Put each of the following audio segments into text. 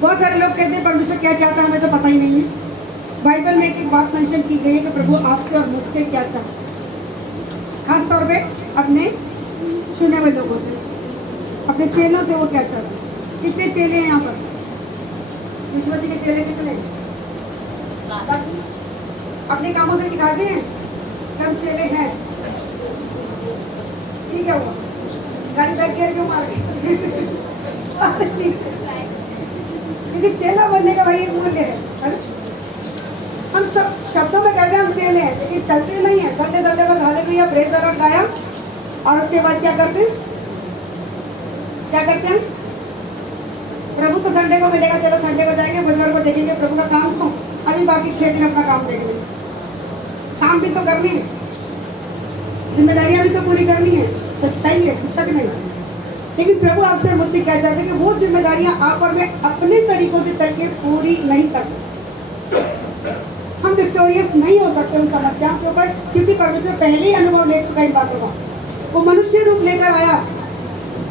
बहुत सारे लोग कहते हैं परमेश्वर क्या चाहता है हमें तो पता ही नहीं है। बाइबल में एक बात मेंशन की गई है कि प्रभु आपसे और मुझसे क्या चाहता है, खास तौर पे अपने चुने हुए लोगों से, अपने चेलों से वो क्या चाहता है। कितने चेले हैं यहाँ पर? विश्व जी के चेले कितने हैं? अपने कामों से दिखाते हैं कम चेले हैं। ठीक है, हुआ गाड़ी बैक गियर क्यों मार गई? क्योंकि चेला बनने का भाई एक मूल्य है। हम सब शब्दों में कहते हैं हम चेले हैं, लेकिन चलते नहीं है। संडे संडे पर हालेलुया प्रेज़ द लॉर्ड गाया और उसके बाद क्या करते हैं? प्रभु को संडे को मिलेगा, चलो संडे को जाएंगे, बुधवार को देखेंगे प्रभु का काम को, अभी बाकी 6 दिन अपना काम देख लेंगे। काम भी तो करनी है, जिम्मेदारियां भी तो पूरी करनी है, सच्चाई है, पुस्तक नहीं। लेकिन प्रभु आपसे मुझसे क्या चाहते हैं कि वो जिम्मेदारियां आप और मैं अपने तरीकों से चल के पूरी नहीं करते। हम विक्टोरियस नहीं हो सकते उन समस्याओं के ऊपर, क्योंकि परमेश्वर पहले ही अनुभव ले चुका इन बातों का। वो मनुष्य रूप लेकर आया,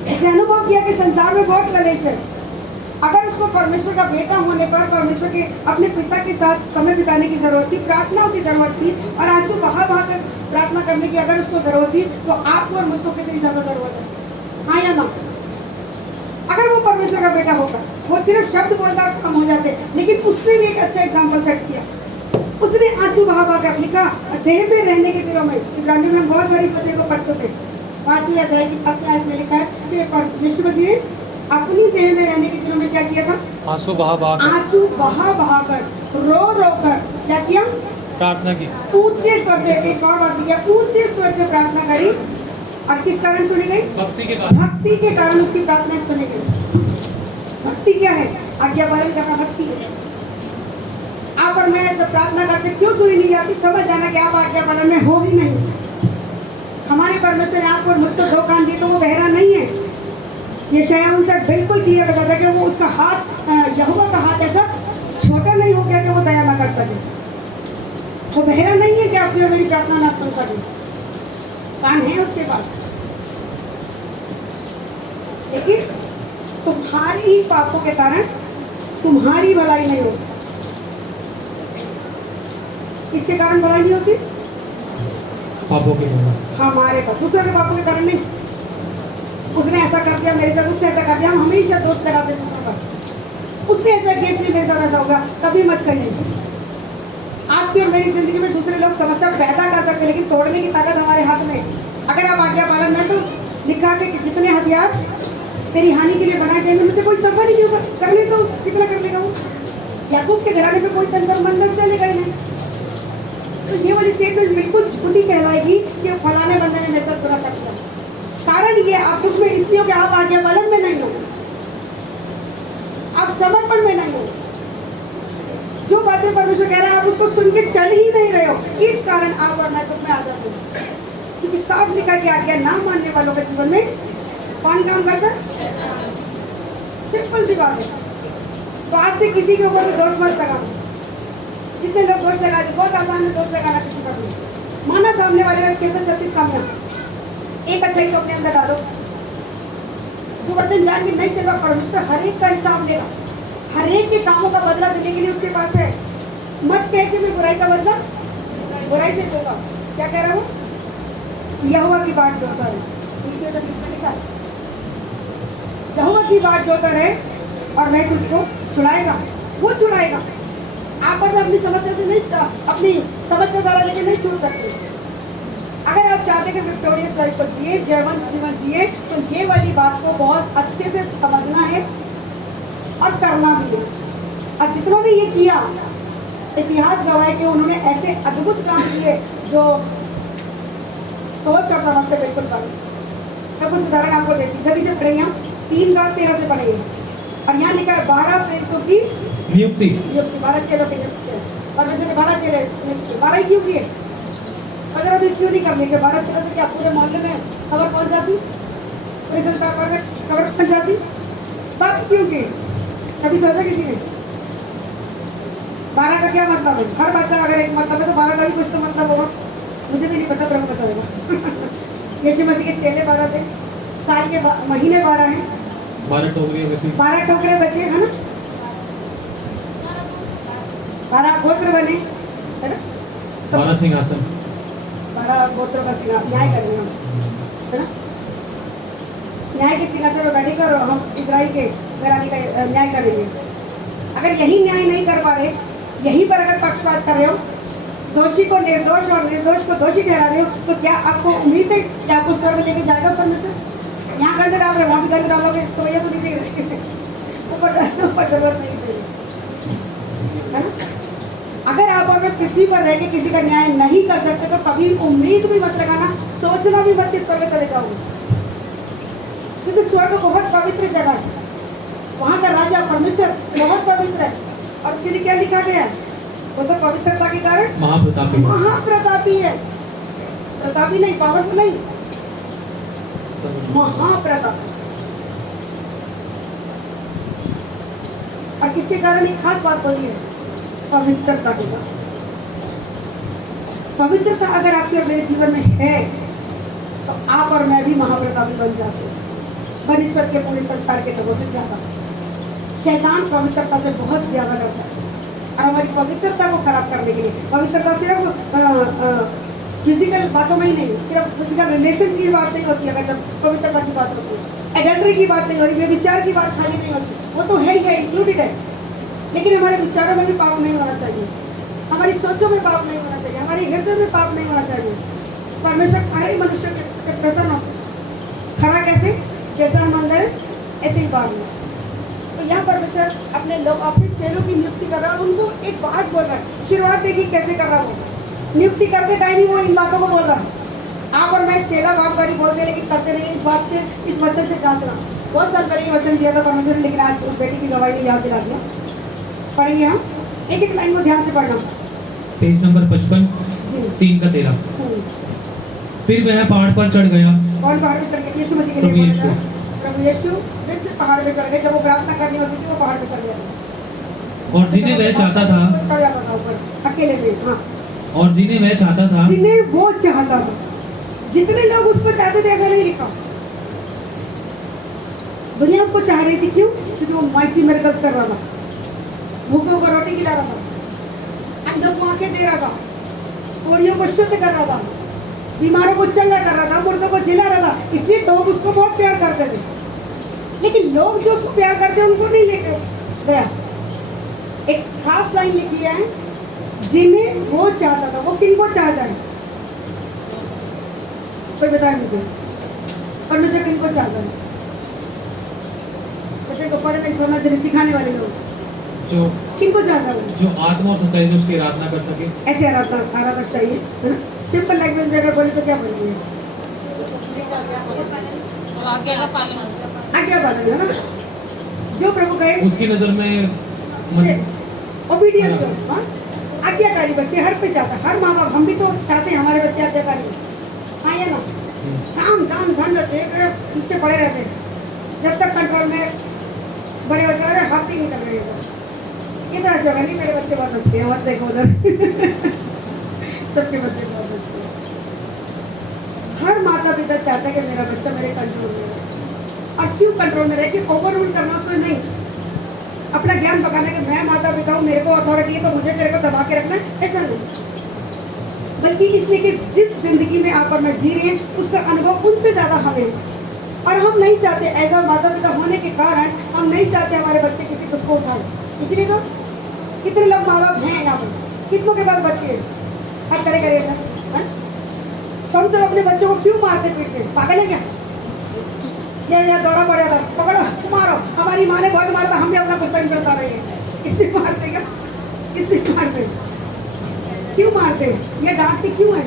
उसने अनुभव किया कि संसार में बहुत कलेश है। अगर उसको परमेश्वर का बेटा होने पर परमेश्वर के अपने पिता के साथ समय बिताने की जरूरत थी, प्रार्थनाओं की जरूरत थी और आंसू बहा बहा कर प्रार्थना करने की अगर उसको जरूरत थी, तो आपको और मुझको कितनी ज्यादा जरूरत है? हाँ या ना? अगर वो परमेश्वर का बेटा होगा, वो सिर्फ शब्द बोलता कम हो जाते, लेकिन उसने भी एक अच्छा एग्जाम्पल सेट किया। उसने आंसू बहा बहा कर लिखा, देह में रहने के दिनों में, इब्रानियों में बहुत बड़ी फतेह को पढ़ चुके 5वीं अध्याय की 7वें आयत में लिखा है कि परमेश्वर जी ने अपनी देह में रहने के दिनों में क्या किया था? आंसू बहा बहा कर, रो रो कर क्या किया? प्रार्थना की। ऊंचे स्वर से, एक और बात किया, ऊंचे स्वर से प्रार्थना करी। और किस कारण सुनी गई? भक्ति के कारण उसकी प्रार्थना सुनी गई। भक्ति क्या है? आज्ञा पालन करना भक्ति है। आप और मैं जब प्रार्थना करते क्यों सुनी नहीं जाती? समझ जाना कि आप आज्ञा पालन में हो ही नहीं। हमारे परमेश्वर ने आपको और मुझको 2 कान दिए, तो वो बहरा नहीं है। ये शायद उनसे बिल्कुल क्लियर बताता है कि वो उसका हाथ, यहोवा का हाथ ऐसा छोटा नहीं हो गया कि वो दया ना कर सके। वो बहरा नहीं है कि आपकी और मेरी प्रार्थना ना सुन सके। कान है उसके पास, लेकिन तुम्हारी ही पापों के कारण तुम्हारी भलाई नहीं होती। किसके कारण भलाई नहीं होती? पापों के कारण। हमारे पास, दूसरों के पापों के कारण नहीं। उसने ऐसा कर दिया मेरे साथ, उसने ऐसा कर दिया, हम हमेशा दोष लगाते हैं। उसने ऐसा किया इसलिए मेरे साथ ऐसा होगा, कभी मत कहिए। आपकी और मेरी जिंदगी में दूसरे लोग समस्या पैदा कर सकते, लेकिन तोड़ने की ताकत हमारे हाथ में। अगर आप आज्ञा पालन में, तो लिखा कि जितने हथियार तेरी हानि के लिए बनाए जाएंगे, मुझसे कोई सफर ही नहीं होगा। करने तो कितना कर लेगा वो? याकूब के घराने पे कोई तंत्र मंदिर चलेगा ही नहीं। तो ये वाली स्टेटमेंट बिल्कुल झूठी कहलाएगी कि फलाने बंदे ने मेरे साथ बुरा कर दिया। कारण ये आप उसमें इसलिए कि आप आज्ञा पालन में नहीं हो, आप समर्पण में नहीं हो। जो बातें परमेश्वर कह रहा है आप उसको सुन के चल ही नहीं रहे हो, इस कारण आप और मैं तुम में आ जाते हैं। क्योंकि साफ लिखा कि आज्ञा ना मानने वालों के जीवन में कौन काम करता है? सिंपल सी बात है। तो आज से किसी के ऊपर भी दोष मत लगाओ। जितने लोग दोष लगाते, बहुत आसान है दोष लगाना किसी पर। माना सामने वाले में 636 कामयाब, एक अच्छाई तो अपने अंदर डालो। जो वचन जान के नहीं चल रहा, परमेश्वर हर एक का हिसाब लेगा। हर एक के कामों का बदला देने के लिए उसके पास है। मत कह कि मैं बुराई का बदला बुराई से दूंगा। क्या कह रहा हूँ? यहोवा की बाट जोता है, यहोवा की बाट जोता है और मैं तुझको छुड़ाएगा, वो छुड़ाएगा। आप और मैं अपनी समस्या से नहीं, अपनी समझ के द्वारा लेके नहीं छूट सकते। अगर आप चाहते कि विक्टोरियस लाइफ को जिए, जयवंत जीवन जिए, तो ये वाली बात को बहुत अच्छे से समझना है और करना भी है। और जितनों ने ये किया, इतिहास गवाह कि उन्होंने ऐसे अद्भुत काम किए जो सोच कर समझते बिल्कुल करें। मैं कुछ उदाहरण आपको देती, जल्दी से पढ़ेंगे हम। 3:13 से पढ़ेंगे। और यहाँ लिखा है 12 प्रेरितों की नियुक्ति। 12 चेलों की नियुक्ति। परमेश्वर ने 12 चेले 12 ही क्यों किए? अगर अब इस क्यों नहीं कर लेंगे 12 चेलों से, क्या पूरे मोहल्ले में खबर पहुँच जाती? पूरे संसार भर में खबर पहुँच जाती? बात क्यों की? कभी सोचा किसी ने? 12 का क्या मतलब है? हर बात का अगर एक मतलब है तो 12 का भी कुछ तो मतलब होगा। मुझे भी नहीं पता, प्रभु बताएगा। यीशु मसीह के चेले 12 थे, साल के महीने 12 हैं, 12 टोकरे बचे, है ना? 12 गोत्र बने, है ना? 12 सिंहासन। 12 गोत्रों का सिंहासन न्याय करेंगे हम, है ना? न्याय के सिंहासन पर बैठेंगे और हम इजराइल के घराने का न्याय करेंगे। अगर यही न्याय नहीं कर पा रहे, यहीं पर अगर पक्षपात कर रहे हो, दोषी को निर्दोष और निर्दोष को दोषी ठहरा रहे हो, तो क्या आपको उम्मीद है कि आपको स्वर्ग लेके जाएगा परमेश्वर? यहाँ गंद डाल रहे, वहाँ भी गंद डालोगे तो भैया तो नीचे ऊपर जरूरत नहीं चाहिए, है ना? अगर आप और मैं पृथ्वी पर रह के किसी का न्याय नहीं कर सकते तो कभी उम्मीद भी मत लगाना, सोचना भी मत कि स्वर्ग चले जाओगे, क्योंकि स्वर्ग बहुत पवित्र जगह है। वहाँ का राजा परमेश्वर बहुत पवित्र है और उसके लिए क्या लिखा गया है? वो तो पवित्रता के कारण महाप्रतापी। महाप्रतापी है, प्रतापी नहीं, पावरफुल नहीं, महाप्रतापी। और किसके कारण एक खास बात बोली है? पवित्रता के कारण। पवित्रता अगर आपके और मेरे जीवन में है तो आप और मैं भी महाप्रतापी बन जाते हैं, बनिश्वर के पूरे संसार के लोगों से ज्यादा। शैतान पवित्रता से बहुत ज्यादा डरता है और हमारी पवित्रता को खराब करने के लिए। पवित्रता सिर्फ फिजिकल बातों में ही नहीं, सिर्फ फिजिकल रिलेशन की बात नहीं होती। अगर जब पवित्रता की बात होती है, एडल्ट्री की बात नहीं हो रही, व्यभिचार की बात खाली नहीं होती, वो तो है ही है, इंक्लूडेड है। लेकिन हमारे विचारों में भी पाप नहीं होना चाहिए, हमारी सोचों में पाप नहीं होना चाहिए, हमारे हृदय में पाप नहीं होना चाहिए। परमेश्वर हर ही मनुष्य के प्रसन्न होते। खरा कैसे? जैसा हम अंदर ऐसे ही बाहर में। तो यहाँ परमेश्वर अपने लोग अपने चेलों की नियुक्ति कर रहा है और उनको एक बात बोल रहा है। शुरुआत देखिए कैसे कर रहा है, नियुक्ति करते टाइम ही वो इन बातों को बोल रहा है। आप और मैं चेला बहुत बारी बोलते हैं लेकिन करते नहीं। इस बात से, इस वचन से जांचना। बहुत साल पहले वचन दिया था परमेश्वर ने, लेकिन आज उस बेटी की गवाही ने याद दिला दिया। पढ़ेंगे हम एक एक लाइन को ध्यान से पढ़ना। पेज नंबर 55, 3 का 13। फिर वह पहाड़ पर चढ़ गया। कौन पहाड़ पे चढ़ गया? यीशु मसीह के लिए बोला था। प्रभु यीशु फिर से पहाड़ पे चढ़ गए। जब वो प्रार्थना करनी होती थी वो पहाड़ पे चढ़ गया। और जिन्हें वह चाहता था, चढ़ जाता था ऊपर अकेले में। हाँ, और जिन्हें वह चाहता था, जिन्हें वो चाहता था। जितने लोग उसको चाहते थे ऐसा नहीं लिखा। दुनिया उसको चाह रही थी, क्यों? क्योंकि वो माइटी मिरेकल्स कर रहा था, भूखों को रोटी खिला रहा था, अंधों को आंखें दे रहा था, कोढ़ियों को शुद्ध कर रहा था, बीमारों को चंगा कर रहा था, मुर्दों को जिला रहा था। इसलिए लोग उसको बहुत प्यार करते थे। लेकिन लोग जो उसको प्यार करते हैं उनको नहीं लेके गया। एक खास लाइन लिखी है, जिन्हें वो चाहता था। वो किनको चाहता है? कोई बताए मुझे, परमेश्वर किनको चाहता है? बच्चे को पढ़ने सोना सिखाने वाले लोग जो किनको चाहता है? जो आत्मा और सच्चाई से उसकी आराधना कर सके। ऐसे आराधक चाहिए, है ना? सिंपल लैंग्वेज में अगर बोले तो क्या बोलेंगे? आज्ञा पालन, है ना? जो प्रभु कहे उसकी नजर में ओबीडियंट हो। हाँ, आज्ञाकारी बच्चे हर पे चाहता है। हर माँ बाप, हम भी तो चाहते हैं हमारे बच्चे आज्ञाकारी। हाँ या ना? शाम दान धन पीछे पड़े रहते हैं जब तक कंट्रोल में बड़े होते हैं। अरे हाथ ही निकल रहे हैं इधर जगह नहीं, मेरे बच्चे बहुत अच्छे हैं, और देखो उधर सबके बच्चे बहुत अच्छे हैं। हर माता पिता चाहता है कि मेरा बच्चा मेरे कंट्रोल में रहे। और क्यों कंट्रोल में रहे? कि ओवर रूल करना उसमें नहीं, अपना ज्ञान पकाने के मैं माता पिता हूँ, मेरे को अथॉरिटी है तो मुझे तेरे को दबा के रखना है, ऐसा नहीं। बल्कि इसलिए कि जिस जिंदगी में आप और मैं जी रहे हैं उसका अनुभव उनसे ज़्यादा हमें। और हम नहीं चाहते, एज अ माता पिता होने के कारण हम नहीं चाहते हमारे बच्चे किसी को उठाए। इसलिए तो कितने लोग माँ बाप हैं यहाँ पर, कितनों के पास बच्चे हैं, अब खड़े करिएगा। तो हम तो अपने बच्चों को क्यों मारते पीटते? पागल है क्या? ये दौरा पड़ जाता, पकड़ो मारो। हमारी माँ ने बहुत मारा था, हम भी अपना पुस्तक चलता रहे हैं। इसलिए मारते क्या? इसलिए मारते क्यों? मारते ये डांटते क्यों है?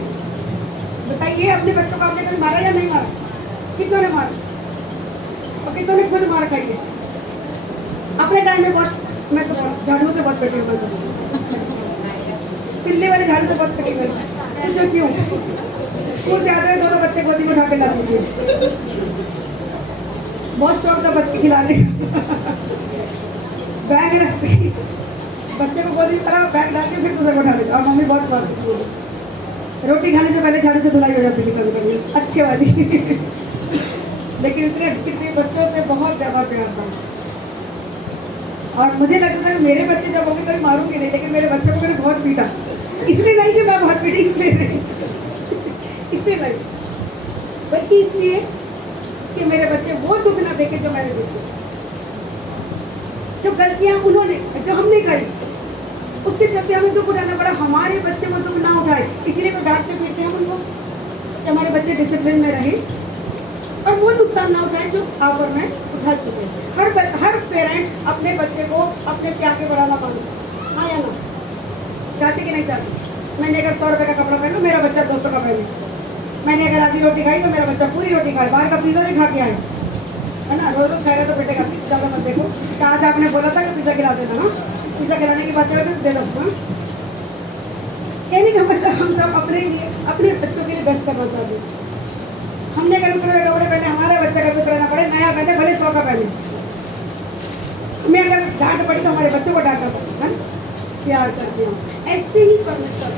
बताइए, अपने बच्चों को आपने कभी मारा या नहीं मारा? कितनों ने मारा और कितनों ने खुद मार खाई है? अपने टाइम में बहुत, मैं तो झाड़ू से बहुत पिटी हूँ, पिल्ले वाले झाड़ू से बहुत पिटी हुई। पूछो क्यों? स्कूल से आते हैं दोनों बच्चे गोदी में उठा के लाती थी, बहुत शौक था बच्चे खिलाने बैग रखते बच्चे को गोदी तरह बैग डाल के फिर दूसरे को उठा लेते। और मम्मी बहुत मारती थी। रोटी खाने से पहले झाड़ू से धुलाई हो जाती थी कभी कभी, अच्छे वाली लेकिन इतने बच्चों से बहुत ज़्यादा प्यार था। और मुझे लगता था कि मेरे बच्चे जब होंगे कभी मारूंगी नहीं, लेकिन मेरे बच्चों को मैंने बहुत पीटा। इसलिए नहीं कि मैं बहुत पीटी, इसलिए नहीं, इसलिए नहीं, बल्कि इसलिए कि मेरे बच्चे वो दुख ना देखे जो मैंने देखे, जो गलतियां उन्होंने जो हमने करी, उसके चलते हमें दुख उठाना पड़ा। हमारे बच्चे वो दुख ना उठाए, इसलिए वो डांटते पीटते हैं उनको कि हमारे बच्चे डिसिप्लिन में रहे और वो नुकसान ना उठाए जो आप और मैं उठा चुके हैं। हर पेरेंट अपने बच्चे को अपने त्याग के बढ़ाना मांगता, हाँ या ना? चाहते कि नहीं चाहते? मैंने अगर 100 रुपये का कपड़ा पहनूं, मेरा बच्चा 200 का पहने। मैंने अगर आधी रोटी खाई तो मेरा बच्चा पूरी रोटी खाए। बाहर का पिज़्ज़ा नहीं खा के आए, है ना? रोज रोज खाएगा तो पिटेगा। प्लीज ज़्यादा मत देखो कि आज आपने बोला था कि पिज़्ज़ा खिला देना, हाँ पिज़्ज़ा खिलाने की बात करें तो दे दो। हाँ, कहने का मतलब हम सब अपने लिए, अपने बच्चों के लिए बेस्ट करना चाहते हैं। हमने अगर उतरे हुए कपड़े पहने, हमारे बच्चे का भी उतरना पड़े, नया पहने, भले 100 का पहने। मैं अगर डांट पड़ी तो हमारे बच्चों को डांटना पड़ता है, प्यार करती हूँ। ऐसे ही परमेश्वर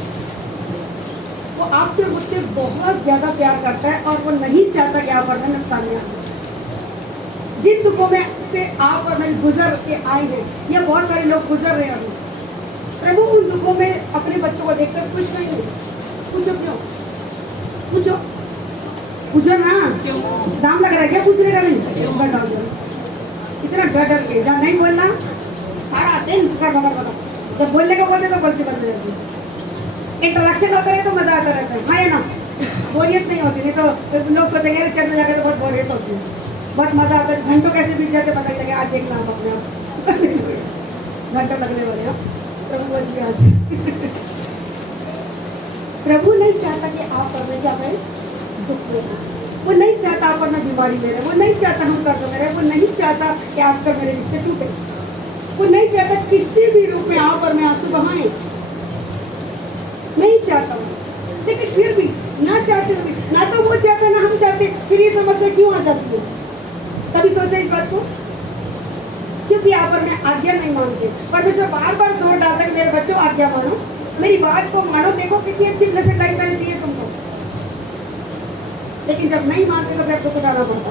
वो आपसे मुझसे बहुत ज़्यादा प्यार करता है और वो नहीं चाहता कि आप और मैं नुकसान में आए। जिन दुखों में से आप और मैं गुजर के आए हैं, या बहुत सारे लोग गुजर रहे हैं, प्रभु उन दुखों में अपने बच्चों को देखकर खुश नहीं है। पूछो क्यों? पूछो पूछो ना, दाम लग रहा है क्या पूछने का? नहीं बताओ जरा। इतना डर डर के जहाँ नहीं बोलना, सारा दिन का खबर बता। जब बोलने का बोलते तो बोलती बंद हो जाती है। इंटरेक्शन होता है तो मजा आता रहता है, हाँ या ना? बोरियत नहीं होती। नहीं तो लोग सोचेंगे अरे चल में जाकर तो बहुत बोरियत होती है, बहुत मजा आता है। घंटों कैसे बीत जाते पता नहीं लगे। आज देखना आप अपने आप घंटों लगने वाले हो। प्रभु बोल के आज प्रभु नहीं चाहता कि आप और मैं क्या करें, दुख में। वो नहीं चाहता आप और मैं बीमारी में रहे, वो नहीं चाहता हम कर्ज में रहे, वो नहीं चाहता कि आपका मेरे रिश्ते टूटे, वो नहीं चाहता किसी भी रूप में आप और मैं आंसू बहाएं, नहीं चाहता। लेकिन फिर भी ना चाहते हुए, ना तो वो चाहता ना हम चाहते, फिर ये समस्या क्यों आ जाती है? कभी सोचा इस बात को? क्योंकि आप और मैं आज्ञा नहीं मानते। परमेश्वर बार बार जोर डालता है मेरे बच्चों आज्ञा मानो, मेरी बात को मानो। देखो कितनी अच्छी ब्लेसेड लाइफ मैंने दी है तुमको। लेकिन जब नहीं मानते तो फिर दुख उठाना पड़ता।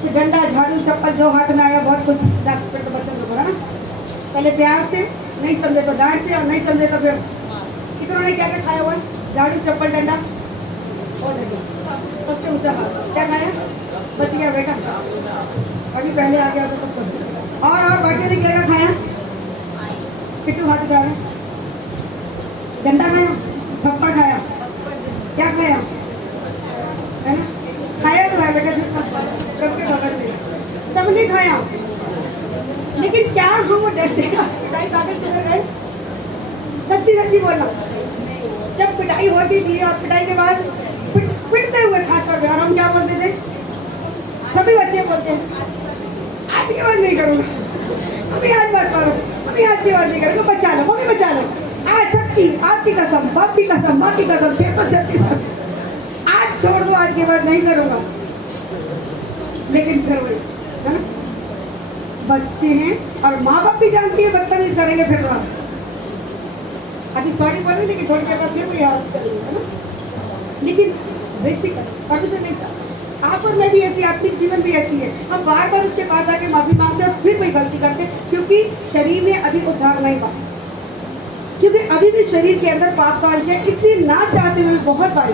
फिर डंडा झाड़ू चप्पल जो हाथ में आया बहुत कुछ डॉक्टर के बच्चों को ना, पहले प्यार से, नहीं समझे तो डांट से, और नहीं समझे तो फिर कितनों ने क्या क्या खाया हुआ? झाड़ू चप्पल डंडा। और देखो सबसे ऊंचा हाथ क्या खाया? बच गया बेटा, अभी पहले आ गया तो सब। और बाकी ने क्या क्या खाया? किट्टू हाथ उठा रहे, डंडा खाया, थप्पड़ खाया, क्या खाया? है ना? खाया तो है बेटा, सबके बगल में सबने खाया। लेकिन क्या हम वो डरते का पिटाई कागज से गए? सच्ची सच्ची बोलना, जब पिटाई होती थी और पिटाई के बाद पिटते हुए खाते हुए, और हम क्या बोलते थे? सभी बच्चे बोलते हैं आज की बात नहीं करूँगा, मम्मी आज बात करो, मम्मी आज की बात नहीं करूँगा, बचा लो मम्मी बचा लो, आज सच्ची आपकी कसम, बाप की कसम, माँ की कसम, फिर तो सच्ची आज छोड़ दो, आज की बात नहीं करूँगा। लेकिन फिर वही है ना, बच्चे हैं और माँ बाप भी जानती है बदतमीज करेंगे फिर तो। अभी सॉरी बोले लेकिन थोड़ी देर बाद फिर कोई हालत करेंगे, है ना? लेकिन बेसिक परमिशन नहीं था। आप और मैं भी ऐसी, आपकी जीवन भी ऐसी है। हम बार बार उसके पास आके माफी मांगते और फिर कोई गलती करते, क्योंकि शरीर ने अभी उद्धार नहीं पाया, क्योंकि अभी भी शरीर के अंदर पाप का अंश है। इसलिए ना चाहते हुए बहुत बार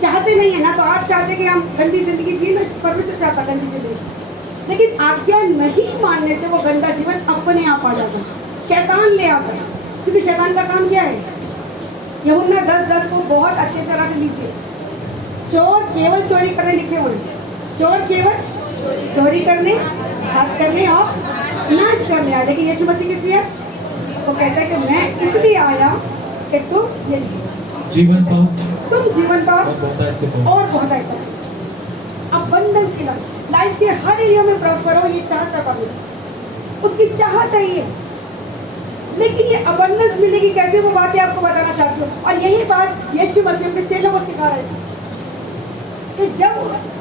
चाहते नहीं है ना, तो आप चाहते कि हम गंदी जिंदगी जी, ना परमेश्वर चाहता गंदी जिंदगी। लेकिन आज्ञा नहीं मानने से वो गंदा जीवन अपने आप आ जाता है, शैतान ले आता है। क्योंकि शैतान का काम क्या है? यूहन्ना 10:10 को बहुत अच्छे तरह से लीजिए। चोर केवल चोरी करने लिखे हुए, चोर केवल चोरी करने, हाथ करने और नाश करने आया। लेकिन यीशु मसीह किस लिए? वो कहता है कि मैं इसलिए आया कि तुम ये जीवन पाओ, तुम जीवन पाओ और बहुत अच्छे पाओ, और बहुत अच्छा अबंडेंस की लाइफ के हर एरिया में प्रॉस्पर हो, ये चाहता परमेश्वर, उसकी चाहत है ये। लेकिन ये अबंडेंस मिलेगी कैसे, वो बातें आपको बताना चाहती हूँ। और यही बात यीशु मसीह के चेलों को सिखा रहे थे। तो जब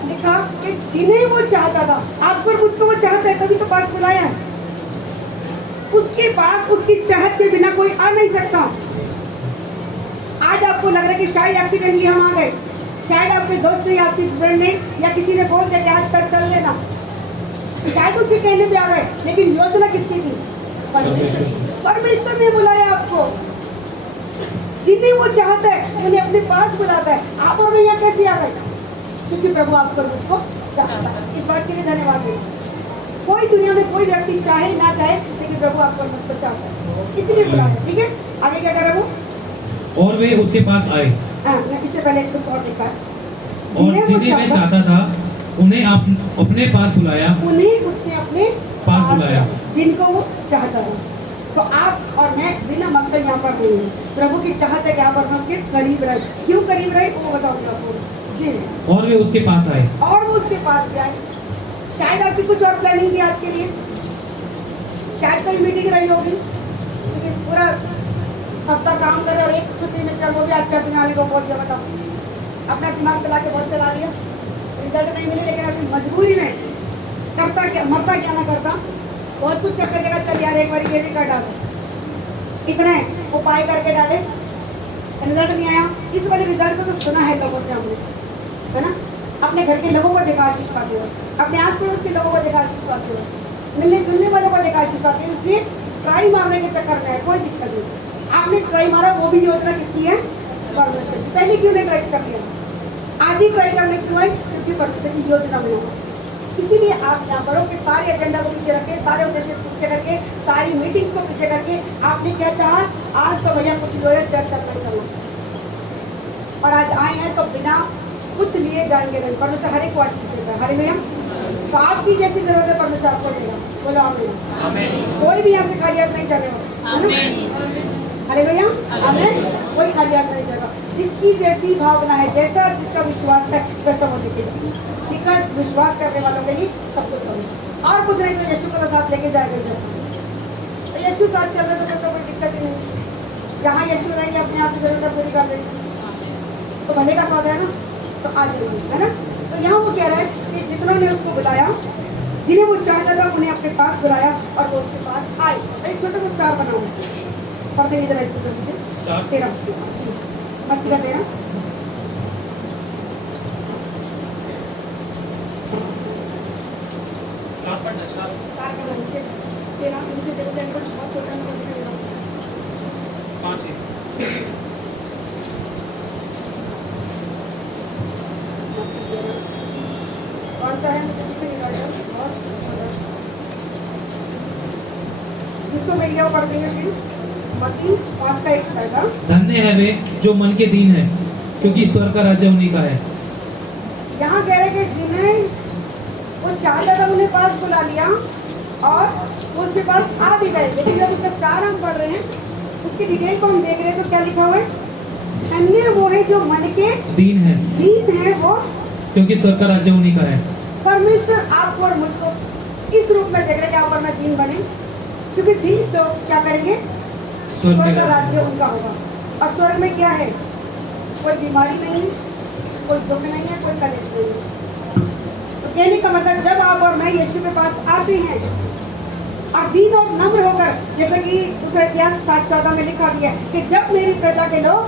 लिखा कि जिन्हें वो चाहता था, आपको और मुझको वो चाहता है, तभी तो पास बुलाया है। उसके पास उसकी चाहत के बिना कोई आ नहीं सकता। आज आपको लग रहा है कि शायद एक्सीडेंटली हम आ गए, शायद आपके दोस्त ने, आपकी फ्रेंड ने या किसी ने बोल दिया कि आज तक चल लेना, शायद उसके कहने पे आ गए, लेकिन योजना किसकी थी? परमेश्वर ने बुलाया आपको। जिन्हें वो चाहता है उन्हें अपने पास बुलाता है। आप और मैं यहाँ कैसे आ गए? क्योंकि प्रभु आपको मुझको चाहता है। इस बात के लिए धन्यवाद दें। कोई दुनिया में कोई व्यक्ति चाहे ना चाहे, लेकिन प्रभु आपको मुझको चाहता है, इसलिए बुलाया। ठीक है, आगे क्या करे वो? और वे उसके पास आए हाँ, इससे पहले कुछ और लिखा है। और जिन्हें मैं चाहता था उन्हें अपने पास बुलाया, उन्हें उसने अपने पास बुलाया। जिनको वो चाहता था। तो आप और मैं बिना मकसद यहाँ पर नहीं है। प्रभु की चाहत है कि आप और मैं उसके करीब रहे। क्यों करीब रहे वो बताऊंगा आपको जी। और वे उसके पास आए और वो उसके पास भी आए। शायद आपकी कुछ और प्लानिंग थी आज के लिए, शायद कोई मीटिंग रही होगी, क्योंकि पूरा सप्ताह काम करे और एक छुट्टी में जब वो भी आज चर्च में आने को बोल दिया। बताओ, अपना दिमाग चला के बहुत चला लिया, रिजल्ट नहीं मिले, लेकिन अभी मजबूरी में करता क्या, मरता क्या ना करता, बहुत कुछ करके देगा। चल यार एक बार ये भी कर डालो, इतने उपाय करके डाले, रिजल्ट नहीं आया। इस वाले रिजल्ट को तो सुना है लोगों से हमने, है ना? अपने घर के लोगों को देखा आशीष पाते हो, अपने आस पड़ोस के लोगों को देखा आशीष पाते हो, मिलने जुलने वालों को देखा आशीष पाते हो। इसलिए ट्राई मारने के चक्कर में है, कोई दिक्कत नहीं। आपने ट्राई मारा, वो भी योजना किसकी है? परमेश्वर की। पहले क्यों नहीं ट्राई कर लिया? आज ही ट्राई करने क्यों है? क्योंकि परमेश्वर की योजना में होगा। इसीलिए आप यहाँ पर हो कि सारे एजेंडा को पीछे रखे, सारे उद्देश्य को पीछे करके, सारी मीटिंग्स को पीछे करके आपने क्या चाहा? आज तो भैया कुछ जो है चर्च करना, और आज आए हैं तो बिना कुछ लिए जाएंगे नहीं। परमेश्वर हर एक को आशीष देता है। हरे भैया, तो आपकी जैसी जरूरत है परमेश्वर आपको देगा। बोलो आमीन। कोई भी यहाँ से खाली हाथ नहीं जाने वाला। अरे भैया, आमीन। कोई खाली हाथ नहीं जाएगा। जिसकी जैसी भावना है, जैसा जिसका विश्वास है, वैसा वो दिखेगा। ठीक है, विश्वास करने वालों के लिए सब कुछ होगा। और कुछ नहीं तो यीशु को तो साथ लेके जाएगा। तो यीशु साथ चल रहे तो फिर तो कोई दिक्कत ही नहीं। जहाँ यीशु रहेंगे अपने आप की जरूरत पूरी कर देंगे, तो भले का सौदा है ना, तो आ जाएंगे, है ना? तो यहाँ वो कह रहा है कि जितनों ने उसको बुलाया, जिन्हें वो चाहता था उन्हें अपने पास बुलाया, और वो उसके पास आए। एक छोटा सा स्टार बनाओ, पढ़ देंगे जरा इसको। 13 मत्ती का 13। कौन सा है मुझे किससे निकाल दो, जिसको मिल गया वो पढ़ देंगे। फिर मत्ती 5 का 1 आएगा। धन्य है वे जो मन के दीन है, क्योंकि स्वर्ग का राज्य उन्हीं का है। यहाँ कह रहे कि जिन्हें वो चाहता था उन्हें पास बुला लिया, और वो उसके पास आ भी गए। लेकिन जब उसका 4 हम पढ़ रहे हैं, उसकी डिटेल को हम देख रहे हैं, तो क्या लिखा हुआ है? धन्य वो है जो मन के दीन है वो, क्योंकि स्वर्ग का राज्य उन्हीं का है। परमेश्वर आपको और मुझको इस रूप में देख रहे हैं कि आप और मैं दीन बने, क्योंकि दीन तो क्या करेंगे? स्वर्ग का राज्य उनका होगा। और स्वर्ग में क्या है? कोई बीमारी नहीं है, कोई दुख नहीं है, कोई कलेश नहीं है। तो कहने का मतलब, जब आप और मैं यीशु के पास आते हैं और दीन और नम्र होकर, जैसे कि दूसरे इतिहास 7:14 में लिखा गया है कि जब मेरी प्रजा के लोग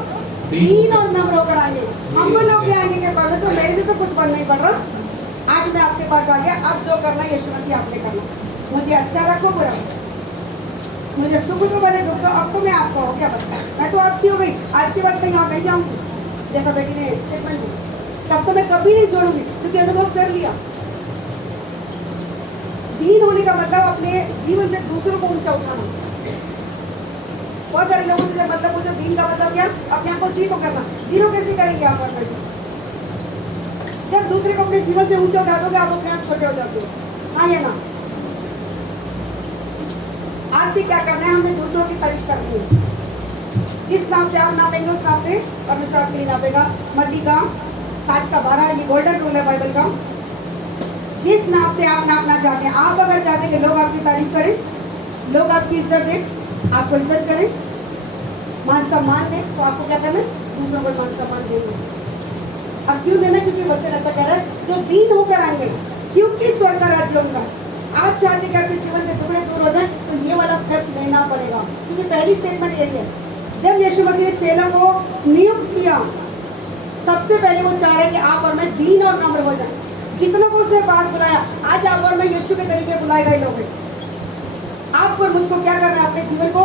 दीन और नम्र होकर आएंगे, हम लोग क्या आएंगे कि परमेश्वर मेरे से तो कुछ बन नहीं पड़ रहा, आज मैं आपके पास आ गया, अब जो करना यीशु मसीह आपने करना, मुझे अच्छा रखो, बुरा मुझे सुख दो, भले दुख दो, अब तो मैं आपका हो गया। बच्चा मैं तो आपकी हो गई, आज के बाद कहीं और नहीं जाऊंगी, जैसा बेटी ने स्टेटमेंट दी, तब तो मैं कभी नहीं जोड़ूंगी, क्योंकि अनुभव कर लिया। दीन होने का मतलब अपने जीवन से दूसरों को ऊंचा उठाना। बहुत सारे लोगों से जब मतलब पूछो दीन का मतलब क्या, अपने आप को जीरो करना। जीरो कैसे करेंगे आप? जब दूसरे को अपने जीवन से ऊंचा उठा दोगे, आप अपने आप छोटे हो जाते हो। हाँ या ना? आज से क्या करना है? हमने दूसरों की तारीफ करनी है। जिस नाम से आप नापेंगे उस नाम से परमेश्वर आपके लिए नापेगा। मत्ती का 7:12, ये गोल्डन रूल है बाइबल का। जिस नाम से आप नापना चाहते हैं, आप अगर चाहते हैं कि लोग आपकी तारीफ करें, लोग आपकी इज्जत दें, आपको इज्जत करें, मान सम्मान दें, तो आपको क्या करना है? दूसरों को मान सम्मान देना। अब क्यों देना? क्योंकि वचन ऐसा कह रहा है जो दीन होकर आएंगे, क्योंकि स्वर्ग का राज्य उनका। आप चाहते कि आपके जीवन के टुकड़े दूर हो जाए, तो ये वाला स्टेप लेना पड़ेगा, क्योंकि पहली स्टेटमेंट यही है। जब यीशु मसीह ने चेलों को नियुक्त किया, सबसे पहले वो चाह रहे कि आप और मैं दीन और नम्र हो जाए। जितनों को उसने पास बुलाया, आज आप और मैं यीशु के तरीके बुलाए गए लोग हैं। आप और मुझको क्या करना है? अपने जीवन को,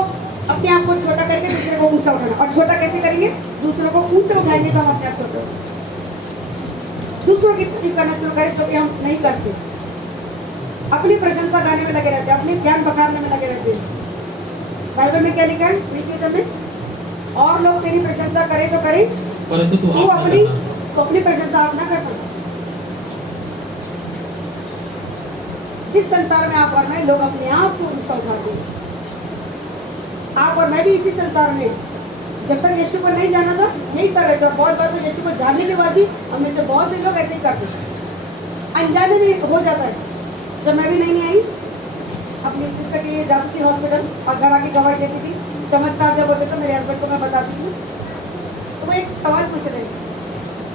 अपने आप को छोटा करके दूसरे को ऊंचा उठाना। और छोटा कैसे करेंगे? दूसरों को ऊंचा उठाएंगे तो हम अपने आप छोटे होंगे। दूसरों की तारीफ करना शुरू करें जो कि हम नहीं करते। अपनी प्रशंसा गाने में लगे रहते हैं, अपने ज्ञान बखारने में लगे रहते हैं। बाइबल में क्या लिखा है? प्रीति में, और लोग तेरी प्रशंसा करें तो करें, परंतु तू तू आप न करना। अपनी प्रशंसा आप ना करना। जिस संसार में आप और मैं लोग अपने आप को ऊंचा उठाते हैं, आप और मैं भी इसी संसार में जब तक यीशु को नहीं जाना था यही कर रहे थे। और बहुत बार तो यीशु को जानने के बाद भी हमें से बहुत से लोग ऐसे ही करते हैं, अनजाने भी हो जाता है। जब मैं भी नहीं आई अपनी सिस्टर के लिए जाती थी हॉस्पिटल और घर आके गवाही देती थी, चमत्कार जब होते तो मेरे हस्बैंड को मैं बताती थी, तो वो एक सवाल पूछते थे,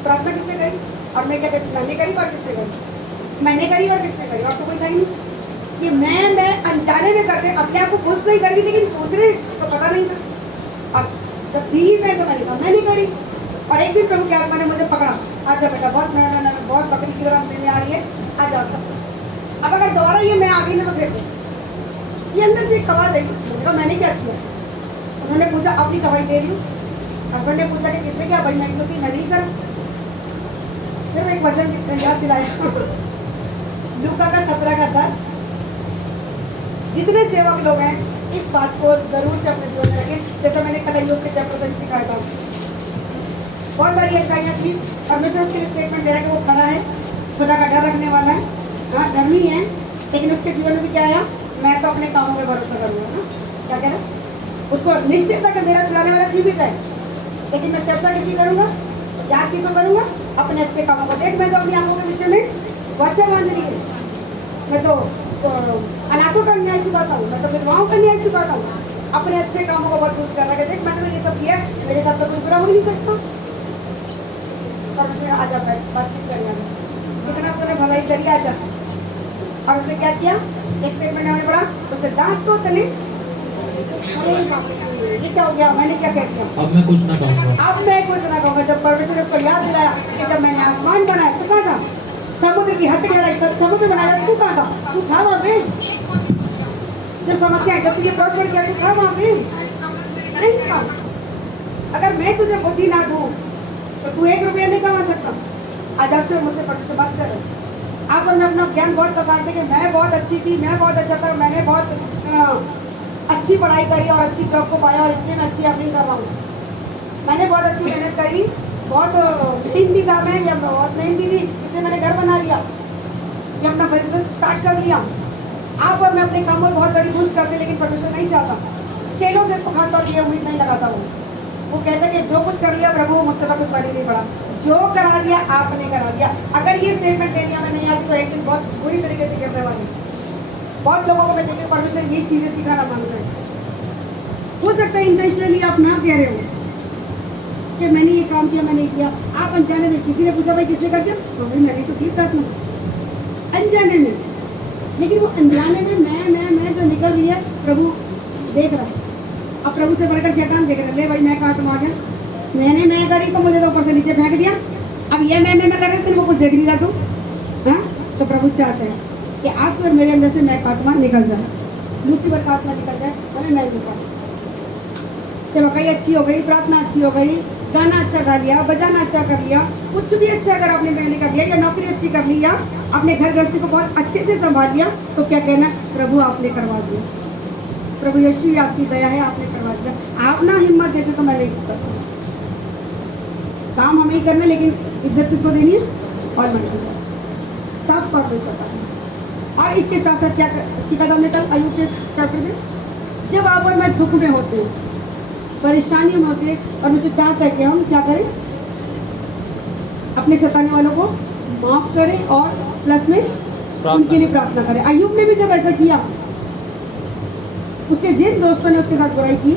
प्रार्थना किसने करी? और मैं क्या कहती, मैंने करी। और किसने करी? मैंने करी। और किसने करी? और तो कोई था ही नहीं। ये मैं अनजाने में करते, अपने आप को खुश नहीं करी, लेकिन दूसरे तो पता नहीं था। और जब दी मैं तो मैंने कहा मैंने करी। और एक दिन प्रभु की आत्मा ने मुझे पकड़ा, आजा बेटा, बहुत मेहनत है, बहुत बकरी की तरह में आ रही है, आ जाओ। अब अगर दोबारा ये मैं आ गई ना तो फिर ये अंदर से एक आवाज आई, तो मैंने क्या किया? उन्होंने पूछा, अपनी सवाई दे रही हूँ। हस्बैंड ने पूछा कि किसने किया? भाई मैं क्योंकि मैं नहीं करा। फिर वो एक वचन याद दिलाया, लूका का 17:10। जितने सेवक लोग हैं इस बात को जरूर से अपने जीवन में रखें, जैसे मैंने कल योग के चैप्टर में सिखाया था। बहुत सारी अच्छाइयाँ थी, परमेश्वर उसके लिए स्टेटमेंट दे रहा है कि वो खरा है, खुदा का डर रखने वाला है, हाँ धर्मी है, लेकिन उसके जीवन में भी क्या आया? मैं तो अपने कामों में भरोसा करूँगा ना। क्या कह रहा है? उसको निश्चित था कि मेरा छुड़ाने वाला जीवित है, लेकिन मैं चर्चा किसी करूँगा, याद किसको करूँगा? अपने अच्छे कामों को। देख, मैं तो अपनी आंखों के विषय में वो अच्छा मान रही है, मैं तो अनाथों का न्याय चुकाता हूँ, मैं तो विधवाओं का न्याय चुकाता हूँ। अपने अच्छे कामों को बहुत खुश कर रहा है। देख, मैंने तो ये सब किया, मेरे साथ तो कुछ बुरा हो ही नहीं सकता। और मुझे आ जा बैठ बातचीत करने में, इतना तूने भलाई करी, आ जा। और उसने क्या किया? एक स्टेटमेंट हमें पड़ा, उसके दांत तो तले। अरे ये क्या हो गया? मैंने क्या कह दिया? अब मैं कुछ ना कहूँगा। अब मैं कुछ ना कहूँगा। जब परमेश्वर ने उसको याद दिलाया कि जब मैंने आसमान बनाया तो कहाँ था? समुद्र की हद ठहराई, समुद्र बनाया, तू कहाँ था? तू था वहाँ पे। जब समस्या है, जब तुझे प्रॉब्लम किया, तू था वहाँ पे? नहीं था। अगर मैं तुझे बुद्धि ना दूँ तो तू 1 रुपया नहीं कमा सकता। आज आपसे मुझसे परमेश्वर बात कर रहे आप और मैं अपना ज्ञान बहुत बताते कि मैं बहुत अच्छी थी, मैं बहुत अच्छा था, मैंने बहुत अच्छी पढ़ाई करी और अच्छी जॉब को पाया और इसलिए मैं अच्छी अर्निंग कर रहा हूँ। मैंने बहुत अच्छी मेहनत करी, बहुत मेहनती था मैं, या बहुत मेहनती थी, इसलिए मैंने घर बना लिया, ये अपना बिजनेस स्टार्ट कर लिया। आप और मैं अपने काम में बहुत बड़ी खुश करते, लेकिन परमेश्वर नहीं चाहता। चेलों से तो खास तौर पर ये उम्मीद नहीं लगाता वो कहता कि जो कुछ कर लिया प्रभु, मुझसे तो कुछ बनी नहीं पड़ा, जो करा दिया आपने करा दिया। अगर ये स्टेटमेंट दे दिया मैं नहीं आती तो एक दिन बहुत बुरी तरीके से गिरने वाली। बहुत लोगों को मैं देखिए परमेश्वर ये चीज़ें सिखाना मांगता है। हो सकता है इंटेंशनली आप ना कह रहे हो कि मैंने ये काम किया, मैंने किया, आप अनजाने में, किसी ने पूछा भाई किसने कर दिया, तो भाई मैंने तो की प्रार्थना अनजाने में। लेकिन वो अनजाने में मैं जो निकल रही है प्रभु देख रहा है। अब प्रभु से बढ़कर शैतान देख रहा है, ले भाई मैं कहा तुम आ गया, मैं करी तो मुझे तो ऊपर से नीचे फेंक दिया, अब ये मैं कर रही हूँ, तुमको कुछ देख नहीं रहा तू। हाँ, तो प्रभु चाहते हैं कि आपके और मेरे अंदर से मैं का आत्मा निकल जाए, लूसीफर का आत्मा निकल जाए, हमें मैं निकल। सेवकाई अच्छी हो गई, प्रार्थना अच्छी हो गई, गाना अच्छा गा लिया, बजाना अच्छा कर लिया, कुछ भी अच्छा अगर आपने मैंने कर लिया, या नौकरी अच्छी कर ली, या अपने घर गृहस्थी को बहुत अच्छे से संभाल लिया, तो क्या कहना? प्रभु आपने करवा दिया, प्रभु यीशु आपकी दया है, आपने करवा दिया। आप ना हिम्मत देते तो मैं नहीं करता। काम हमें ही करना, लेकिन इज्जत किसको देनी है? और मन सब परमेश्वर का। और इसके साथ साथ क्या सीखा हमने कल अय्यूब के चैप्टर में, जब आप और मैं दुख में होते हैं, परेशानी में होते हैं, और मुझे चाहता है कि हम क्या करें? अपने सताने वालों को माफ करें और प्लस में उनके लिए प्रार्थना करें। अय्यूब ने भी जब ऐसा किया, उसके जिन दोस्तों ने उसके साथ बुराई की,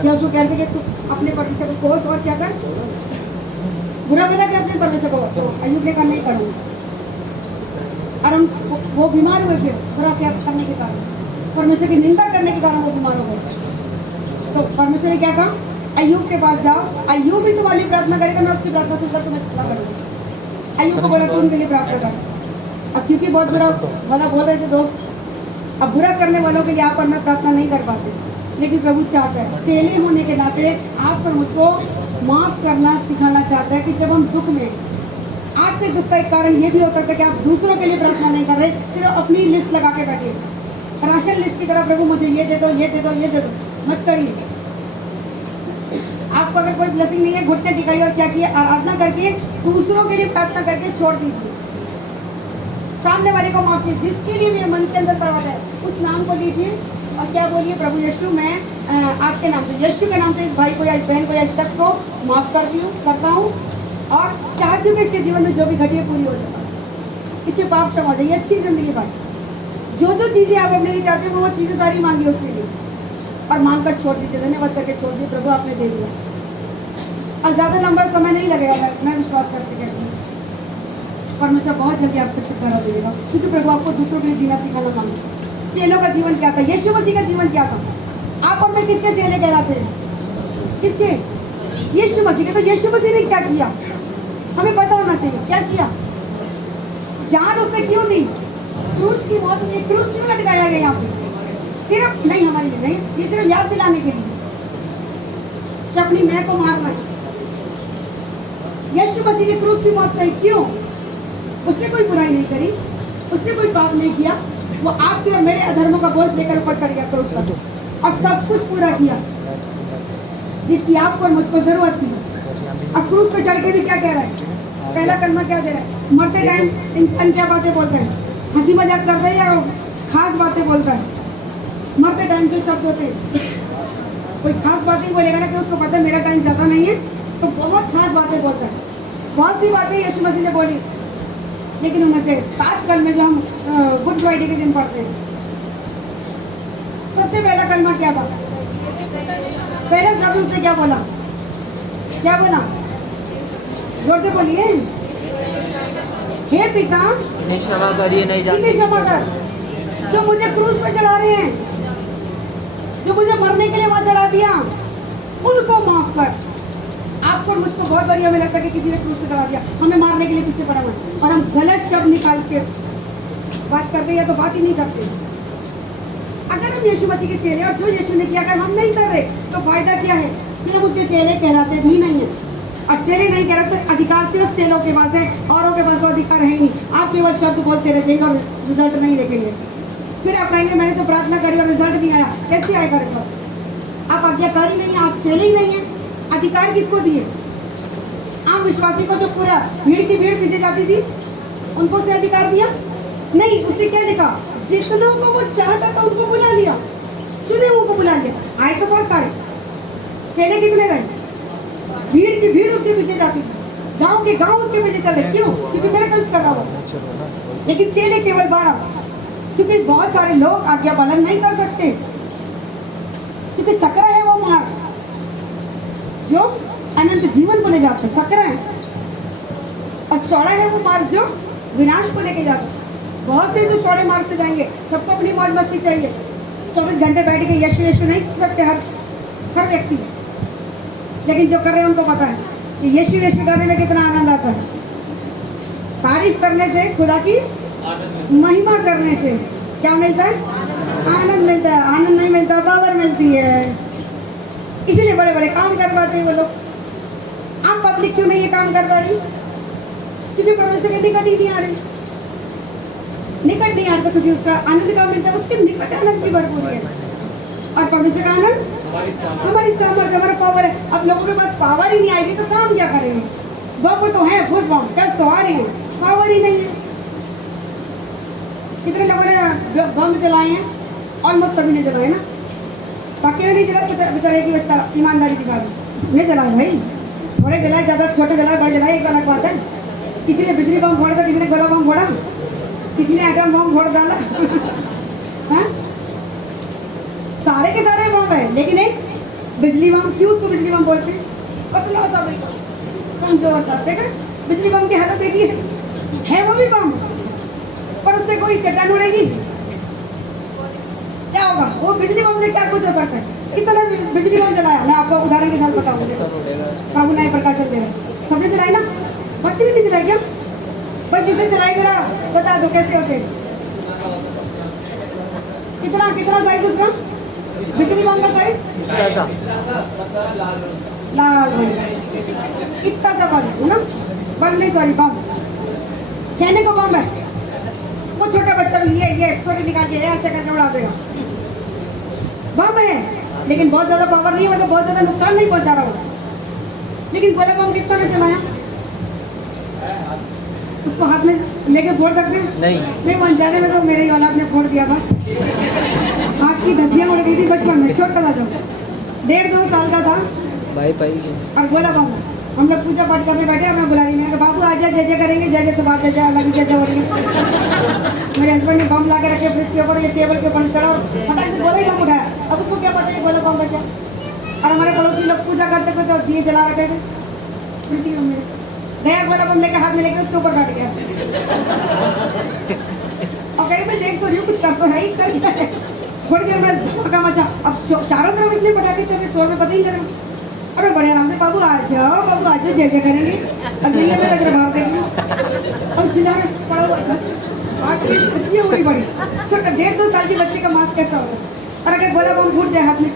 क्या उसको कहते कि तू अपने परमेश्वर को कोस और क्या कर, बुरा बोला कि अपने परमेश्वर को, तो अय्यूब ने कहा नहीं करूँगा। और हम वो बीमार हुए थे बुरा क्या करने के कारण, परमेश्वर की निंदा करने के कारण वो बीमार हो गए। तो परमेश्वर ने क्या कहा? अय्यूब के पास जाओ, अय्यूब भी तुम्हारी प्रार्थना करेगा, मैं उसकी प्रार्थना सुनकर तुम्हें पूरा करूँगा। अय्यूब को बोला तू उनके लिए प्रार्थना कर। अब क्योंकि बहुत बुरा वाला बोल रहे थे दोस्त, अब बुरा करने वालों के लिए आप और मैं प्रार्थना नहीं कर पाते, लेकिन प्रभु चाहता है चेले होने के नाते आप और मुझको माफ करना सिखाना चाहता है कि जब हम दुख में, आपके दुख का एक कारण ये भी हो सकता है कि आप दूसरों के लिए प्रार्थना नहीं कर रहे, सिर्फ अपनी लिस्ट लगा के बैठे, राशन लिस्ट की तरह, प्रभु मुझे ये दे दो, ये दे दो, ये दे दो, मत करिए। आपको अगर कोई ब्लेसिंग नहीं है, घुटने टिकाइए और क्या किए, आराधना करके दूसरों के लिए प्रार्थना करके छोड़ दीजिए, सामने वाले को माफ कीजिए, जिसके लिए भी मन के अंदर प्रवाद है उस नाम को लीजिए और क्या बोलिए, प्रभु यीशु मैं आपके नाम से, यीशु के नाम से इस भाई को या इस बहन को या इस शख्स को माफ करता हूँ और चाहती हूँ कि इसके जीवन में जो भी घटी है पूरी हो जाए, इसके पाप क्षमा हो जाए, ये अच्छी जिंदगी पाए। जो जो चीज़ें आप अपने लिए चाहते हैं वो चीज़ें सारी मांगिए उसके लिए और मांग कर छोड़ दीजिए, धन्यवाद करके छोड़ दीजिए, प्रभु आपने दे दिया और ज़्यादा लंबा समय नहीं लगेगा, मैं विश्वास करके कहती हूँ परमेश्वर बहुत जल्दी आपको छुटकारा देगा, क्योंकि प्रभु आपको दूसरों के लिए जीना सिखाना मांगे। चेलों का जीवन क्या था, यीशु मसीह का जीवन क्या था, आप और मैं किसके चेले कहलाते हैं, किसके, यीशु मसीह के। तो यीशु मसीह ने क्या किया हमें पता होना चाहिए, क्या किया, जान उसने क्यों दी, क्रूस की मौत में, क्रूस क्यों लटकाया गया यहाँ पे, सिर्फ नहीं हमारे लिए नहीं, ये सिर्फ याद दिलाने के लिए कि अपनी मैं को मारना है। यीशु मसीह ने क्रूस की मौत सही, क्यों, उसने कोई बुराई नहीं करी, उसने कोई पाप नहीं किया, वो आपके और मेरे अधर्मों का बोझ लेकर ऊपर चढ़ गया क्रूस पर और सब कुछ पूरा किया जिसकी आपको और मुझको जरूरत थी। अब क्रूस पे चढ़ के भी क्या कह रहा है, पहला कलमा क्या दे रहा है, मरते टाइम इंसान क्या बातें बोलता है, हंसी मजाक करता है या खास बातें बोलता है, मरते टाइम जो शब्द होते हैं कोई खास बातें बोलेगा ना कि उसको पता है मेरा टाइम ज़्यादा नहीं है, तो बहुत खास बातें बोलता है, बहुत सी बातें यीशु मसीह ने बोली, लेकिन उनमें से 7 कलमे जो हम गुड फ्राइडे के दिन पढ़ते हैं, सबसे पहला कलमा क्या था, पहला शब्द उसने क्या बोला, क्या बोला, जोर से बोलिए, हे पिता नहीं क्षमा करिए, नहीं इन्हें क्षमा कर, जो मुझे क्रूस पे चढ़ा रहे हैं, जो मुझे मरने के लिए वहां चढ़ा दिया, उनको माफ कर। आपको और मुझको बहुत बारी हमें लगता है कि किसी ने क्रूस पे चढ़ा दिया, हमें मारने के लिए पीछे पड़ा हुआ है और हम गलत शब्द निकाल के बात करते हैं या तो बात ही नहीं करते। अगर हम यीशु मसीह के चेले और जो यीशु ने किया अगर हम नहीं कर रहे तो फायदा क्या है, फिर हम उसके चेले कहलाते भी नहीं है और चेले नहीं कहलाते, अधिकार सिर्फ चेलों के पास है, औरों के पास वो अधिकार है ही नहीं। आप केवल शब्द बोलते रहेंगे और रिजल्ट नहीं देखेंगे, फिर आप कहेंगे मैंने तो प्रार्थना करी और रिजल्ट नहीं आया, कैसे आएगा रिजल्ट, आप आज्ञाकारी नहीं है, आप चेले ही नहीं है। अधिकार किसको दिए, आम विश्वासी को जो पूरा भीड़ की भीड़ पीछे जाती थी उनको उसने अधिकार दिया नहीं, उसने क्या लिखा, जितनों को वो चाहता था उनको बुला लिया, चुने हुओं को बुला लिया, आए तो बहुत सारे, चेले कितने रहे, भीड़ की भीड़ उसके पीछे जाती थी, गांव के गांव उसके पीछे चले, क्यों, क्योंकि मिरेकल्स कर रहा हुआ, लेकिन चेले केवल 12, क्योंकि बहुत सारे लोग आज्ञा पालन नहीं कर सकते, क्योंकि सकरा है वो मार्ग जो अनंत जीवन को ले जाते, सकरा है, और चौड़ा है वो मार्ग जो विनाश को लेके जाता। बहुत से जो चौड़े मार्ग से जाएंगे, सबको अपनी मौज मस्ती चाहिए, 24 घंटे बैठ के यीशु यीशु नहीं कर सकते हर व्यक्ति, लेकिन जो कर रहे हैं उनको पता है कि यीशु यीशु करने में कितना आनंद आता है, तारीफ करने से, खुदा की महिमा करने से क्या मिलता है, आनंद मिलता है, आनंद नहीं मिलता पावर मिलती है, इसीलिए बड़े बड़े काम कर पाते हैं वो लोग। आम पब्लिक क्यों नहीं ये काम कर पा रही, क्योंकि परमेश्वर के निकट ही नहीं आ रही, निकट नहीं आ रहा, क्योंकि उसका आनंद कहाँ मिलता है, उसके निकट आनंद की भरपूरी है, और परमेश्वर का आनंद हमारी सामर्थ्य, हमारा पावर है। अब लोगों के पास पावर ही नहीं आएगी तो काम क्या करेंगे, बम तो है, घुस बम कर तो आ रहे हैं, पावर ही नहीं है। कितने लोगों ने बम जलाए हैं, ऑलमोस्ट सभी ने जलाए ना, बाकी ने नहीं जलाए, बेचारे की बच्चा ईमानदारी दिखा रही, नहीं जलाए भाई, थोड़े जलाए, ज़्यादा छोटे जलाए, बड़े जलाए, एक अलग बात है। किसी ने बिजली बम फोड़ा था, किसी ने गोला बम फोड़ा, किसी ने एटम बम फोड़ डाला हाँ? सारे के सारे बम है, लेकिन एक बिजली बम, क्यों उसको बिजली बम बोलते हैं, पतला सा कमजोर था, देखा बिजली बम की हालत देखी है वो भी बम, पर उससे कोई चट्टान उड़ेगी, क्या होगा, वो बिजली बम से क्या कुछ हो सकता है। कितना बिजली बम जलाया, मैं आपको उदाहरण के साथ बताऊंगा, प्रभु नए प्रकाश चल रहे हैं, सबने जलाए ना, भट्टी भी नहीं जलाई क्या, भाई जिसने चलाई जरा बता दो कैसे होते। कितना कितना साइज उसका, बिजली बम का साइज कैसा? लाल इतना सा बम है ना, बम नहीं सॉरी बम, कहने को बम है। वो छोटा बच्चा भी ये एक्सप्लोर निकाल के ऐसे करके उड़ा देगा। बम है लेकिन बहुत ज्यादा पावर नहीं है, मतलब बहुत ज्यादा नुकसान नहीं पहुंचा रहा होगा। लेकिन गोला बम कितना ने चलाया, उसको हाथ में लेके फोड़ सकते हैं? नहीं, वहाँ जाने में तो मेरे ही औलाद ने फोड़ दिया था, हाथ की धज्जियाँ उड़ गई थी बचपन में, छोटा था जब 1.5-2 साल का था। भाई और गोला बम हम लोग पूजा पाठ करने बैठे, हमें बुला रही, मैंने कहा बाबू आज जय जय करेंगे, जय जय तो बात जय अलग जय जय हो रही है। मेरे हस्बैंड ने बम ला के रखे फ्रिज के ऊपर, ये टेबल के ऊपर चढ़ा और फटाक से गोला ही बम उठाया। अब उसको क्या पता है गोला बम का क्या। और हमारे पड़ोसी लोग पूजा करते थे तो दिए जला रखे थे, उल्टी में नया गोला बम लेके हाथ में लेके उसके ऊपर बैठ गया और कहीं मैं देख तो रही हूँ कुछ कर तो नहीं कर, थोड़ी देर में धमाका मचा। अब चारों तरफ इतने पटाखे चले, शोर में पता ही नहीं चला। अरे बड़े आराम से बाबू आ जाओ जय जय करेंगे, अब जइए मैं नजर मार देगी। अब चिल्ला रहे पड़ा हुआ बात की बच्ची हो बड़ी छोटा 1.5-2 साल की बच्चे का मास्क कैसा होगा। और अगर गोला बम फूट जाए हाथ में,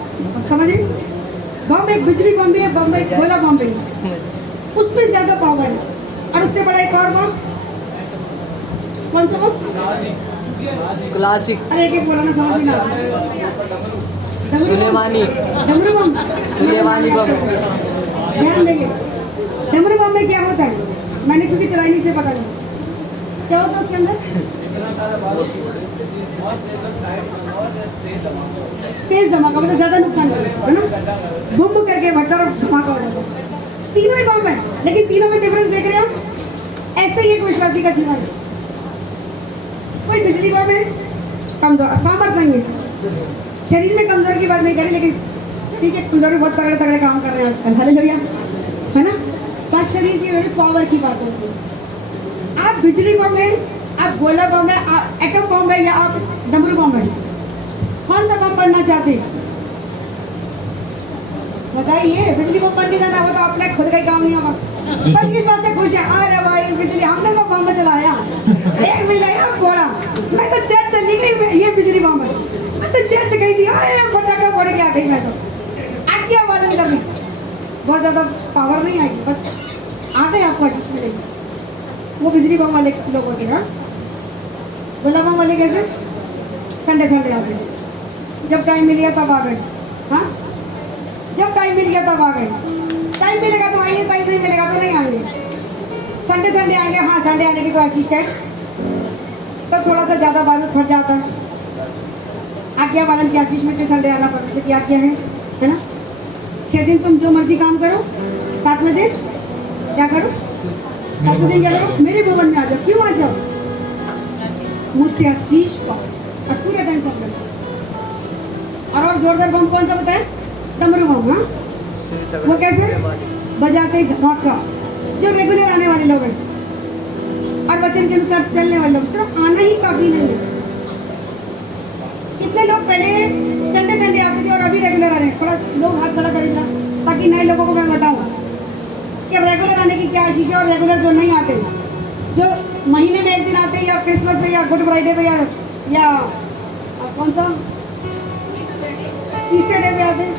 समझिए बम एक बिजली बम भी है, बम एक गोला बम भी है, उसमें ज्यादा पावर है। और उससे बड़ा एक और बम, कौन सा बम? क्लासिक। अरे एक बोला ना, समझ ना सुलेमानी। डमरू बम, सुलेमानी बम। ध्यान देंगे डमरू बम में क्या होता है, मैंने क्योंकि चलाई नहीं से पता नहीं क्या होता है उसके अंदर। तेज धमाका, मतलब ज्यादा नुकसान है ना, बुम करके भटका और धमाका हो जाता है। तीनों ही बम है लेकिन तीनों में डिफरेंस देख रहे हो। ऐसे ही एक विश्वासी का जीवन है, कोई बिजली बम है कमजोर, सामर्थ नहीं है, शरीर में कमजोर की बात नहीं करी, लेकिन ठीक है कमजोर बहुत तगड़े तगड़े काम कर रहे हैं आजकल, हालेलुया, है ना। पर शरीर की पावर की बात होती है। आप बिजली बम है, आप गोला बम है, आप एटम बम है, या आप डमरू बम है, कौन सा बम बनना चाहते हैं बताइए। बिजली बम बन के जाना हो तो अपने खुद का ही काम नहीं होगा, बस इस बात से खुश है। अरे भाई बिजली हमने तो बम चलाया, एक मिल जाएगा फोड़ा, मैं तो चर्च चली गई, ये बिजली बम है, मैं तो चर्च गई थी, अरे फटाका फोड़ के आ गई मैं तो। आज क्या बात नहीं करनी, बहुत ज्यादा पावर नहीं आएगी, बस आते हैं आपको आशीष मिलेगी। वो बिजली बम वाले लोग होते हैं, गोला बम वाले कैसे संडे आते हैं, जब टाइम मिल गया तब आ गए। हाँ जब टाइम मिल गया तब आ गए, टाइम मिलेगा तो आएंगे, टाइम नहीं मिलेगा तो नहीं आएंगे। संडे आएंगे, हाँ संडे आने की तो आशीष है, तो थोड़ा सा ज़्यादा बारूद फट जाता है। आज्ञा पालन की आशीष में तो संडे आना परमेश्वर की आज्ञा है ना। 6 दिन तुम जो मर्जी काम करो, 7वें दिन क्या करो, 7वें दिन क्या करो, मेरे भवन में आ जाओ। क्यों आ जाओ, मुझसे आशीष पाओ और पूरा टाइम कम करो। और जोरदार बम कौन सा बताए, डमरू बम। हाँ वो कैसे बजाते धमाका, जो रेगुलर आने वाले लोग हैं और वचन के अनुसार चलने वाले लोग, सिर्फ आना ही काफी नहीं है। कितने लोग पहले संडे आते थे और अभी रेगुलर आ रहे हैं, थोड़ा लोग हाथ खड़ा करेंगे ताकि नए लोगों को मैं बताऊं कि रेगुलर आने की क्या आशीष है। और रेगुलर जो नहीं आते, जो महीने में एक दिन आते हैं, या क्रिसमस पे या गुड फ्राइडे पे या कौन सा ईस्टर डे पे आते हैं,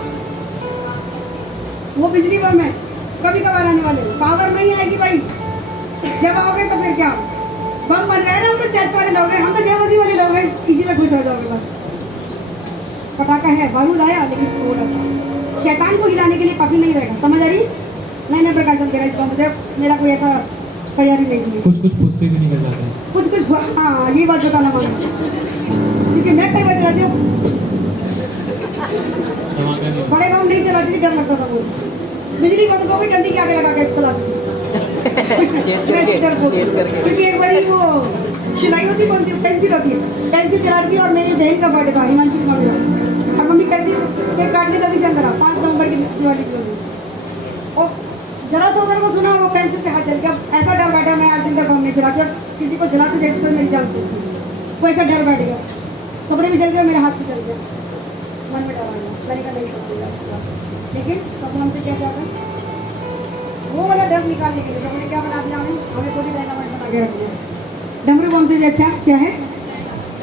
वो बिजली बम है, कभी कभार आने वाले, पावर नहीं आएगी भाई। जब आओगे तो फिर क्या, बम बन रहे हैं ना, हम तो चर्च वाले लोग हैं, हम तो जयमती वाले लोग हैं, इसी में खुश हो जाओगे बस। पटाखा है, बारूद आया, लेकिन थोड़ा सा शैतान को हिलाने के लिए काफी नहीं रहेगा, समझ आ रही। नहीं प्रकाश चल रहा है, मुझे मेरा कोई ऐसा तैयारी नहीं है, कुछ फुस्से भी निकल जाते हैं, कुछ हाँ ये बात बताना माना, क्योंकि मैं कई बार चलाती हूँ, बड़े बम नहीं चलाती थी, डर लगता था मुझे। बिजली बम को भी डंडी के आगे लगा के चलाती क्योंकि एक बार वो सिलाई होती, कौन सी पेंसिल होती है, पेंसिल चला रही थी और मेरी बहन का बर्थडे था, हिमांशु का बर्थडे, और मम्मी कहती केक काटने जाती थी अंदर, 5 नवंबर की दिवाली की होगी। और जरा सा उधर को सुना, वो पेंसिल से हाथ जल गया, ऐसा डर बैठा, मैं आज दिन तक बम नहीं चलाती, और किसी को जलाते देखती तो मेरी जान वो ऐसा डर बैठ गया, कपड़े भी जल गए, मेरा हाथ भी जल गया, मन में डर आ गया, मैंने कहा नहीं सकती। लेकिन तब हमसे क्या जाता, वो वाला डर निकालने के लिए हमने क्या बना दिया, हमें खुद ही डायनामाइट बना के रख दिया। डमरू बम से भी अच्छा क्या है?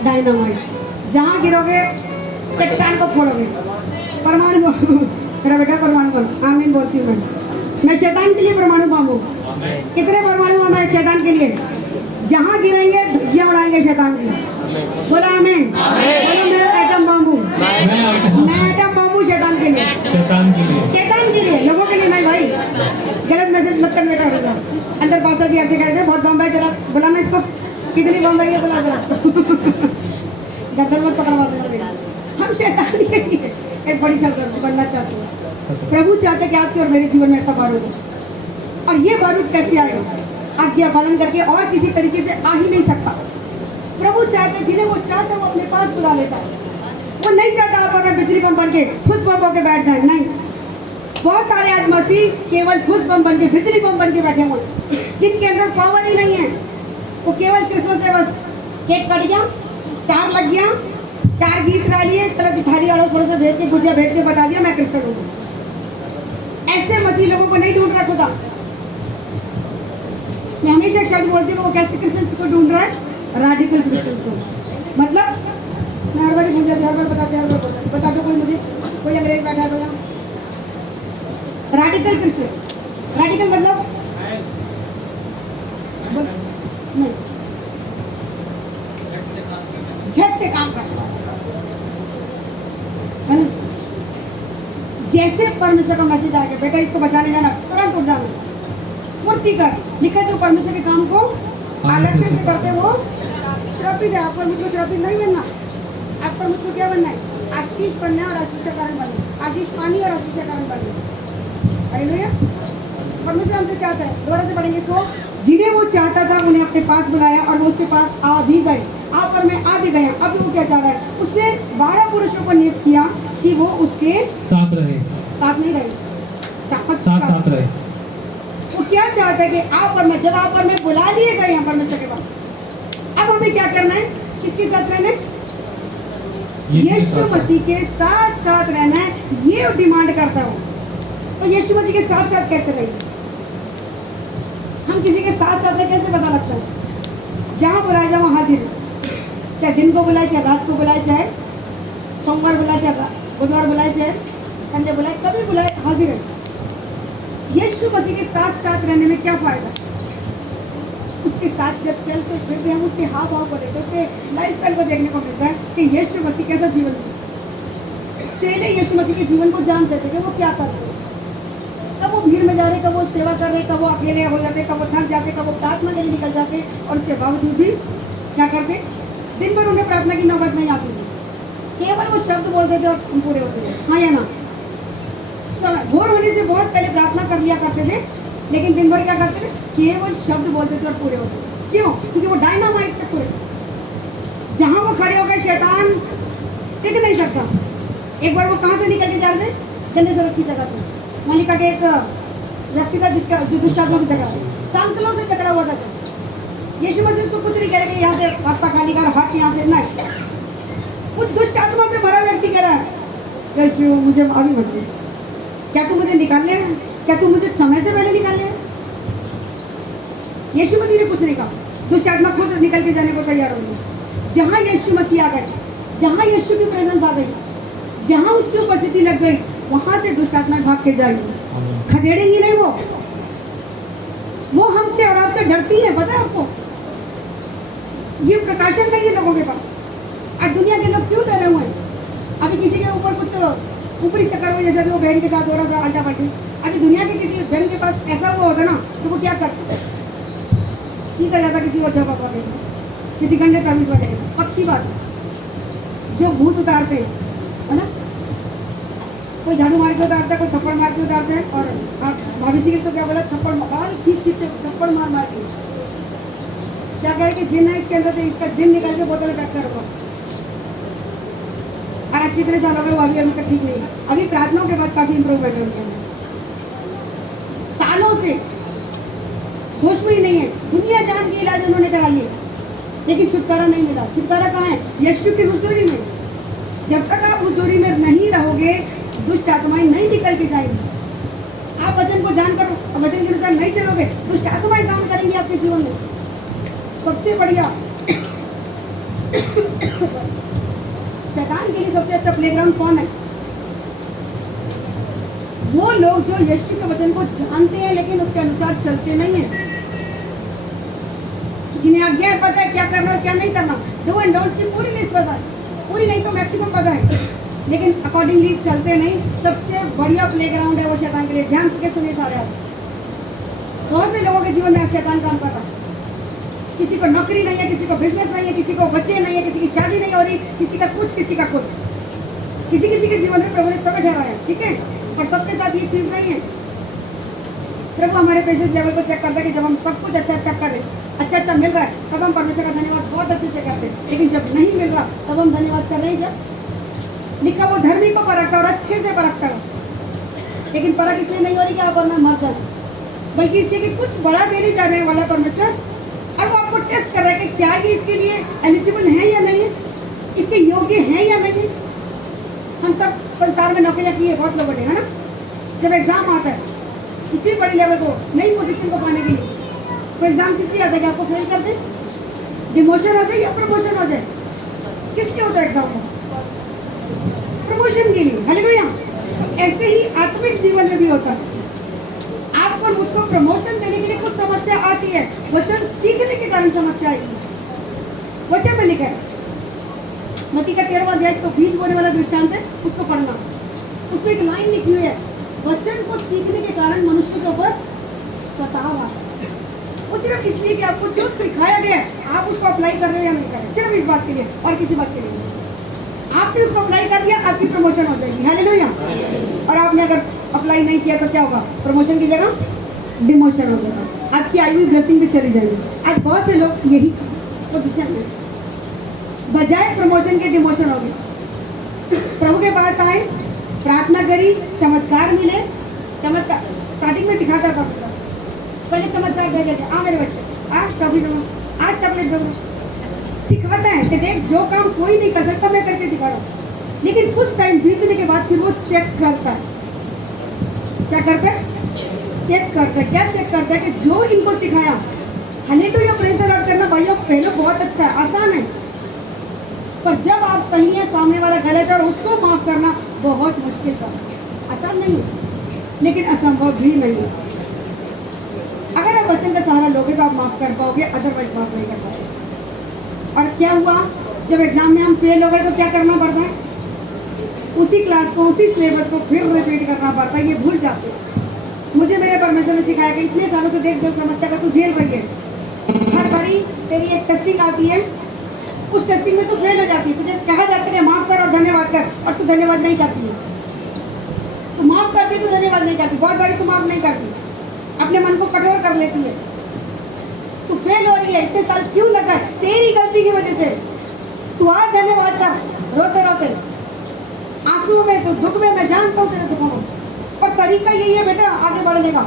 डायनामाइट। जहाँ गिरोगे चट्टान को फोड़ोगे। परमाणु बम मेरा बेटा परमाणु बम। आमीन बोलती हूँ मैं शैतान के लिए परमाणु बम हूँ। कितने परमाणु बम है शैतान के लिए? जहाँ गिरेंगे धज्जियाँ उड़ाएंगे शैतान की। बोला आमीन। बोलो मैं एटम बम हूँ। मैं एटम बम हूँ शैतान के लिए। शैतान के लिए। शैतान के लिए, लोगों के लिए नहीं भाई। गलत मैसेज मत कर बेटा। अंदर पासा भी ऐसे कहते हैं बहुत बम है, जरा बुलाना इसको। कितनी बम है ये बुला जरा। गर्दन मत पकड़वा देना बेटा। हम शैतान के लिए एक बड़ी सरगर्मी बनना चाहते हैं। प्रभु चाहते हैं कि आपके और मेरे जीवन में ऐसा बारूद हो। और ये बारूद कैसे आएगा? आज्ञा पालन करके, और किसी तरीके से आ ही नहीं सकता। प्रभु चाहते जिन्हें वो चाहता है वो अपने पास बुला लेता है। वो नहीं चाहता आप और बिजली बम बन के फुस बम होके बैठ जाए। नहीं, बहुत सारे आज मसीह केवल फुस बम बन के, बिजली बम बन के बैठे हुए, जिनके अंदर पावर ही नहीं है। वो केवल क्रिसमस में बस केक कट गया, स्टार लग गया, 4 गीत गा लिए, चलो थाली वालों थोड़े से भेज के गुजिया भेज के बता दिया मैं क्रिश्चियन हूँ। ऐसे मसीह लोगों को नहीं ढूंढ रहा खुदा। मैं हमेशा एक शब्द बोलती हूँ, वो कैसे क्रिश्चियन को ढूंढ रहा है? रैडिकल क्रिश्चियन को। मतलब मैं हर बार पूछ जाती, हर बार बताते, हर बार बताते, बता दो कोई मुझे, कोई अंग्रेज बैठा है तो यहाँ। रैडिकल क्रिश्चियन, रैडिकल मतलब नहीं, झट से काम करता है ना। जैसे परमेश्वर का मैसेज आएगा, बेटा इसको बचाने जाना, तुरंत उठ जाना, फुर्ती कर। लिखा जो परमेश्वर के काम को आलस्य से करते वो श्रापित है। आपको मुझको श्रापित नहीं बनना, आपको मुझको क्या बनना है? आशीष बनना है और आशीष का कारण बनना है। आशीष पानी और आशीष का कारण बनना है। हालेलुया। परमेश्वर हमसे चाहता है, दोबारा से पढ़ेंगे इसको। जिन्हें वो चाहता था उन्हें अपने पास बुलाया और वो उसके पास आ भी गए। आप और मैं आ भी गए। अब वो क्या चाह रहा है? उसने 12 पुरुषों को नियुक्त किया कि वो उसके साथ रहे। साथ नहीं रहे, साथ रहे। वो क्या चाहता है कि आप और मैं, जब आप और मैं बुला लिए गए हैं परमेश्वर के पास, अब हमें क्या करना है? किसके साथ रहना है? यीशु मसीह के साथ साथ रहना है। ये डिमांड करता हूँ। तो यीशु मसीह के साथ साथ कैसे रहेंगे? हम किसी के साथ साथ है कैसे पता लगता है? जहाँ बुलाए जाए वहाँ हाजिर, चाहे दिन को बुलाए, चाहे रात को बुलाए, चाहे सोमवार बुलाए, चाहे बुधवार बुलाए, चाहे संडे बुलाए, कभी बुलाए हाजिर है। यीशु मसीह के साथ साथ रहने में क्या फायदा? उसके साथ जब चलते फिरते हम उसके हाव भाव को देखते, उसके लाइफ स्टाइल को देखने को मिलता है कि यीशु मसीह कैसा जीवन जीते। चेले यीशु मसीह के जीवन को जानते थे कि वो क्या कर रहे हैं। कब वो भीड़ में जा रहे, कब वो सेवा कर रहे, कब वो अकेले हो जाते, कब वो थक जाते, कब वो प्रार्थना के लिए निकल जाते, और उसके बावजूद भी क्या करते? दिन भर उन्हें प्रार्थना की नौबत नहीं आती थी। केवल वो शब्द बोलते थे और पूरे होते थे। हाँ या ना? भोर होने से बहुत पहले प्रार्थना कर लिया करते थे, लेकिन दिन भर क्या करते थे? केवल शब्द बोलते थे और पूरे होते थे। क्यों? क्योंकि वो डायनामाइट थे पूरे। जहाँ वो खड़े हो गए शैतान टिक नहीं सकता। एक बार वो कहाँ से निकल के जा रहे थे? गंदे से रखी जगह से। मलिका के एक व्यक्ति का जिसका जो दुष्टात्मा से झगड़ा, सांतलों से झगड़ा हुआ था। यीशु मसीह उसको कुछ नहीं कह रहे कि यहाँ से रास्ता खाली कर, हट यहाँ से, नहीं। कुछ दुष्ट आत्मा से भरा व्यक्ति कह रहा है यीशु मुझे अभी मत दे। क्या तू मुझे निकालने है? क्या तू मुझे समय से पहले निकालने है? यीशु मसीह ने कुछ नहीं कहा। दुष्ट आत्मा खुद निकल के जाने को तैयार हो गई। जहाँ यीशु मसीह आ गए, जहाँ यीशु की प्रेजेंस आ गई, जहाँ उसकी उपस्थिति लग गई, वहाँ से दुष्ट आत्मा भाग के जाएगी। खदेड़ेंगी नहीं वो हमसे और आपसे डरती है। पता है आपको? ये प्रकाशन नहीं है लोगों के पास। आज दुनिया के लोग क्यों डरे हुए हैं? अभी किसी के ऊपर कुछ ऊपरी चक्कर हो, जैसे वो बहन के साथ हो रहा था अल्टा पल्टी। अभी दुनिया के किसी बहन के पास ऐसा हुआ होता ना, तो वो क्या करता? सीधा जाता किसी और जगह पर, किसी गंडे तमीज वाले। पक्की बात, जो भूत उतारते है ना, कोई झाड़ू मार के उतारता है, कोई थप्पड़ मार के उतारते हैं। और भाभी जी तो क्या बोला? थप्पड़ मार, खींच से थप्पड़ मार मार के क्या कहे कि जिन है इसके अंदर से, इसका जिन निकाल के बोतल पैक करो। और आज कितने साल हो गए, वो अभी तक ठीक नहीं है। अभी प्रार्थनाओं के बाद काफी इंप्रूवमेंट है उनके अंदर। सालों से होश में ही नहीं है। दुनिया जान के इलाज उन्होंने करा लिए, लेकिन छुटकारा नहीं मिला। छुटकारा कहाँ है? यीशु की हुजूरी में। जब तक आप हुजूरी में नहीं रहोगे, दुष्ट आत्माएं नहीं निकल के जाएंगी। आप वचन को जानकर वचन के अनुसार नहीं चलोगे, दुष्ट आत्माएं काम करेंगी आपके जीवन में। सबसे बढ़िया शैतान के लिए सबसे अच्छा प्लेग्राउंड कौन है? वो लोग जो यीशु के वचन को जानते हैं लेकिन उसके अनुसार चलते नहीं है, जिन्हें आज्ञा पता है क्या करना और क्या नहीं करना, डू एंड डोंट की पूरी लिस्ट पता है, पूरी नहीं तो मैक्सिमम पता है, लेकिन अकॉर्डिंगली चलते नहीं। सबसे बढ़िया प्लेग्राउंड है वो शैतान के लिए। ध्यान से सुनिए सारे आप। बहुत से लोगों के जीवन में शैतान काम कर रहा है। किसी को नौकरी नहीं है, किसी को बिजनेस नहीं है, किसी को बच्चे नहीं है, किसी की शादी नहीं हो रही, किसी का कुछ, किसी का कुछ। किसी किसी के जीवन में प्रभु ने सब ठहराया है, ठीक है, और सबके साथ ये चीज़ नहीं है। प्रभु हमारे पेशेंस लेवल को चेक करता है कि जब हम सब कुछ अच्छा अच्छा करें, अच्छा अच्छा मिल रहा है, तब हम परमेश्वर का धन्यवाद बहुत अच्छे से करते हैं। लेकिन जब नहीं मिल रहा तब हम धन्यवाद कर रहे हैं। जब लिखा वो धर्मी को परखता और अच्छे से परखता है, लेकिन परख इसलिए नहीं हो रही कि आप और मैं मर जाए, बल्कि इसलिए कि कुछ बड़ा देने जा रहे हैं वाला परमेश्वर, और वो आपको टेस्ट कर रहा है कि क्या ये इसके लिए एलिजिबल है या नहीं है, इसके योग्य है या नहीं। हम सब संसार में नौकरियाँ की है बहुत लोगों ने, है ना। जब एग्जाम आता है किसी बड़ी लेवल को, नई पोजीशन को पाने के लिए, तो एग्जाम किस लिए आता है कि आपको फेल कर दे, डिमोशन हो जाए या प्रमोशन हो जाए। किसके होता है एग्जाम को? प्रमोशन के लिए। हालेलुया। ऐसे ही आत्मिक जीवन में भी होता है। आपको मुझको प्रमोशन देने के लिए कुछ समस्या आती है, वचन सीखने के कारण समस्या आएगी। वचन में लिखा है मत्ती का 13वां अध्याय, तो बीज बोने वाला दृष्टांत है, उसको पढ़ना। उसमें एक लाइन लिखी हुई है, वचन को सीखने के कारण मनुष्य के ऊपर सताव आता है। वो सिर्फ इसलिए कि आपको जो सिखाया गया है आप उसको अप्लाई कर रहे हो या नहीं कर रहे, सिर्फ इस बात के लिए और किसी बात के लिए नहीं। आपने उसको अप्लाई कर दिया, आपकी प्रमोशन हो जाएगी। हालेलुया। और आपने अगर अप्लाई नहीं किया तो क्या होगा? प्रमोशन की जगह डिमोशन हो जाएगा, आपकी आयु ब्लेसिंग भी चली जाएगी। आज बहुत से लोग यही पोजीशन में, बजाय प्रमोशन के डिमोशन हो गए। प्रभु के पास आए, प्रार्थना करी, चमत्कार मिले। चमत्कार स्टार्टिंग में दिखाता था, पहले चमत्कार दे देते, आ मेरे बच्चे, आज कभी दो, आज चॉकलेट दो, सिखाता है कि देख जो काम कोई नहीं कर सकता मैं करके दिखा रहा हूँ। लेकिन कुछ टाइम बीतने के बाद फिर वो चेक करता है। क्या करता है? चेक करता है। क्या चेक करता है? कि जो इनको सिखाया, हालेलुया, प्रेज़ द लॉर्ड करना भाइयों पहले बहुत अच्छा है, आसान है, पर जब आप सही है, सामने वाला गलत है और उसको माफ करना बहुत मुश्किल काम है। आसान नहीं है लेकिन असंभव भी नहीं है। अगर आप वचन का सहारा लोगे तो आप माफ कर पाओगे, अदरवाइज माफ नहीं कर पाओगे। और क्या हुआ? जब एग्जाम में हम फेल हो गए तो क्या करना पड़ता है? उसी क्लास को, उसी सिलेबस को फिर रिपीट करना पड़ता है। ये भूल जाते हैं। मुझे मेरे परमेश्वर ने सिखाया कि इतने सालों से देख जो समस्या का तू झेल रही है, हर बारी तेरी एक टेस्टिंग आती है, उस टेस्टिंग में तू फेल हो जाती है। तुझे कहा जाता है माफ कर और धन्यवाद कर, और तू धन्यवाद नहीं करती है। तू माफ करती, तू धन्यवाद नहीं करती। बहुत बारी तू माफ नहीं करती, अपने मन को कठोर कर लेती है। तू फेल हो रही है, इतने साल क्यों लगा? तेरी गलती की वजह से। तू आज धन्यवाद कर, रोते रोते आंसू में, तो दुख में, मैं जानता हूँ तेरे दुखों को, पर तरीका यही है बेटा आगे बढ़ने का।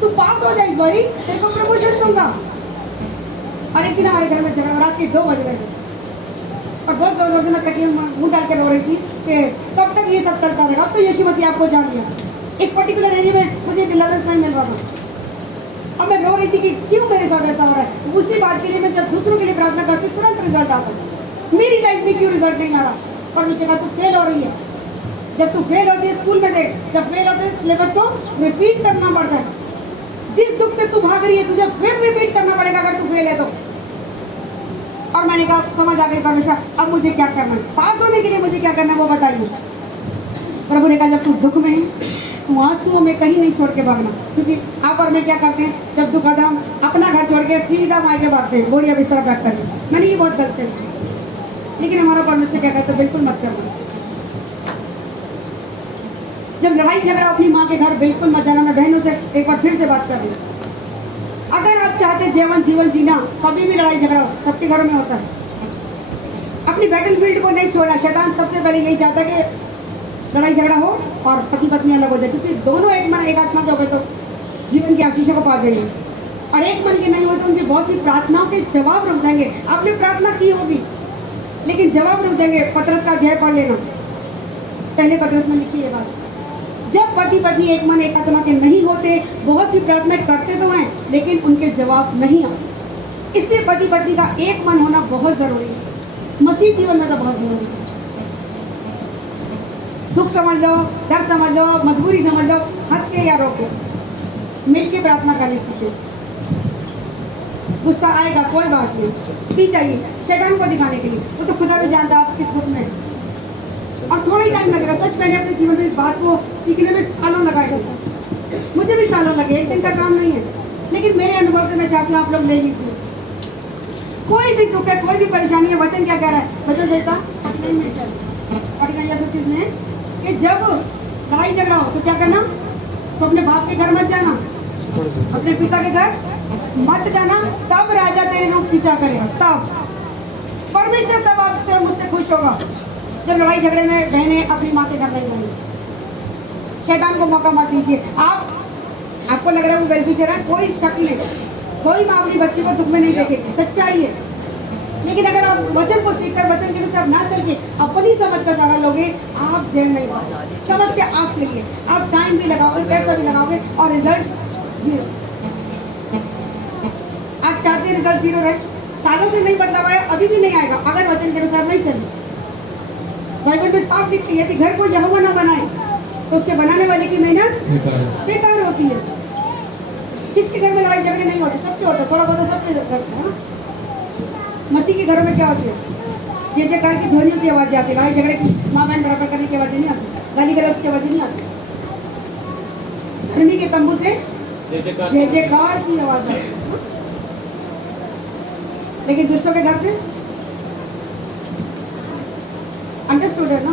तू पास हो जाए इस बारी, तेरे को प्रमोशन दूंगा। और एक दिन हमारे घर में झगड़ा, रात के 2 बज रहे थे, और बहुत जोर में तकिए मुँह डाल के रो रही थी कि कब तक ये सब चलता रहेगा। अब तो यीशु मसीह आपको जान लिया। एक पर्टिकुलर एरिया में मुझे डिलीवरेंस नहीं मिल रहा था, अब मैं रो रही थी कि क्यों मेरे साथ ऐसा हो रहा है। उसी बात के लिए मैं जब दूसरों के लिए प्रार्थना करती तुरंत रिजल्ट आता। मेरी लाइफ में क्यों रिजल्ट नहीं आ रहा? और मुझे कहा तू फेल हो रही है। जब तू फेल होती है स्कूल में देख, जब फेल होते है सिलेबस को रिपीट करना पड़ता है। जिस दुख से तू भाग रही है तुझे फिर रिपीट करना पड़ेगा अगर तू फेल है तो। और मैंने कहा समझ आ गई परमेश्वर, अब मुझे क्या करना है? पास होने के लिए मुझे क्या करना है वो बताइए। प्रभु ने कहा जब तू दुख में है तू आंसुओं में कहीं नहीं छोड़ के भागना, क्योंकि आप और मैं क्या करते हैं जब दुख आता हम अपना घर छोड़ के सीधा मायके भागते हैं, बोरिया बिस्तर पैक करके। मैंने ये बहुत गलत है, लेकिन हमारा परमेश्वर क्या कहता है बिल्कुल मत करना। जब लड़ाई झगड़ा अपनी माँ के घर बिल्कुल मत जाना। मैं बहनों से एक बार फिर से बात कर रही हूँ, अगर आप चाहते जीवन जीना, कभी भी लड़ाई झगड़ा हो, सबके घरों में होता है। अपनी बैटल फील्ड को नहीं छोड़ना। शैतान सबसे पहले यही चाहता है कि लड़ाई झगड़ा हो और पति पत्नी अलग हो जाए, क्योंकि दोनों एक मन एक आत्मा के हो गए तो जीवन की आशीषों को पा जाएंगे। और एक मन के नहीं होते उनकी बहुत सी प्रार्थनाओं के जवाब रुक जाएंगे। आपने प्रार्थना की होगी लेकिन जवाब रुक जाएंगे। पतरस का अध्याय पढ़ लेना, पहले पतरस में लिखी है बात। जब पति पत्नी एक मन एक आत्मा के नहीं होते, बहुत सी प्रार्थना करते तो हैं लेकिन उनके जवाब नहीं आते। इसलिए पति पत्नी का एक मन होना बहुत जरूरी है। मसीह जीवन में तो बहुत जरूरी है। दुख समझ लो, दर्द समझ लो, मजबूरी समझ लो, हंस के या रो के मिल के प्रार्थना करनी सीखे। गुस्सा आएगा कोई बात नहीं, पी चाहिए शैतान को दिखाने के लिए, वो तो खुदा भी जानता है आप किस दुख में है। और थोड़ा ही टाइम लगेगा। सच मैंने अपने जीवन में इस बात को सीखने में सालों लगाए। मुझे भी सालों लगे, एक दिन का काम नहीं है, लेकिन मेरे अनुभव से मैं चाहती हूँ आप लोग ले लीजिए। कोई भी दुख है, कोई भी परेशानी है, वचन क्या कह रहा है? वचन देता नहीं मिलता। और किसने कि जब लड़ाई झगड़ा हो तो क्या करना? तो अपने बाप के घर मत जाना, अपने पिता के घर मत जाना, तब राजा तेरे रूप पीछा करेगा। तब परमेश्वर तब आपसे मुझसे खुश होगा जब लड़ाई झगड़े में बहनें अपनी माँ के घर नहीं जाएंगी। शैतान को मौका मत दीजिए। आपको लग रहा है वो बेनिफिशियर है, कोई शक नहीं, कोई माँ अपनी बच्ची को दुख में नहीं देखेगी, सच्चाई है। लेकिन अगर आप वचन को सीखकर वचन के अनुसार ना चल के अपनी समझ कर लगा लोगे, आप जेल नहीं पाओगे। समझ से आप के लिए आप टाइम भी लगाओगे, पैसा भी लगाओगे और रिजल्ट जीरो। आप चाहते हैं रिजल्ट जीरो रहे, सालों से नहीं बदलाव आया, अभी भी नहीं आएगा अगर वचन के अनुसार नहीं चले। बाइबल में साफ लिखती है कि घर को यहोवा ना बनाए तो उसके बनाने वाले की मेहनत बेकार होती है। किसके घर में लड़ाई झगड़े नहीं होते? सबके होते, थोड़ा बहुत सबके होते हैं। मसीह के घरों में क्या होती है? ये जयकार की ध्वनियों की आवाज़ आती है, लड़ाई झगड़े की माँ बहन बराबर करने की आवाज़ें नहीं आती, गाली गलौज की आवाज़ें नहीं आती। धर्मी के तंबू से जय जयकार की आवाज़ आती है। लेकिन दुष्टों के घर से अंडरस्टूड है ना?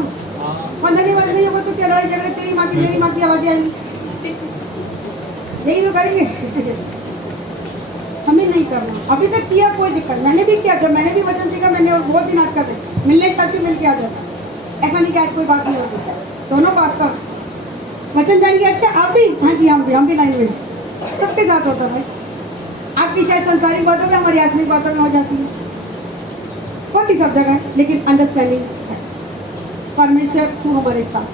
वंदन की आवाज़ नहीं होगा तो क्या लड़ाई झगड़े तेरी माँ की मेरी माँ की आवाज़ें आएंगी? यही तो करेंगे। हमें नहीं करना। अभी तक किया कोई दिक्कत, मैंने भी किया, जब मैंने भी वचन सीखा मैंने वो दिन आज कर दे मिलने चाहती मिल के आ जाए। ऐसा नहीं कि आज कोई बात नहीं होती, दोनों बात कर वचन जाएंगे। अच्छा आप भी? हाँ जी हम भी लाइन में सबके साथ होता है। आपकी शायद संसारिक बातों में हमारी आत्मिक बातों में हो जाती है, होती सब जगह, लेकिन अंडरस्टैंडिंग परमेश्वर तू हमारे साथ।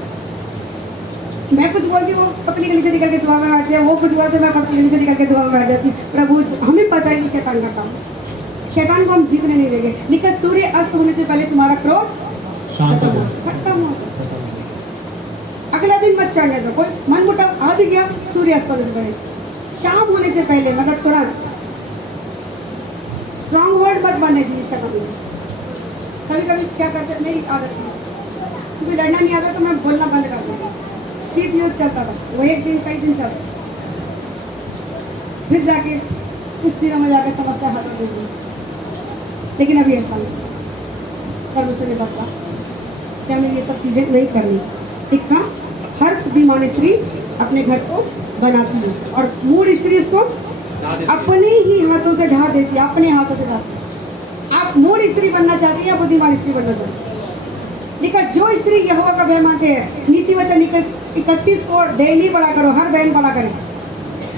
मैं कुछ बोलती हूँ पतली गली से निकल के दुआ में बैठती है, वो कुछ बोलते मैं पतली गली से निकल के दुआ में बैठ जाती। प्रभु हमें पता है कि शैतान का काम, शैतान को हम जीतने नहीं देंगे। लेकिन सूर्य अस्त होने से पहले तुम्हारा क्रोध खत्म हो। अगला दिन मत चढ़ने दो, कोई मन मुटाव आ भी गया, सूर्य अस्त होने से पहले, शाम होने से पहले, मतलब तुरंत स्ट्रॉन्ग वर्ड मत बनने दीजिए शैतान। कभी कभी क्या करते, मेरी आदत है क्योंकि लड़ना नहीं आता तो मैं बोलना बंद कर दूँगी। शीत युद्ध चलता था, वो एक दिन कई दिन चलता, फिर जाके कुछ दिनों में जाकर समस्या खत्म हो गई। लेकिन अभी ऐसा नहीं, परमेश्वर ने बता कि हमें ये सब चीज़ें नहीं करनी। ठीक ना? हर बुद्धिमान स्त्री अपने घर को बनाती है और मूढ़ स्त्री उसको अपने ही हाथों से ढा देती है, अपने हाथों से ढाती है। आप मूढ़ स्त्री बनना चाहती है या बुद्धिमान स्त्री बनना चाहती है? लेकिन जो स्त्री यहोवा का भय मानते हैं, नीति वचन 31 को डेली पढ़ा करो, हर बहन पढ़ा करे।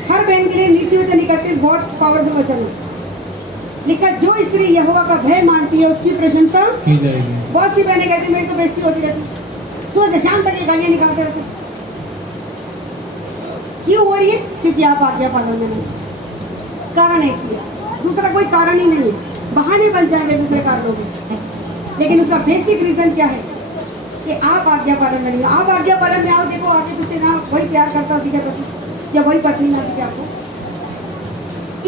हर बहन के लिए नीति वचन 31 बहुत पावरफुल वचन है। लेकिन जो स्त्री यहोवा का भय मानती है उसकी प्रशंसा की जाएगी। बहुत सी बहनें कहती मेरी तो बेइज्जती होती रहती, सुबह से शाम तक ये गालियाँ निकालते रहते। क्यों हो रही है? क्योंकि आप आज्ञा पालन में नहीं, कारण है किया, दूसरा कोई कारण ही नहीं है। बहाने बन जाएंगे दूसरे कारणों में, लेकिन उसका बेसिक रीजन क्या है कि आप आज्ञा पालन में नहीं। आप आज्ञा पालन में आओ, देखो आगे पीछे ना वही प्यार करता दिखे पति या वही पत्नी ना दिखे आपको,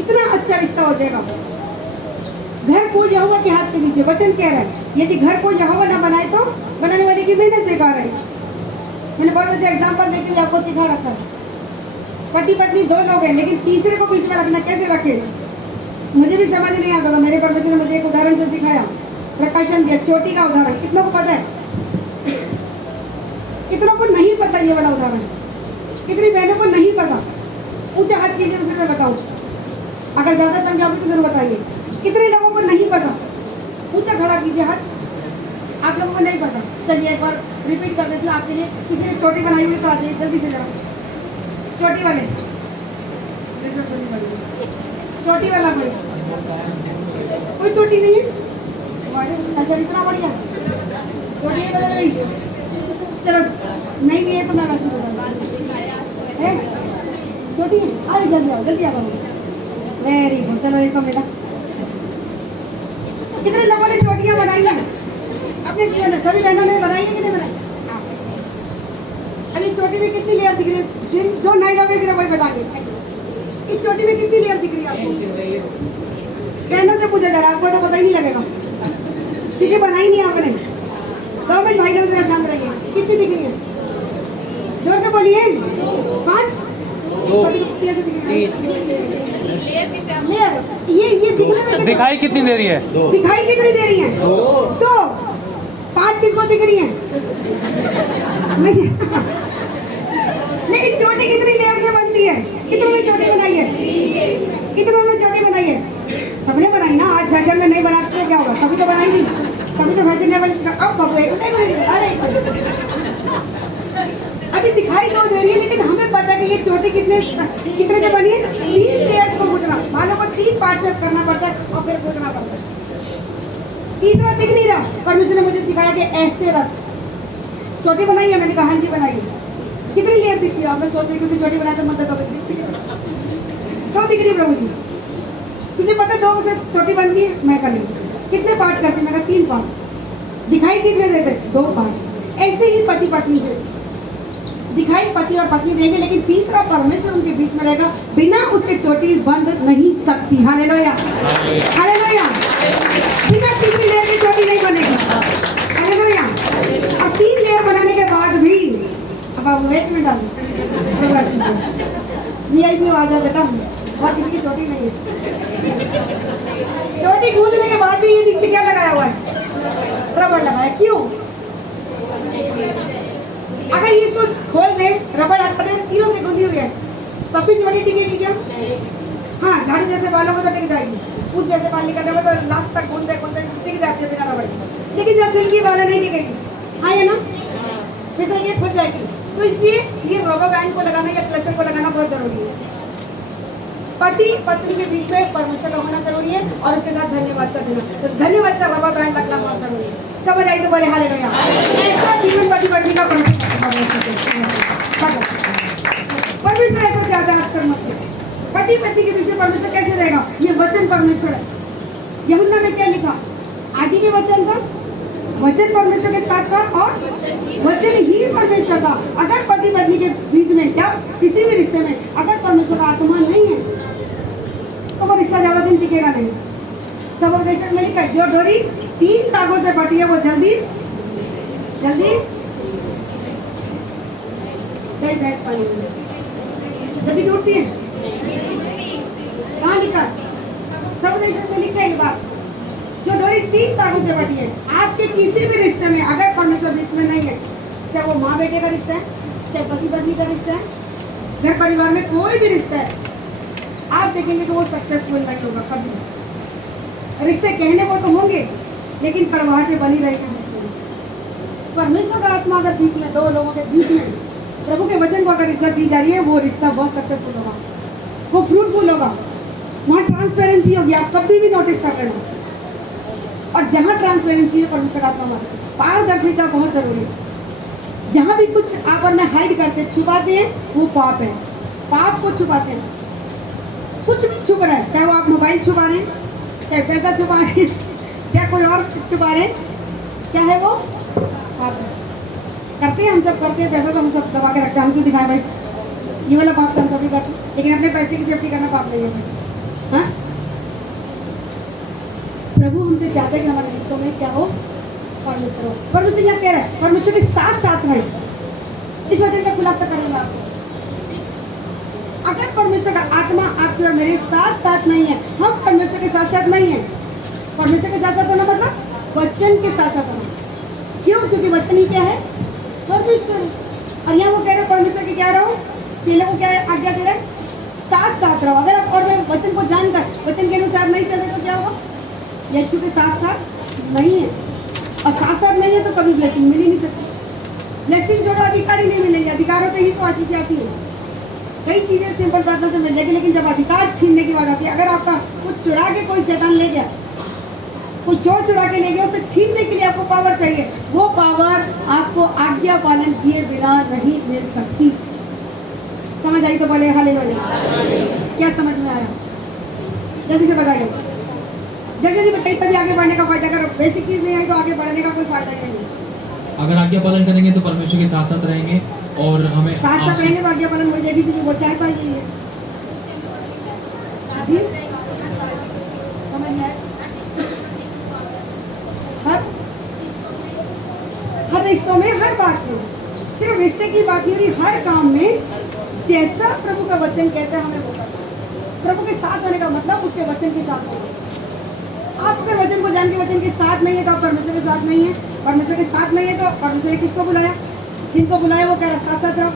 इतना अच्छा रिश्ता हो जाएगा। घर को यहोवा के हाथ में दीजिए, वचन कह रहा है यदि घर को यहोवा ना बनाए तो बनाने वाले की मेहनत बेकार है। मैंने बहुत अच्छा एग्जाम्पल देके भी आपको सिखा रखा है। पति पत्नी दो लोग हैं, लेकिन तीसरे को बीच में रखना कैसे रखे मुझे भी समझ नहीं आता था। मेरे परमेश्वर ने मुझे एक उदाहरण से सिखाया, प्रकाशन दिया, चोटी का उदाहरण। कितनों को पता है? कितनों को नहीं पता ये वाला उदाहरण? कितनी बहनों को नहीं पता? ऊंचे हाथ कीजिए फिर मैं बताऊँ, अगर ज़्यादा समझाओगे तो जरूर बताइए। कितने लोगों को नहीं पता? ऊंचा खड़ा कीजिए हाथ। आप लोगों को नहीं पता? चलिए एक बार रिपीट कर देती हूँ आपके लिए। किसी ने चोटी बनाई हुई तो आ जाइए जल्दी से जरा। चोटी वाले, चोटी वाला कोई चोटी नहीं है? अच्छा इतना बढ़िया चोटी बदल रही। चलो नहीं भी है तो मैं वैसे छोटी है। अरे जल्दी आओ, जल्दी आओ। वेरी गुड, चलो एक मिला कितने लोगों ने चोटियां बनाई हैं अपने जीवन में? सभी बहनों ने बनाई है कि नहीं बनाई? हाँ। अभी चोटी में कितनी लेयर दिख रही है? जो नहीं लोगे सिर्फ वही बता दे, इस चोटी में कितनी लेयर दिख रही है आपको? बहनों से पूछा जरा, आपको तो पता ही नहीं लगेगा क्योंकि बनाई नहीं आपने। 2 मिनट भाई लोग जरा शांत रहिए। कितनी दिख रही है? जोर से बोलिए। 5 लेयर ये दिखने में दिखाई कितनी दे रही है? दिखाई कितनी दे रही है? 2। 5 किसको दिख रही है? नहीं। लेकिन चोटी कितनी लेयर से बनती है? कितनों ने चोटी बनाई है? कितनों ने चोटी बनाई है? सबने बनाई ना। आज फैशन में नहीं बनाते तो क्या होगा? कभी तो बनाई नहीं, कभी तो फैशनेबल। अब बबुए अरे अभी दिखाई तो दे रही है, लेकिन हमें पता है कि ये चोटी कितने से बनी है? 3 लेयर्स को गूंथना, बालों को 3 पार्ट में करना पड़ता है और फिर गूंथना पड़ता है। तीसरा दिख नहीं रहा। परमेश्वर ने मुझे सिखाया कि ऐसे रख। चोटी बनाई है? मैंने कहा हाँ जी बनाई है। कितनी लेयर दिख रही है? मैं सोच रही हूँ कि चोटी बनाए तो मदद होगी। 2 दिख रही है प्रभु जी। तुझे पता 2 से छोटी बनती है? मैं कर ली। कितने पार्ट करती? मैं कहा 3 पार्ट। दिखाई कितने देते? 2 पार्ट। ऐसे ही पति पत्नी से दिखाई पति और पत्नी देंगे, लेकिन तीसरा परमेश्वर उनके बीच में रहेगा। बिना उसके चोटी बंद नहीं सकती। Hallelujah, hallelujah. बिना तीसरी लेयर की चोटी नहीं बनेगी। हालेलुया। और 3 लेयर बनाने के बाद भी अब आप 1 मिनट डालो। VIP आ जाओ बेटा, और किसी की चोटी नहीं है। चोटी गूंथने के बाद भी ये दिखती क्या लगाया हुआ है? रबड़ लगाया। क्यों? अगर ये इसको खोल दे, रबड़ हटा दे, तीनों से गूंथी हुई है, तब भी चोटी टिकेगी क्या? हाँ, झाड़ू जैसे बालों को तो टिक जाएगी। फूल जैसे बाल निकलने में तो लास्ट तक गूंथते गूंथते टिक जाती है बिना रबड़। लेकिन जब सिल्की बालें नहीं टिकेगी, हाँ ये ना, फिर से ये खुल जाएगी। तो इसलिए ये रबर बैंड को लगाना या क्लचर को लगाना बहुत जरूरी है। पति पत्नी के बीच में परमेश्वर का होना जरूरी है और उसके साथ धन्यवाद का देना। तो धन्यवाद का रबर बैंड लगना बहुत जरूरी है। समझ आई तो बोले हालेलुया। ऐसा जीवन पति पत्नी का परमेश्वर ऐसा ज्यादा अक्सर मत। पति पत्नी के बीच में परमेश्वर कैसे रहेगा? ये वचन परमेश्वर है। यूहन्ना में क्या लिखा? आदि में वचन था, वचन परमेश्वर के साथ था और वचन ही परमेश्वर था। अगर पति पत्नी के बीच में क्या किसी भी रिश्ते में अगर परमेश्वर का आत्मा नहीं है तो वो रिश्ता ज्यादा दिन टिकेगा नहीं। सब उपदेशक में लिखा जो डोरी 3 धागों से बटी है वो जल्दी जल्दी जल्दी टूटती है। कहाँ लिखा? सब उपदेशक में लिखा है ये बात। जो डोरी 3 धागों से बटी है। आपके किसी भी रिश्ते में अगर परमेश्वर बीच में नहीं है, चाहे वो माँ बेटे का रिश्ता है, चाहे पति पत्नी का रिश्ता है, घर परिवार में कोई भी रिश्ता है, आप देखेंगे कि वो सक्सेसफुल नहीं होगा कभी। रिश्ते कहने को तो होंगे लेकिन कड़वाहटें बनी रहेगी। परमेश्वर का आत्मा अगर बीच में 2 लोगों के बीच में प्रभु के वचन को अगर इज्जत दी जा रही है, वो रिश्ता बहुत सक्सेसफुल होगा, वो फ्रूटफुल होगा। वहाँ ट्रांसपेरेंसी होगी। आप कभी भी नोटिस कर लेना। और जहाँ ट्रांसपेरेंसी है परमेश्वर आत्मा में पारदर्शिता बहुत जरूरी है। जहाँ भी कुछ आप और मैं हाइड करते छुपाते हैं वो पाप है। पाप को छुपाते हैं। कुछ भी छुप रहा है, चाहे वो आप मोबाइल छुपा रहे हैं, चाहे पैसा छुपा रहे हैं, चाहे कोई और छुपा रहे हैं, क्या है वो पाप है। करते हैं, हम सब करते हैं। पैसा तो हम सब दबा के रखते हैं। हम क्यों दिखाए भाई? ये वाला पाप तो हम कभी करते हैं, लेकिन अपने पैसे की सेफ्टी करना पाप नहीं है। हाँ, प्रभु हमसे चाहते हैं कि हमारे रिश्तों में क्या हो? परमेश्वर हो। परमेश्वर क्या कह रहा है? परमेश्वर के साथ साथ रहे। इस वजह से खुलासा करूंगा आपको। अगर परमेश्वर का आत्मा आपके और मेरे साथ साथ नहीं है, हम परमेश्वर के साथ साथ नहीं है। परमेश्वर के साथ साथ होना मतलब वचन के साथ साथ होना। क्यों? क्योंकि वचन ही क्या है? परमेश्वर। और यहाँ वो कह रहे परमेश्वर की क्या रहो? चेले को क्या आज्ञा दे रहे? साथ साथ रहो। अगर आप और वचन को जानकर वचन के अनुसार नहीं चले तो क्या होगा? यीशु के साथ साथ नहीं है, और साथ साथ नहीं है तो कभी ब्लेसिंग मिल ही नहीं सकती। ब्लेसिंग छोड़ो, अधिकार ही नहीं मिलेंगे। अधिकारों से ही तो आशीष आती है। कई चीजें सिंपल प्रार्थना से मिल जाएगी, लेकिन जब अधिकार छीनने की बात आती है, अगर आपका कुछ चुरा के कोई शैतान ले गया, कोई चोर चुरा के ले गया, उसे छीनने के लिए आपको पावर चाहिए। वो पावर आपको आज्ञा पालन किए बिना नहीं मिल सकती। समझ आई तो बोले हालेलुया। क्या समझ में आया? जल्दी से बताइए। जैसे नहीं बताइए तभी आगे बढ़ने का फायदा। अगर बेसिक चीज नहीं आई तो आगे बढ़ने का कोई फायदा ही नहीं है। अगर आज्ञा पालन करेंगे तो परमेश्वर के साथ साथ रहेंगे और हमें साथ साथ आशीष- रहेंगे तो आज्ञा पालन हो जाएगी, क्योंकि वो चाहता ही है। जी समझ में आया? हर रिश्तों में, हर बात में, सिर्फ रिश्ते की बात नहीं हो रही, हर काम में जैसा प्रभु का वचन कहता है हमें वो करना। प्रभु के साथ होने का मतलब उसके वचन के साथ होना। आप अगर वचन को जान के वचन के साथ नहीं है तो आप परमेश्वर के साथ नहीं है। परमेश्वर के साथ नहीं है तो परमेश्वर ने किसको बुलाया? जिनको बुलाया वो कह रहा साथ साथ रहो।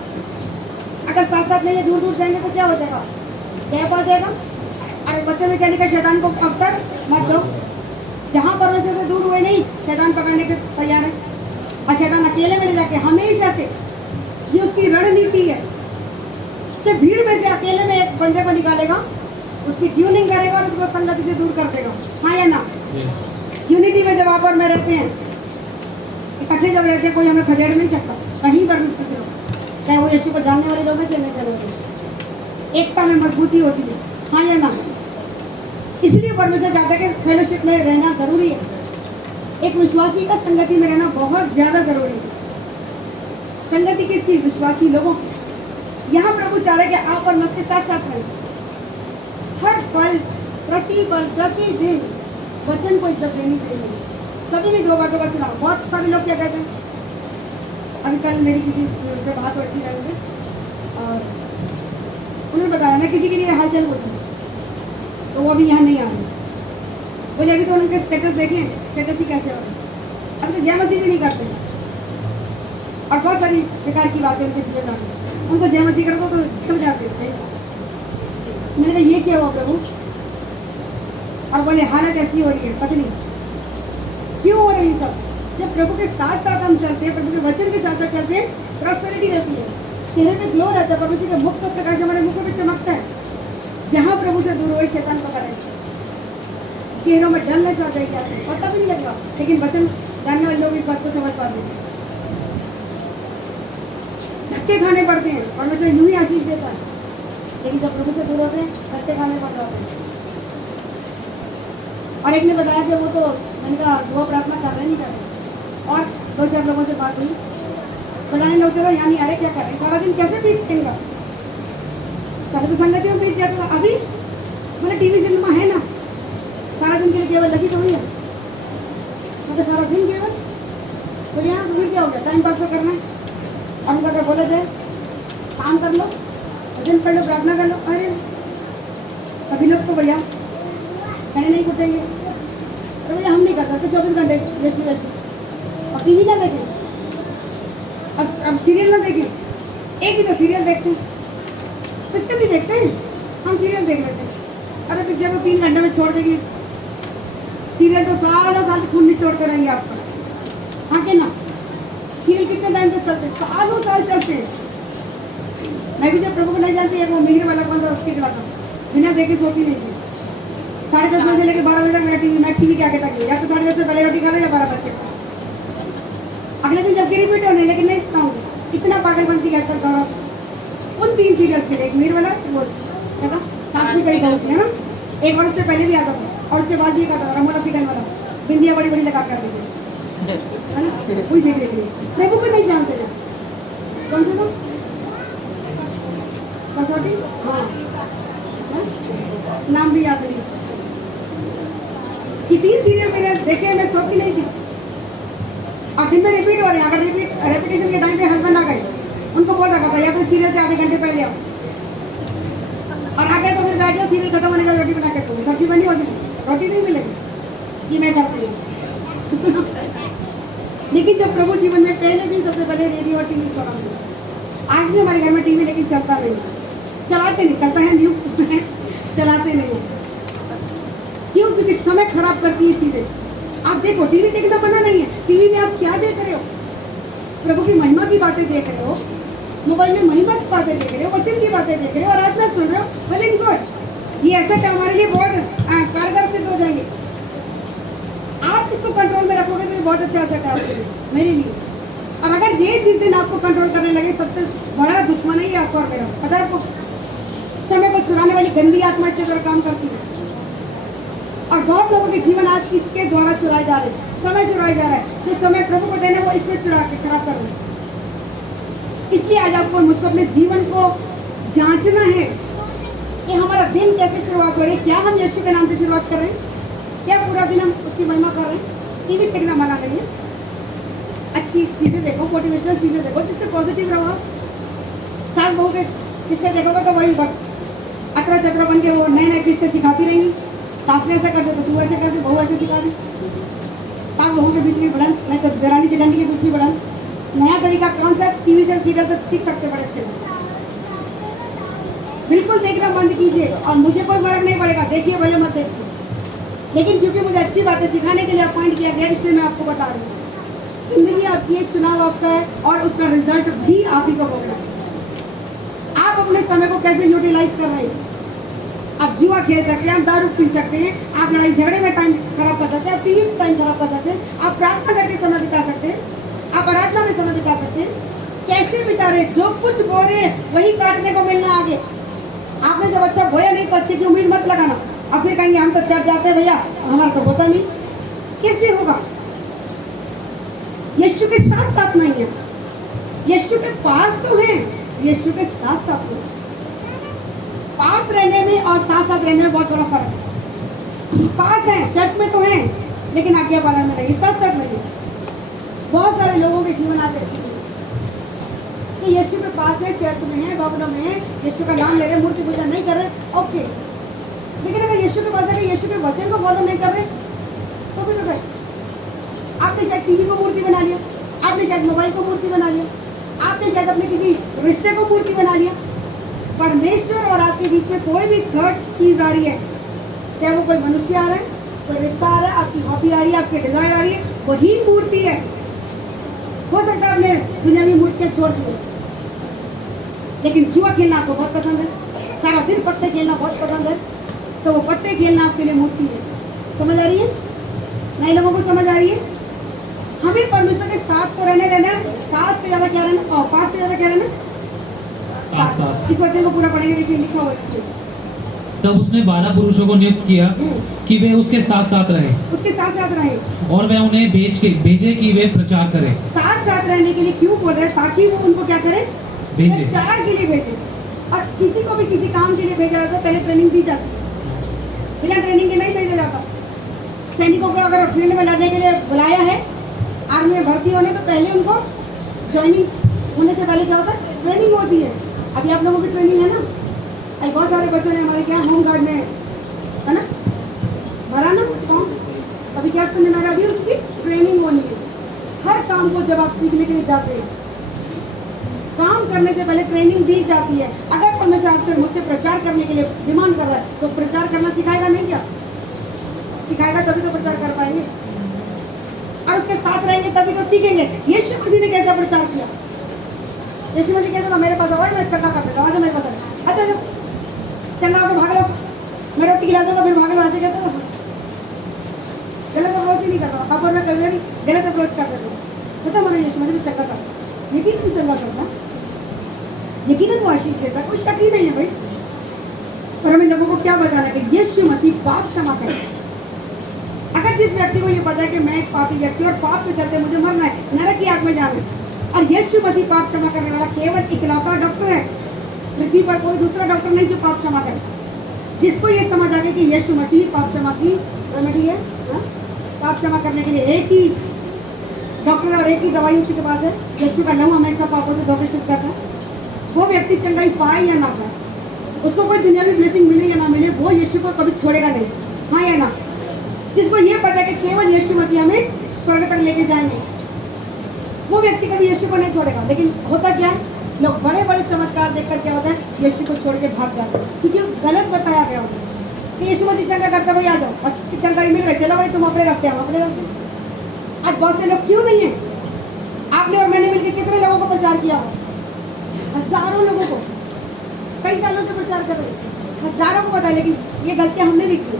अगर साथ साथ नहीं है, दूर दूर जाएंगे तो क्या हो जाएगा? गैप आ जाएगा। और बच्चों में क्या लिखा? शैतान को अवसर मत दो। जहाँ परमेश्वर से दूर हुए नहीं, शैतान पकड़ने के तैयार है। और शैतान अकेले में ले जाके हमेशा से, ये उसकी रणनीति है कि भीड़ में से अकेले में एक बंदे को निकालेगा, उसकी ट्यूनिंग करेगा और उसको संगति से दूर कर देगा। हाँ या ना? Yes. यूनिटी में जब आप और मैं रहते हैं, इकट्ठे जब रहते हैं, कोई हमें खदेड़ नहीं सकता कहीं पर भी। किसी लोग चाहे वो यीशु को जानने वाले लोग हैं चाहे नहीं जानने वाले, एकता में मजबूती होती है। हाँ या ना? इसलिए परमेश्वर चाहता है कि फेलोशिप में रहना जरूरी है। एक विश्वासी का संगति में रहना बहुत ज्यादा जरूरी है। संगति किसकी? विश्वासी लोगों की। यहाँ प्रभु चाह रहे कि आप और मैं के साथ साथ रहें। हर पल, प्रति दिन वचन को इज्जत देनी चाहिए। कभी भी दो बातों का चुनाव। बहुत सारे लोग क्या कहते हैं, अंकल मेरी किसी से बात होती रही है और उन्होंने बताया मैं किसी के लिए हालचाल होती हूँ तो वो अभी यहाँ नहीं आ रही। बोले अभी तो उनके स्टेटस देखें, स्टेटस ही कैसे हो रहे हैं। अभी तो जय मसीह भी नहीं करते और बहुत सारी प्रकार की बातें उनके जीवन में। उनको जय मसीह कर दो तो छिप जाते थे। मैंने कहा ये क्या हुआ प्रभु? और बोले हालत ऐसी हो रही है, पता नहीं क्यों हो रही सब। जब प्रभु के साथ साथ हम चलते हैं, प्रभु के वचन के साथ साथ चलते हैं, प्रॉस्पेरिटी रहती है, चेहरे पे ग्लो रहता है, प्रभु के मुख का प्रकाश हमारे मुखों पे चमकता है। जहाँ प्रभु से दूर हुए शैतान पकड़े, चेहरों में डलनेस आ जाएगी, आपको पता भी नहीं लगेगा। लेकिन वचन जानने वाले लोग इस बात को समझ पाते हैं। धक्के खाने पड़ते हैं और मुझे यूं ही आशीष देता है, लेकिन जब प्रभु से दूर होते हैं धक्के खाने पड़ जाते हैं। और एक ने बताया कि वो तो मैंने कहा दुआ प्रार्थना कर रहे नहीं कर रहे। और दो चार लोगों से बात हुई, बताने लोग चलो यहाँ नहीं आ रहे, क्या कर रहे हैं, सारा दिन कैसे बीत देगा? पहले तो संगति में बीत जाता था, अभी बोले टीवी सिनेमा है ना, सारा दिन के लिए केवल लगी तो हुई है, मतलब सारा दिन केवल। बोले हाँ, तो फिर क्या हो गया, टाइम पास तो करना है। और उनका क्या बोला जाए, काम कर लो, भजन पढ़ लो, प्रार्थना कर लो। अरे सभी लोग तो भैया खड़े नहीं उठेंगे। अरे भैया हम नहीं करते तो 24 घंटे लेट वैसे। और टीवी ना देखें, अब सीरियल ना देखें, एक ही तो सीरियल देखते हैं, पिक्चर भी देखते हैं, हम सीरियल देख लेते हैं। अरे पिक्चर तो 3 घंटे में छोड़ देगी, सीरियल तो सालों साल खून निचोड़ते रहेंगे आपका। हाँ के ना? सीरियल कितने टाइम तक चलते हैं? सालों साल चलते हैं। मैं भी जब प्रभु को नहीं जानती है, वो मिहिर वाला कौन सा उसकी क्लास बिना देखे सोती नहीं थी। 10:30 बजे लेके 12 बजे तक मेरा टीवी, मैं टीवी क्या कहता या तो 10:30 से पहले रोटी खा लो या 12 बजे। अगले दिन जबकि रिपीट होने, लेकिन नहीं खाऊंगी। इतना पागलपंती का चलता रहा उन 3 सीरियल के लिए, एक मीर वाला, वो क्या था, सास भी कहीं होती है ना, एक और उससे पहले भी आता था और उसके बाद भी एक आता था रमोला सिकन वाला, बिंदियाँ बड़ी बड़ी लगा कर आती थी, है ना, वही देख रही थी। प्रभु को नहीं जानते थे। कौन सा था? कसौटी? हाँ, नाम भी याद नहीं। कि 3 सीरियल मैंने देखे, मैं सोती नहीं थी। और दिन में रिपीट हो रहे हैं। अगर रेपिटेशन के टाइम पे हस्बैंड आ गए, उनको बोल रखा था या तो सीरियल से आधे घंटे पहले आओ, और आ गए तो फिर बैठ जाओ, सीरियल खत्म होने का रोटी बना के दो। सब्जी बनी होती, रोटी नहीं मिलेगी, ये मैं करती हूँ। लेकिन जब प्रभु जीवन में पहले दिन सबसे पहले रेडियो और टीवी छोड़ा। आज भी हमारे घर में टीवी लेकिन चलता नहीं, चलाते नहीं, चलता है न्यू चलाते नहीं। क्यों? क्योंकि समय खराब करती है चीजें। आप देखो, टीवी देखना मना नहीं है, टीवी में आप क्या देख रहे हो? प्रभु की महिमा की बातें देख रहे हो, मोबाइल में महिमा की बातें देख रहे हो, वचन की बातें देख रहे हो और आत्मा सुन रहे हो, वेल एंड गुड। ये ऐसा हमारे लिए बहुत कारगर सिद्ध हो जाएंगे। आप इसको कंट्रोल में रखोगे तो बहुत अच्छा असर है मेरे लिए। और अगर ये जिस दिन आपको कंट्रोल करने लगे, सबसे बड़ा दुश्मन है ये आपको और मेरा। पता है आपको, समय को चुराने वाली गंदी आत्मा इस तरह काम करती है। और बहुत लोगों के जीवन आज इसके द्वारा चुराए जा रहे हैं, समय चुराया जा रहा है। जो समय प्रभु को देना है वो इसमें चुरा के खराब कर रहे हैं। इसलिए आज आपको मुझको अपने जीवन को जांचना है कि हमारा दिन कैसे शुरुआत हो रही है। क्या हम यीशु के नाम से शुरुआत कर रहे हैं? क्या पूरा दिन हम उसकी महिमा कर रहे हैं? टीवी देखना मना नहीं है, अच्छी चीजें देखो, मोटिवेशनल चीजें देखो जिससे पॉजिटिव रहो। सास बहू के किससे देखोगे तो वही बस अतरा चतरा बन के वो नए नए किस्से सिखाती रहेंगी। सास ने ऐसा कर दे तो तू ऐसे कर दे, बहू ऐसे सिखा दी। सास बहू के बीच में बढ़न, नहीं तो देरानी जेठानी की दूसरी बढ़न। नया तरीका कौन सा टीवी से सीरियल से सीख सकते बड़े अच्छे। बिल्कुल देखना बंद कीजिए और मुझे कोई फर्क नहीं पड़ेगा, देखिए भले मत देखिए, लेकिन क्योंकि मुझे अच्छी बातें सिखाने के लिए अपॉइंट किया गया इसलिए मैं आपको बता रही हूँ। जिंदगी आपकी एक चुनाव आपका है और उसका रिजल्ट भी आप ही को भोगना है। आप अपने समय को कैसे यूटिलाइज कर रहे हैं? आप जुआ खेल सकते हैं, आप दारू पी सकते हैं, आप लड़ाई झगड़े में टाइम खराब कर सकते हैं, आप टीवी में टाइम खराब कर सकते हैं, आप प्रार्थना करके समय बिता सकते हैं, आप आराधना में समय बिता सकते हैं। कैसे बिता रहे? जो कुछ बो रहे हैं वही काटने को मिलना आगे। आपने जब अच्छा बोया नहीं तो अच्छे की उम्मीद मत लगाना। अब फिर कहेंगे हम तो चढ़ जाते हैं भैया, हमारा तो होता नहीं। कैसे होगा? यीशु के साथ साथ नहीं है, यीशु के पास तो है, यीशु के साथ साथ नहीं। पास रहने में और साथ साथ रहने में बहुत बड़ा फर्क है। पास है, चर्च में तो है, लेकिन आज्ञा पालन में नहीं, साथ साथ नहीं। बहुत सारे लोगों के जीवन आते हैं कि यीशु के पास है, चर्च में है, भवनों में है, यीशु का नाम ले रहे, मूर्ति पूजा नहीं कर रहे, ओके। लेकिन अगर यीशु के पास है, यीशु के वचन को फॉलो नहीं कर रहे तो भी तो है। आपने शायद टीवी को मूर्ति बना लिया, आपने शायद मोबाइल को मूर्ति बना लिया, आपने शायद अपने किसी रिश्ते को मूर्ति बना लिया। परमेश्वर और आपके बीच में कोई भी थर्ड चीज आ रही है, चाहे वो कोई मनुष्य आ रहा है, कोई रिश्ता आ रहा है, आपकी हॉबी आ रही है, आपकी डिजायर आ रही है, वही मूर्ति है। हो सकता है आपने दुनियावी मूर्तियां छोड़ दी, लेकिन जुआ खेलना आपको बहुत पसंद है, सारा दिन पत्ते खेलना बहुत पसंद है, तो वो पत्ते खेलना आपके लिए मूर्ति है। समझ आ रही है? नए लोगों को समझ आ रही है? हमें परमेश्वर के साथ तो रहना, साथ से ज्यादा क्या रहना और पास से ज्यादा क्या रहना, साथ। इस वचन को पूरा पढ़ेंगे, देखिए लिखा हुआ है। तब उसने 12 पुरुषों को नियुक्त किया कि वे उसके साथ साथ रहे, उसके साथ साथ रहे, और वह उन्हें भेजे कि वे प्रचार करें। साथ साथ रहने के लिए क्यों बोल रहे हैं? ताकि वो उनको क्या करे? भेजे। प्रचार के लिए भेजे। और किसी को भी किसी काम के लिए भेजा जाता है, पहले ट्रेनिंग दी जाती है, बिना ट्रेनिंग के नहीं भेजा जाता। सैनिकों को अगर फील्ड में लड़ने के लिए बुलाया है, आर्मी में भर्ती होने, तो पहले उनको ज्वाइनिंग होने से पहले क्या होता है? ट्रेनिंग होती है। अभी आप लोगों की ट्रेनिंग है ना, अभी बहुत सारे बच्चों ने हमारे क्या होम गार्ड में है ना भरा ना फॉर्म, अभी क्या सुनने में अभी उसकी ट्रेनिंग होनी है। हर काम को जब आप सीखने के लिए जाते हैं, काम करने से पहले ट्रेनिंग दी जाती है। अगर परमेश्वर आपसे मुझसे प्रचार करने के लिए डिमांड कर रहा है तो प्रचार करना सिखाएगा नहीं? क्या सिखाएगा? तभी तो प्रचार कर पाएंगे, और उसके साथ रहेंगे तभी तो सीखेंगे। यीशु मसीह ने कैसा प्रचार किया? यीशु मसीह कहता था मेरे पास आओ, मैं चंगा कर देता हूँ, मेरे पास अच्छा जब चंगा होकर भाग लो, मैं रोटी खिला दूंगा, फिर भाग लो, ऐसे कहता था। गलत अप्रोच ही नहीं करता, तब और मैं कभी गलत अप्रोच कर देता हूँ। पता हमारा यीशु मसीह चंगा करता, यकीन तुम चंगा करता, यकीन वो आशीष देता, कोई शक ही नहीं है भाई। और हमें लोगों को क्या बताना है कि यीशु मसीह पाप क्षमा करे। अगर जिस व्यक्ति को ये पता है कि मैं एक पापी व्यक्ति और पाप के चलते मुझे मरना है, नरक की आग में जाना है, और यीशु मसीह पाप क्षमा करने वाला केवल इकलौता डॉक्टर है, पृथ्वी पर कोई दूसरा डॉक्टर नहीं जो पाप क्षमा करे। जिसको ये समझ आ गया कि यीशु मसीह पाप क्षमा की रेमेडी है, पाप क्षमा करने के लिए एक ही डॉक्टर और एक ही दवाई उसी के पास है, यीशु का लहू हमेशा पापों से धोखे शुद्ध करता है, वो व्यक्ति चंगाई पाए या ना पाए, उसको कोई दुनियावी ब्लेसिंग मिले या ना मिले, वो यीशु को कभी छोड़ेगा नहीं, हाँ या ना। जिसको ये पता है कि केवल यीशु मसीह हमें स्वर्ग तक लेके जाएंगे, वो व्यक्ति कभी यीशु को नहीं छोड़ेगा। लेकिन होता क्या है, लोग बड़े बड़े चमत्कार देखकर क्या होता है, यीशु को छोड़ के भाग जाते हैं, क्योंकि गलत बताया गया होता है कि यीशु मसीह चंगा करता भाई आ जाओ, अच्छी चंगाई मिल गई, चलो भाई तुम अपने रास्ते, हम अपने रास्ते। आज बहुत से लोग क्यों नहीं है? आपने और मैंने मिलकर कितने लोगों को प्रचार किया हो? हजारों लोगों को, कई सालों से प्रचार कर रहे हैं, हजारों को पता है, लेकिन ये गलतियां हमने भी की,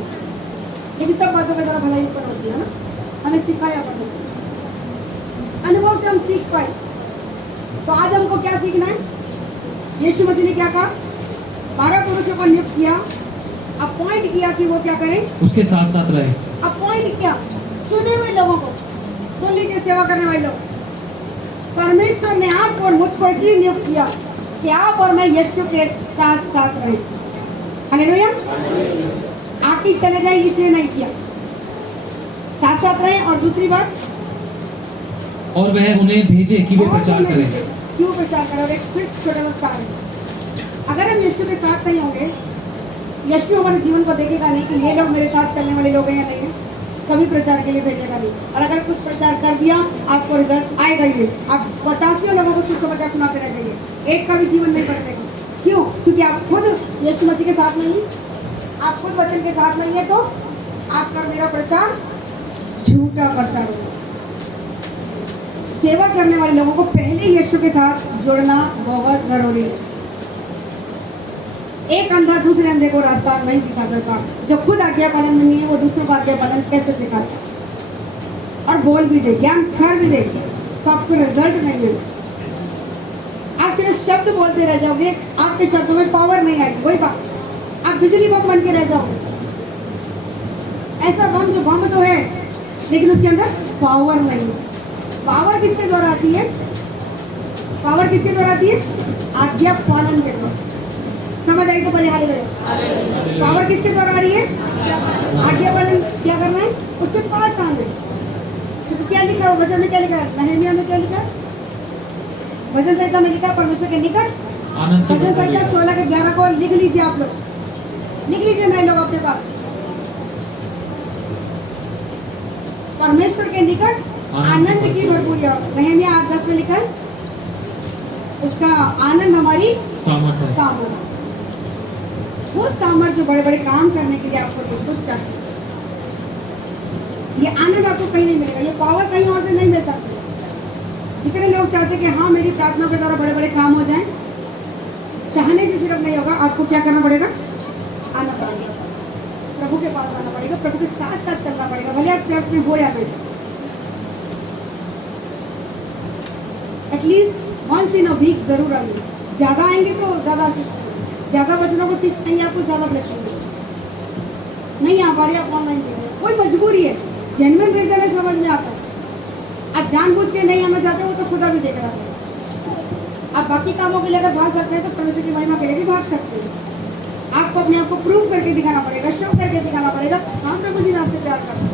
लेकिन सब बातों का जरा भलाई ऊपर होती है ना, हमें सिखाया परमेश्वर, अनुभव से हम सीख पाए। तो आज हमको क्या सीखना है? यीशु मसीह ने क्या कहा? 12 पुरुषों को नियुक्त किया अपॉइंट किया कि वो क्या करें, उसके साथ साथ रहे। अपॉइंट किया चुने हुए लोगों को। सुन लीजिए सेवा करने वाले लोग, परमेश्वर ने आपको और मुझको इसलिए नियुक्त किया कि आप और मैं यीशु के साथ साथ रहें। हालेलुया। आप ही चले जाए इसलिए नहीं किया, साथ साथ रहें। और दूसरी बात, और वह उन्हें भेजे कि वे और प्रचार बोलने करें। दीजिए, क्यों प्रचार करें। और एक फिर छोटा सा उदाहरण है, अगर हम यीशु के साथ नहीं होंगे, यीशु हमारे जीवन को देखेगा नहीं कि ये लोग मेरे साथ चलने वाले लोग हैं या नहीं है, कभी प्रचार के लिए भेजेगा नहीं। और अगर कुछ प्रचार कर दिया, आपको रिजल्ट आएगा ही। आप 50 लोगों को सुख समाचार सुनाते रह जाइए, एक का भी जीवन नहीं बदलेगा। क्यों? क्योंकि आप खुद यीशु मसीह के साथ नहीं, आप खुद वचन के साथ नहीं है, तो आपका मेरा प्रचार झूठा प्रचार होगा। सेवा करने वाले लोगों को पहले यीशु के साथ जोड़ना बहुत जरूरी है। एक अंधा दूसरे अंधे को रास्ता नहीं दिखा सकता। जो खुद आज्ञा पालन नहीं है, वो दूसरों को आज्ञा पालन कैसे सिखाता। और बोल भी दे, ज्ञान खर भी दे, तो आपको रिजल्ट नहीं है। आप सिर्फ शब्द बोलते रह जाओगे, आपके शब्दों में पावर नहीं आएगी। वही बात, आप बिजली बम बन के रह जाओगे। ऐसा बम जो बम तो है, लेकिन उसके अंदर पावर नहीं है। पावर किसके द्वारा आती है? पावर किसके द्वारा आती है? आज्ञा पालन के द्वारा। समझ आई तो पहले हालेलुया। पावर किसके द्वारा आ रही है? आज्ञा पालन क्या करना है, उसके पास आना है। तो क्या लिखा है वचन में? क्या लिखा है? नहमिया में क्या लिखा है? वचन संहिता में लिखा है परमेश्वर के निकट आनंद की वचन संहिता बरकत 16 के 11 को लिख लीजिए। आप लोग लिख लीजिए, नए लोग अपने पास। परमेश्वर के निकट आनंद की भरपूरी। नहमिया 8:10 में लिखा है, उसका आनंद हमारी सामर्थ है। सामर्थ। वो सामर्थ जो बड़े बड़े काम करने के लिए आपको कुछ चाहिए। ये आनंद आपको कहीं नहीं मिलेगा, ये पावर कहीं और से नहीं मिल सकती। जितने लोग चाहते कि हाँ मेरी प्रार्थना के द्वारा बड़े बड़े काम हो जाएं, चाहने से सिर्फ नहीं होगा। आपको क्या करना पड़ेगा? आना पड़ेगा, प्रभु के पास आना पड़ेगा, प्रभु के साथ साथ चलना पड़ेगा, भले आप चर्च में हो या नहीं। At least once in a week जरूर आएंगे। ज़्यादा आएंगे तो ज़्यादा वचनों को सीखेंगे, आपको ज़्यादा ब्लेसिंग मिलेगी। नहीं आ पा रही आप ऑनलाइन देखें, कोई मजबूरी है, जेन्युइन रीजन है, समझ में आता है। आप जानबूझ के नहीं आना चाहते, वो तो खुदा भी देख रहा है। आप बाकी कामों के लिए अगर भाग सकते हैं तो परमेश्वर की महिमा के लिए भी भाग सकते हैं। आपको अपने आप को प्रूव करके दिखाना पड़ेगा, शो करके दिखाना पड़ेगा, हाँ प्रभु जी मैं आपसे प्यार करता हूँ।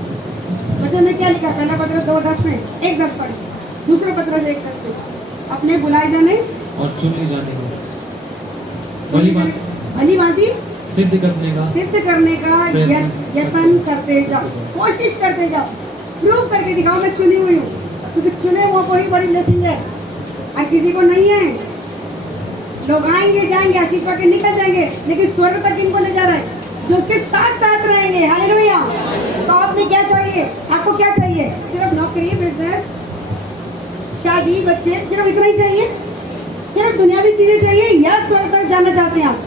वचन में क्या लिखा? पहला पत्र 2:10 में 1:10 पढ़े, दूसरा पत्र 1:10 में अपने बुलाए जाने और चुन ले जाने को भली भांति सिद्ध करने का यत्न करते जाओ, कोशिश करते जाओ, प्रूव करके दिखाओ मैं चुनी हुई हूँ। क्योंकि चुने हुआ को ही बड़ी ब्लेसिंग है, और किसी को नहीं है। लोग आएंगे जाएंगे, आशीष पाके निकल जाएंगे, लेकिन स्वर्ग तक इनको ले जा रहा है जो उसके साथ साथ रहेंगे। हालेलुया। तो आपने क्या चाहिए? आपको क्या चाहिए? सिर्फ नौकरी, बिजनेस, शादी, बच्चे, सिर्फ इतना ही चाहिए? सिर्फ दुनियावी चीजें चाहिए, या स्वर्ग तक जाना चाहते हैं आप?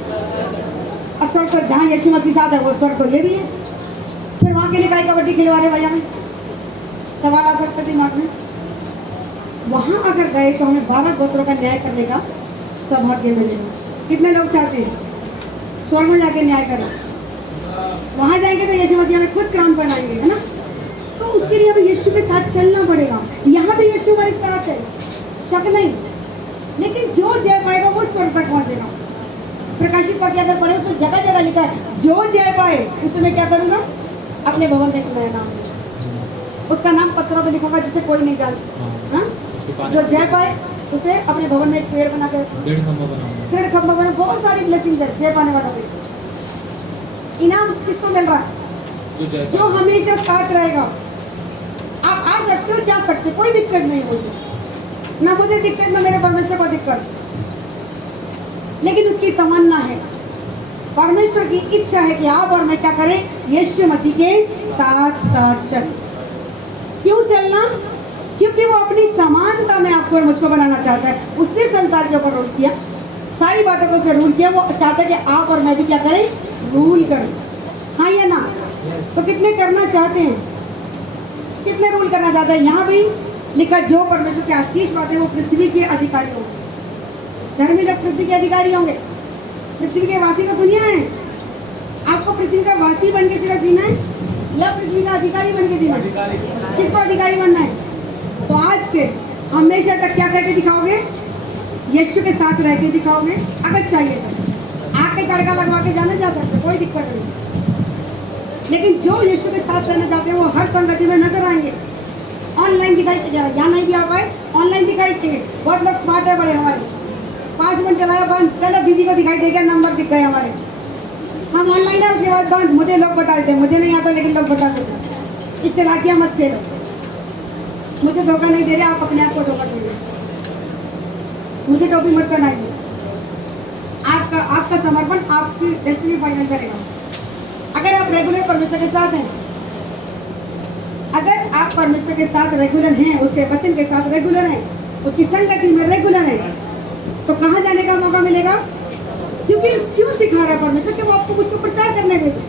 और स्वर्ग तक जहाँ यीशु मसीह साथ है, वो स्वर्ग तो ये भी है। फिर वहाँ के लिए काय कबड्डी खिलवा रहे भैया? सवाल आ सकता दिमाग में। वहाँ अगर गए तो हमें 12 गोत्रों का न्याय करने का सौभाग्य मिलेगा। कितने लोग चाहते हैं स्वर्ग में जाके न्याय करना? वहाँ जाएंगे तो यीशु मसीह हमें खुद क्राउन बनाएंगे, है ना? तो उसके लिए हमें यीशु के साथ चलना पड़ेगा। यहाँ भी यीशु हमारे साथ है, शक नहीं। लेकिन जो जय पाएगा वो स्वर्ग तक पहुँचेगा। प्रकाशित वाक्य अगर पढ़े, उसमें जगह जगह लिखा है जो जय पाए उसे मैं क्या करूँगा? अपने भवन में एक नया नाम, उसका नाम पत्रों पे लिखूंगा जिसे कोई नहीं जानता। हाँ, जो जय पाए उसे अपने भवन में एक पेड़ बना के 1.5 खंभा बना। बहुत सारी ब्लेसिंग है जय पाने वालों को। इनाम किसको मिल रहा है? जो हमेशा साथ रहेगा। आप आ सकते हो, जा सकते, कोई दिक्कत नहीं मुझे, ना मुझे दिक्कत, ना मेरे परमेश्वर को दिक्कत। लेकिन उसकी तमन्ना है, परमेश्वर की इच्छा है कि आप और मैं क्या करें? यीशु मसीह के साथ साथ चलें। क्यों चलना? क्योंकि वो अपनी समानता में आपको और मुझको बनाना चाहता है। उसने संसार के ऊपर रूल किया, सारी बातों को रूल किया। वो चाहता है कि आप और मैं भी क्या करें? रूल करें। हाँ या ना? तो कितने करना चाहते हैं? कितने रूल करना चाहते हैं? यहाँ भी लिखा जो परमेश्वर के आशीष पाते हैं वो पृथ्वी के अधिकारी होंगे। धर्मी लोग पृथ्वी के अधिकारी होंगे। पृथ्वी के वासी तो दुनिया है, आपको पृथ्वी का वासी बन के सिर्फ जीना है या पृथ्वी का अधिकारी बन के जीना है? किसको अधिकारी बनना है? तो आज से हमेशा तक क्या करके दिखाओगे? यीशु के साथ रह के दिखाओगे। अगर चाहिए तो आके तड़का लगवा के जाना जा सकते, कोई दिक्कत नहीं। लेकिन जो यीशु के साथ रहना चाहते हैं वो हर संगति में नजर आएंगे। ऑनलाइन दिखाई या नहीं भी आ पाए, ऑनलाइन दिखाई दे। बहुत लोग स्मार्ट है बड़े हमारे, 5 मिनट चलाया बंद, चलो दीदी को दिखाई दे गया, नंबर दिख गए हमारे, हम ऑनलाइन है उसके बाद बंद। मुझे लोग बता देते, मुझे नहीं आता लेकिन लोग बता देते। इस चलाकियाँ मत खेलो, मुझे धोखा नहीं दे रहे, आप अपने आप को धोखा दे रहे। मुझे टोपी मत पहनाइए। आपका समर्पण आपकी डेस्टिनी फाइनल करेगा। अगर आप रेगुलर परमेश्वर के साथ हैं, अगर आप परमेश्वर के साथ रेगुलर हैं, उसके वचन के साथ रेगुलर हैं, उसकी संगति में रेगुलर हैं, तो कहाँ जाने का मौका मिलेगा? क्योंकि क्यों सिखा रहा है परमेश्वर कि वो आपको मुझको प्रचार करने भेजे।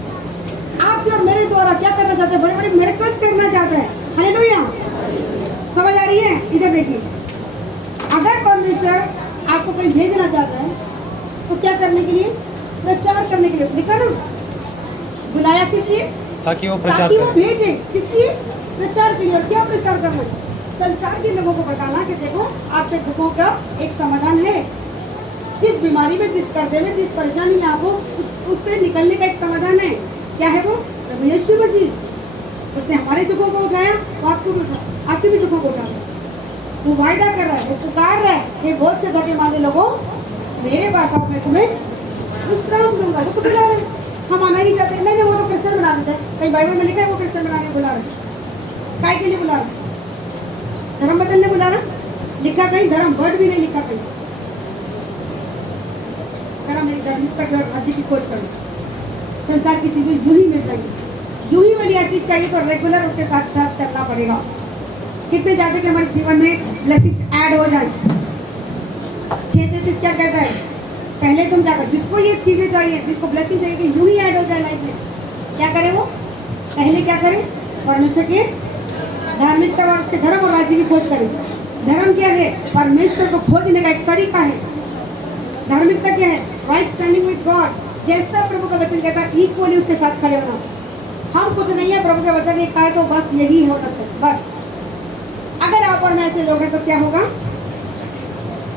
आपके और मेरे द्वारा क्या करना चाहते हैं? बड़े बड़े मिरेकल्स करना चाहते हैं। हालेलुया, समझ आ रही है? इधर देखिए, अगर परमेश्वर आपको कहीं भेजना चाहता है तो क्या करने के लिए? प्रचार करने के लिए। लिखा ना, बुलाया किस लिए? ताकि वो प्रचार ताकि वो करे। भेजे। किस लिए? प्रचार के लिए। और क्या प्रचार करना? संसार के लोगों को बताना कि देखो आपके दुखों का एक समाधान है। जिस बीमारी में, जिस कर्जे में, जिस परेशानी में आपको उससे निकलने का एक समाधान है। क्या है वो? प्रभु यीशु मसीह। उसने हमारे दुखों को उठाया तो आपको भी उठाया, आपके भी दुखों को उठाया। वो वायदा कर रहा है, वो पुकार रहा है कि बहुत से धके मांगे लोगों मेरे पास आओ, मैं तुम्हें विश्राम दूंगा। वो तो बुला रहे हैं, हम आना नहीं चाहते। नहीं वो तो क्रिश्चियन बना देते हैं। कहीं बाइबल में लिखा है वो क्रिश्चियन बनाने बुला रहे? काय के लिए बुला रहे? धर्म बदलने बुला रहे? लिखा कहीं धर्म वर्ड भी नहीं लिखा कहीं। अगर हम एक धार्मिकता की और राज्य की खोज करें, संसार की चीजें यूं ही मिल जाएगी। यूं ही वाली चीज चाहिए तो रेगुलर उसके साथ साथ चलना पड़ेगा। कितने चाहते कि हमारे जीवन में ब्लेसिंग्स ऐड हो जाए। 6:33 क्या कहता है? पहले तुम जाकर जिसको ये चीजें चाहिए, जिसको ब्लेसिंग चाहिए कि यूं ही ऐड हो जाए लाइफ में, क्या करे वो? पहले क्या करे? परमेश्वर के धार्मिकता और उसके धर्म और राज्य की खोज करें। धर्म क्या है? परमेश्वर को खोजने का एक तरीका है। धार्मिकता क्या है? Right standing with God. जैसा प्रभु का वचन कहता है इक्वली उसके साथ खड़े होना। हम कुछ नहीं है, प्रभु का वचन एक है तो बस यही होना चाहिए। बस अगर आप और मैं ऐसे लोग हैं तो क्या होगा?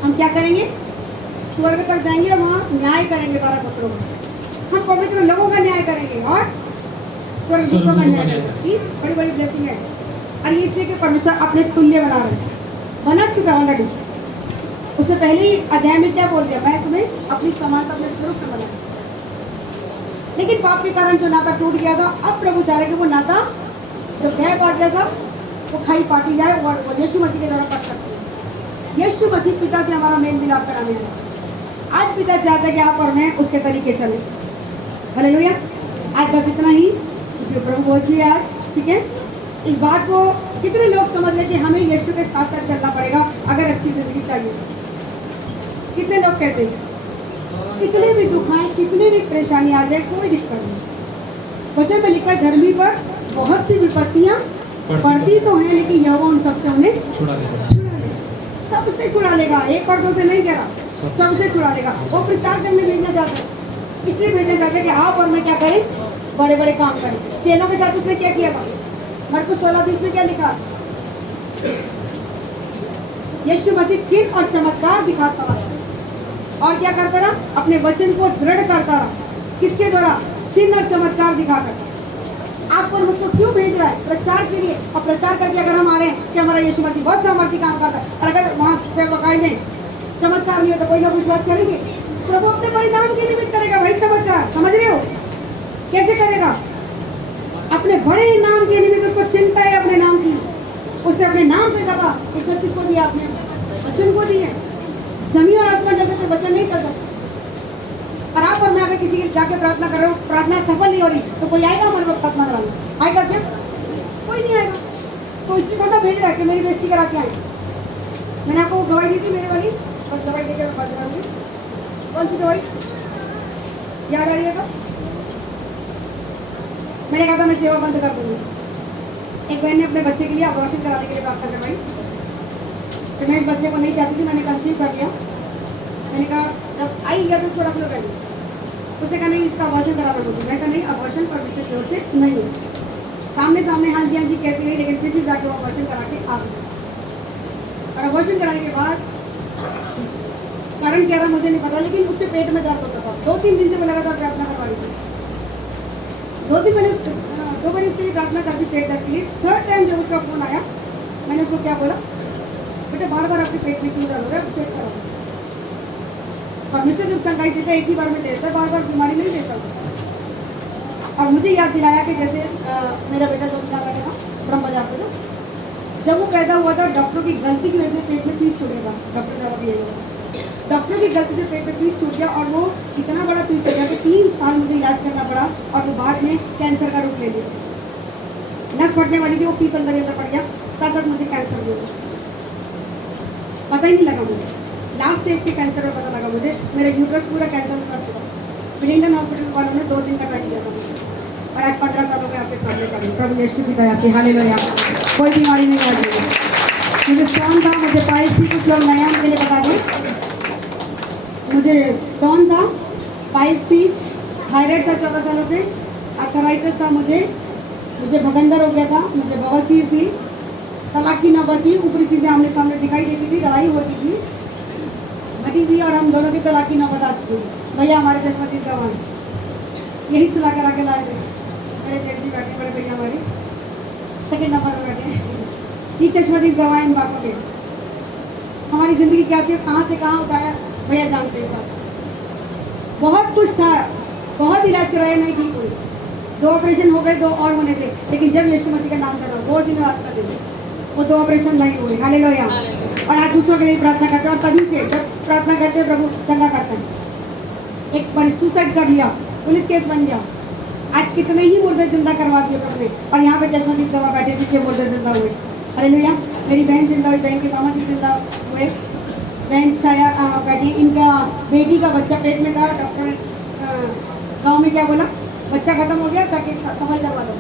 हम क्या करेंगे? स्वर्ग तक जाएंगे और वहाँ न्याय करेंगे 12 पुत्रों का। हम पवित्र लोगों का न्याय करेंगे और स्वर्ग दूतों का न्याय करेंगे। बड़ी बड़ी ब्लेसिंग है। और ये इसलिए कि परमेश्वर अपने तुल्य बना रहे हैं, बना चुका ऑलरेडी। उससे पहले ही अध्याय में क्या बोल दिया? मैं तुम्हें अपनी समानता अपने स्वरूप में बनाया। लेकिन पाप के कारण जो नाता टूट गया था, अब प्रभु चाह रहे कि वो नाता जो गैप आ गया था वो खाई पाटी जाए और वो यीशु मसीह के द्वारा पट सकते हैं। यीशु मसीह पिता से हमारा मेल मिलाप कराने आया। आज पिता चाहता है कि आप और मैं उसके तरीके चले। हालेलुया। आज बस इतना ही, इसलिए प्रभु बोलिए आज, ठीक है? इस बात को कितने लोग समझ रहे कि हमें यीशु के साथ साथ चलना पड़ेगा अगर अच्छी जिंदगी चाहिए? कितने लोग कहते हैं? कितने भी दुख आए, कितने भी परेशानी आ जाए, कोई दिक्कत नहीं। वचन में लिखा है धर्मी पर बहुत सी विपत्तियां पड़ती तो हैं, लेकिन यहोवा उन सबसे उन्हें छुड़ा लेगा। सबसे छुड़ा लेगा। एक और दो से नहीं कह रहा, सबसे छुड़ा लेगा। वो प्रचार करने भेजना चाहता है, इसलिए भेजना चाहता है कि आप और मैं क्या करें? बड़े बड़े काम करें। चेलों के साथ उसने क्या किया था? मरकुस 16:20 में क्या लिखा? यीशु मसीह चिन्ह और चमत्कार दिखाता रहा और क्या करता रहा? अपने वचन को दृढ़ करता रहा। किसके द्वारा? चिन्ह और चमत्कार दिखाकर। आपको मुझको क्यों भेज रहा है? प्रचार के लिए। और प्रचार करके अगर हम आ रहे हैं कि हमारा यीशु मसीह बहुत सामर्थ्य काम करता है, और अगर वहाँ से बकाई में चमत्कार नहीं हो तो कोई लोग विश्वास करेंगे? प्रभु अपने बड़े नाम के निमित्त करेगा भाई चमत्कार। समझ रहे हो? कैसे करेगा? अपने बड़े नाम के निमित्त उसको चिंता है अपने नाम की। उसने अपने नाम पे कहा, इज्जत किसको दिया? आपने वचन को दी है। जमीन और आसमान जगत में वचन नहीं कर सकते। और आप और मैं अगर किसी के जाके प्रार्थना कर रहे हो, प्रार्थना सफल नहीं हो रही, तो कोई आएगा हमारे पास प्रार्थना कराने? आएगा क्या? कोई नहीं आएगा। तो इसलिए थोड़ा भेज रहा है कि मेरी बेइज्जती करा के आए। मैंने आपको दवाई दी थी मेरे वाली, बस दवाई देकर मैं बंद करूँगी। कौन सी दवाई याद आ रही है? तो मैंने कहा था मैं सेवा बंद कर दूँगी। एक बहन ने अपने बच्चे के लिए अबॉर्शन कराने के लिए प्रार्थना करवाई। तो मैं इस बच्चे को नहीं चाहती थी, मैंने कंसीव कर लिया। मैंने कहा जब आई गया तो उसको रख लो पहले। उसने कहा नहीं इसका अबॉर्शन कराना मुझे। मैं कहा नहीं अबॉर्शन परमिशन की ओर से नहीं है। सामने सामने हाँ जी कहती रही, लेकिन फिर भी जाके वो अबॉर्शन करा के आ गई। और अबॉर्शन कराने के बाद कारण क्या रहा मुझे नहीं पता, लेकिन उसके पेट में दर्द होता था। 2-3 दिन से मैं लगातार प्रार्थना करवा रही थी। 2 बार इसके लिए प्रार्थना कर दी पेट दर्द के लिए। 3rd टाइम जब उसका फोन आया, मैंने उसको क्या बोला, बेटा बार बार आपके पेट में क्यों दर्द हो रहा है, चेक करो। परमेश्वर जब तक देता है एक ही बार में देता है, बार बार बीमारी नहीं देता। और मुझे याद दिलाया कि जैसे मेरा बेटा जो क्या था ब्रह्म बाजार पे, जब वो पैदा हुआ था डॉक्टर की गलती की वजह से पेट में पीस छूट गया था। डॉक्टर की गलती से पेट में पीस छूट गया और वो इतना बड़ा पीस हो गया कि 3 साल मुझे इलाज करना पड़ा और वो बाद में कैंसर का रूप ले लिया। नस फटने वाली थी, वो पीस अंदर पड़ गया, साथ मुझे कैंसर हो गया। पता ही नहीं लगा मुझे, लास्ट स्टेज के कैंसर में पता लगा मुझे। मेरा यूट्रस पूरा कैंसर में कर चुका। मिलिंगन हॉस्पिटल वालों ने 2 दिन का टाइम दिया था मुझे, और आज 15 सालों में आपके सामने करूँ। प्रभु यीशु की दया से हालेलुया। कोई बीमारी नहीं आ रही। मुझे स्टोन था, मुझे पाइल्स थी, कुछ लोग नया उनके लिए बता दें। मुझे स्टोन था, पाइल्स थी, थायराइड था 14 सालों से, आर्थराइटिस था मुझे भगंदर हो गया था, मुझे बवासीर थी, तलाक की नौबत थी, ऊपरी चीज़ें आमने सामने दिखाई देती थी, लड़ाई होती थी, भटी थी, और हम दोनों की तलाक की नौबत आ चुकी थी। भैया हमारे चश्मदीद गवान यही सिला कर आके लाए थे। मेरे जेठ जी बैठे, बड़े भैया हमारे 2nd नंबर पर बैठे। ये चश्मदीद गवाए इन बातों के। हमारी ज़िंदगी क्या थी, कहाँ से कहाँ उठाया भैया जानते हैं। बहुत कुछ था, बहुत इलाज कराया, नहीं ठीक हुई। 2 ऑपरेशन हो गए, 2 और होने थे, लेकिन जब यीशु मसीह का नाम धरा, 2 दिन रात का दिन, वो 2 ऑपरेशन नहीं हुए। हालेलुया। और आज दूसरों के लिए प्रार्थना करते हैं, और तभी से जब प्रार्थना करते हैं प्रभु चंगा करते हैं। एक बार सुसाइड कर लिया, पुलिस केस बन गया। आज कितने ही मुर्दे जिंदा करवा दिए प्रभु ने, और यहाँ पे चश्मदीद गवाह बैठे थे, 6 मुर्दे जिंदा हुए। हालेलुया। मेरी बहन जिंदा हुई, बहन के मामा जी जिंदा हुए, बहन छाया बैठी, इनका बेटी का बच्चा पेट में था। डॉक्टर ने गाँव में क्या बोला, बच्चा खत्म हो गया, ताकि सफाई करवा दो।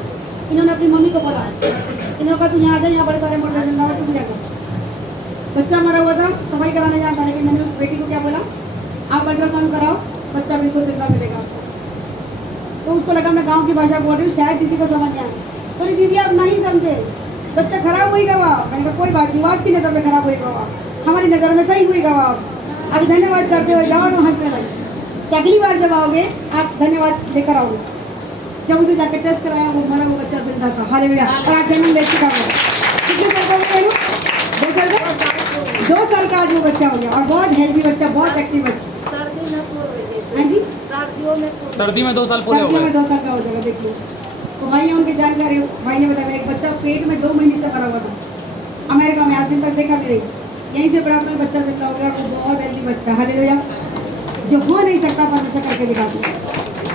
इन्होंने अपनी मम्मी को बोला, इन्होंने कहा तू यहाँ आ जाए, यहाँ बड़े सारे मुर्दे जिंदा हुए, तू जाकर। बच्चा मरा हुआ था, सफाई कराने जाता, लेकिन मैंने उस बेटी को क्या बोला, आप अल्ट्रासाउंड कराओ, बच्चा बिल्कुल जिंदा मिलेगा आपको। तो उसको लगा मैं गांव की भाषा बोल रही हूँ, शायद दीदी को समझ जाए। बोली दीदी आप नहीं समझे, बच्चा खराब हुई गवा। मैंने कहा कोई बात नहीं, आपकी नज़र में खराब हुई गवा, हमारी नज़र में सही हुई गवा। अब धन्यवाद करते हुए जाओ और हंसने लगे। अगली बार जब आओगे आप धन्यवाद लेकर आओगे। जब उसे जाकर टेस्ट कराया, वो मरा, वो बच्चा जिंदा था। हालेलुया। और आज जन्म ले चुका है। कितने साल का हो गया? 2 साल का। 2 साल का आज वो बच्चा हो गया, और बहुत हेल्दी बच्चा, बहुत एक्टिव बच्चा। हाँ जी, सर्दी में 2 साल पूरे हो सर्दियों में गए। 2 साल का हो जाएगा। देखिए तो भाई ने उनकी जानकारी, भाई ने बताया एक बच्चा पेट में 2 महीने से मरा हुआ था अमेरिका में, आज दिन तक देखा नहीं। यहीं से प्रार्थना में बच्चा जिंदा हो गया, वो बहुत हेल्दी बच्चा। हालेलुया। जो हो नहीं सकता परमेश्वर करके दिखाते।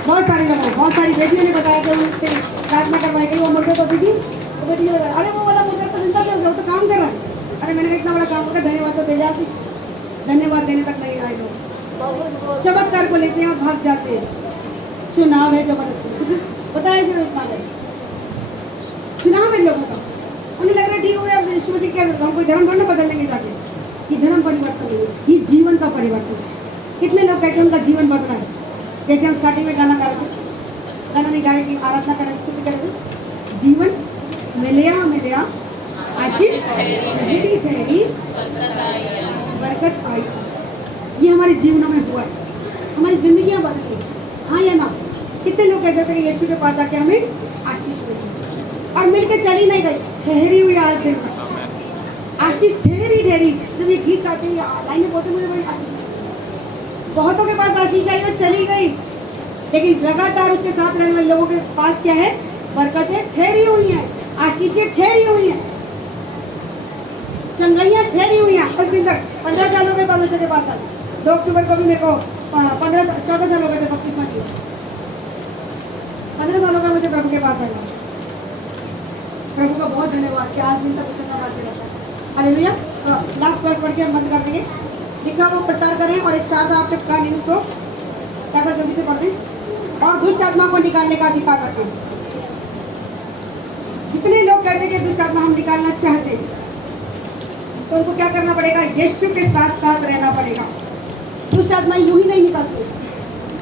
बहुत सारे लोगों, बहुत सारी बेटियों ने बताया कि उनसे प्रार्थना करवाई गई, वो मुर्दे तो थी, वो बेटी ने बताया अरे वो वाला मुर्दा तो जिंदा क्यों हो गया, वो तो काम कर रहा है। अरे मैंने कहा इतना बड़ा काम होगा, धन्यवाद तो दे जाती, धन्यवाद देने तक नहीं आए लोग। चमत्कार को लेते हैं और भाग जाते हैं। चुनाव है जबरदस्ती, बताया चुनाव है लोगों का। उन्हें लग रहा है ठीक हो गया, अब यीशु मसीह क्या करता हूँ, कोई धर्म थोड़ा बदल लेंगे जाके। ये धर्म परिवर्तन नहीं है, ये जीवन का परिवर्तन है। कितने लोग कहते हैं उनका जीवन बदला है। जैसे हम स्टार्टिंग में गाना गा रहे थे, गाना नहीं गा रहे कि आराधना कर रहे थे, जीवन मिलिया मिलिया आशीष ठहरी बरकत आई। ये हमारे जीवनों में हुआ है, हमारी जिंदगियां बदली। हाँ या ना? कितने लोग कहते थे कि यीशु के पास आके हमें आशीष मिली, और मिलके चली नहीं गई, ठहरी हुई आज दिन आशीष ठहरी ठहरी। जब ये गीत आते हैं, लाइनें बोलते मुझे बड़ी आशीष, बहुतों के पास आशीष आई और चली गई, लेकिन लगातार उसके साथ रहने वाले लोगों के पास क्या है? बरकतें ठहरी हुई हैं, आशीषें ठहरी हुई हैं, चंगाइयाँ ठहरी हुई हैं। 10 दिन तक 15 साल हो गए परमेश्वर के पास। 2 अक्टूबर को भी मेरे को 14 साल हो गए थे बपतिस्मा की। 15 साल हो गए मुझे प्रभु के पास आया। प्रभु का बहुत धन्यवाद कि आज दिन तक उसे धन्यवाद दे रहा था। हालेलुया। लास्ट वर्ड पढ़ के हम बंद कर देंगे। लिखा वो प्रचार करें, और एक स्टार था आपके का न्यूज़ को ज़्यादा जल्दी से पढ़ दें, और दुष्ट आत्मा को निकालने का अधिकार रखें। जितने लोग कहते हैं कि दुष्ट आत्मा हम निकालना चाहते हैं, तो उनको क्या करना पड़ेगा? यीशु के साथ साथ रहना पड़ेगा। दुष्ट आत्मा यूं ही नहीं निकलती।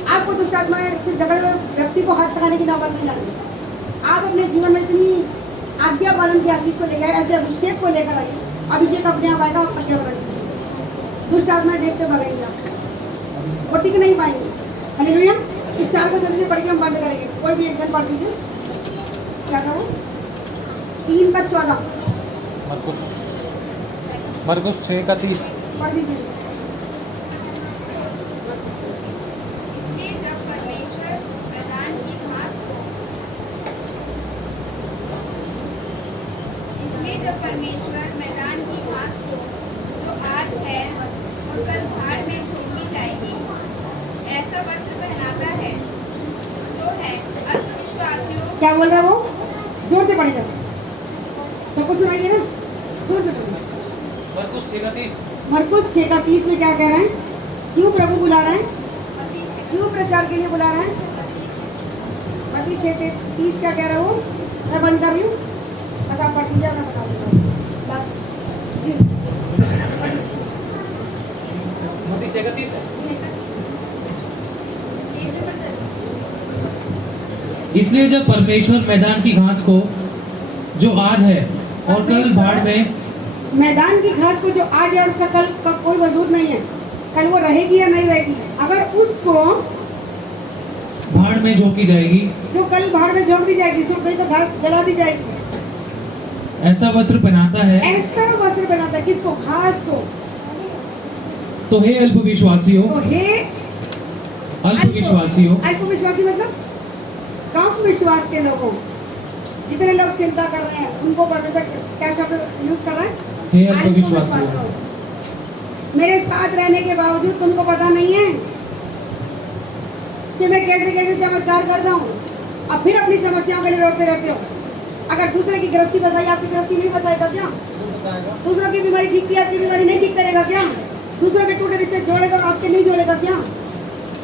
आपको आपको दुष्ट आत्माएं से झगड़े हुए व्यक्ति को हाथ लगाने की नौबत नहीं आनी। आप अपने जीवन में इतनी आज्ञा पालन की आशीष को लेकर ऐसे अभिषेक को लेकर आइए, अभिषेक अपने आप आएगा और आज्ञा पालन। दुष्ट आत्माएं देखते भागेंगे आप, वो टिक नहीं पाएंगे। हालेलुया। इस चार को जल्दी से पढ़ के हम बंद करेंगे। कोई भी एक जन पढ़ दीजिए। क्या करो? 3:14 मरकुस 6:30 पढ़ दीजिए। इसलिए जब परमेश्वर मैदान की घास को जो आज है और कल भाड़ में झोंकी जाएगी, ऐसा वस्त्र पहनाता है, तो है अल्पविश्वासियों। क्या बोल रहा है वो? जोर से पढ़ेगा, सबको सुनाइए ना, जोर से पढ़िए। मरकुस 6:30 मरकुस 6:30 में क्या कह रहे हैं? क्यों प्रभु बुला रहे हैं? क्यों प्रचार के लिए बुला रहे हैं? मत्ती 6:30 क्या कह रहा है वो? मैं बंद कर रही हूँ, बस आप पढ़ लीजिए, मैं बता दूँगा। बस जी, मत्ती 6:30 है। इसलिए जब परमेश्वर मैदान की घास को जो आज है और कल भाड़ में, मैदान की घास को जो आज है उसका कल का कोई वजूद नहीं है, कल वो रहेगी या नहीं रहेगी। अगर उसको भाड़ में झोंकी जाएगी, जो कल भाड़ में झोंक दी जाएगी, उसमें कहीं तो घास जला दी जाएगी। ऐसा वस्त्र पहनाता है। ऐसा वस्त्र बनाता है किसको? घास को। तो हे अल्पविश्वासियों, तो हे अल्पविश्वासियों, अल्पविश्वासी मतलब कम विश्वास के लोगों, जितने लोग चिंता कर रहे हैं उनको परमेश्वर क्या शब्द यूज कर रहे हैं? हे अल्पविश्वासियों, मेरे साथ रहने के बावजूद तुमको पता नहीं है कि मैं कैसे कैसे चमत्कार करता हूँ, अब फिर अपनी समस्याओं के लिए रोते रहते हो। अगर दूसरे की गृहस्थी बताई, आपकी गृहस्थी नहीं बताएगा क्या? दूसरों की बीमारी ठीक की, आपकी बीमारी नहीं ठीक करेगा क्या? दूसरों के टूटे रिश्ते जोड़ेगा, आपके नहीं जोड़ेगा क्या?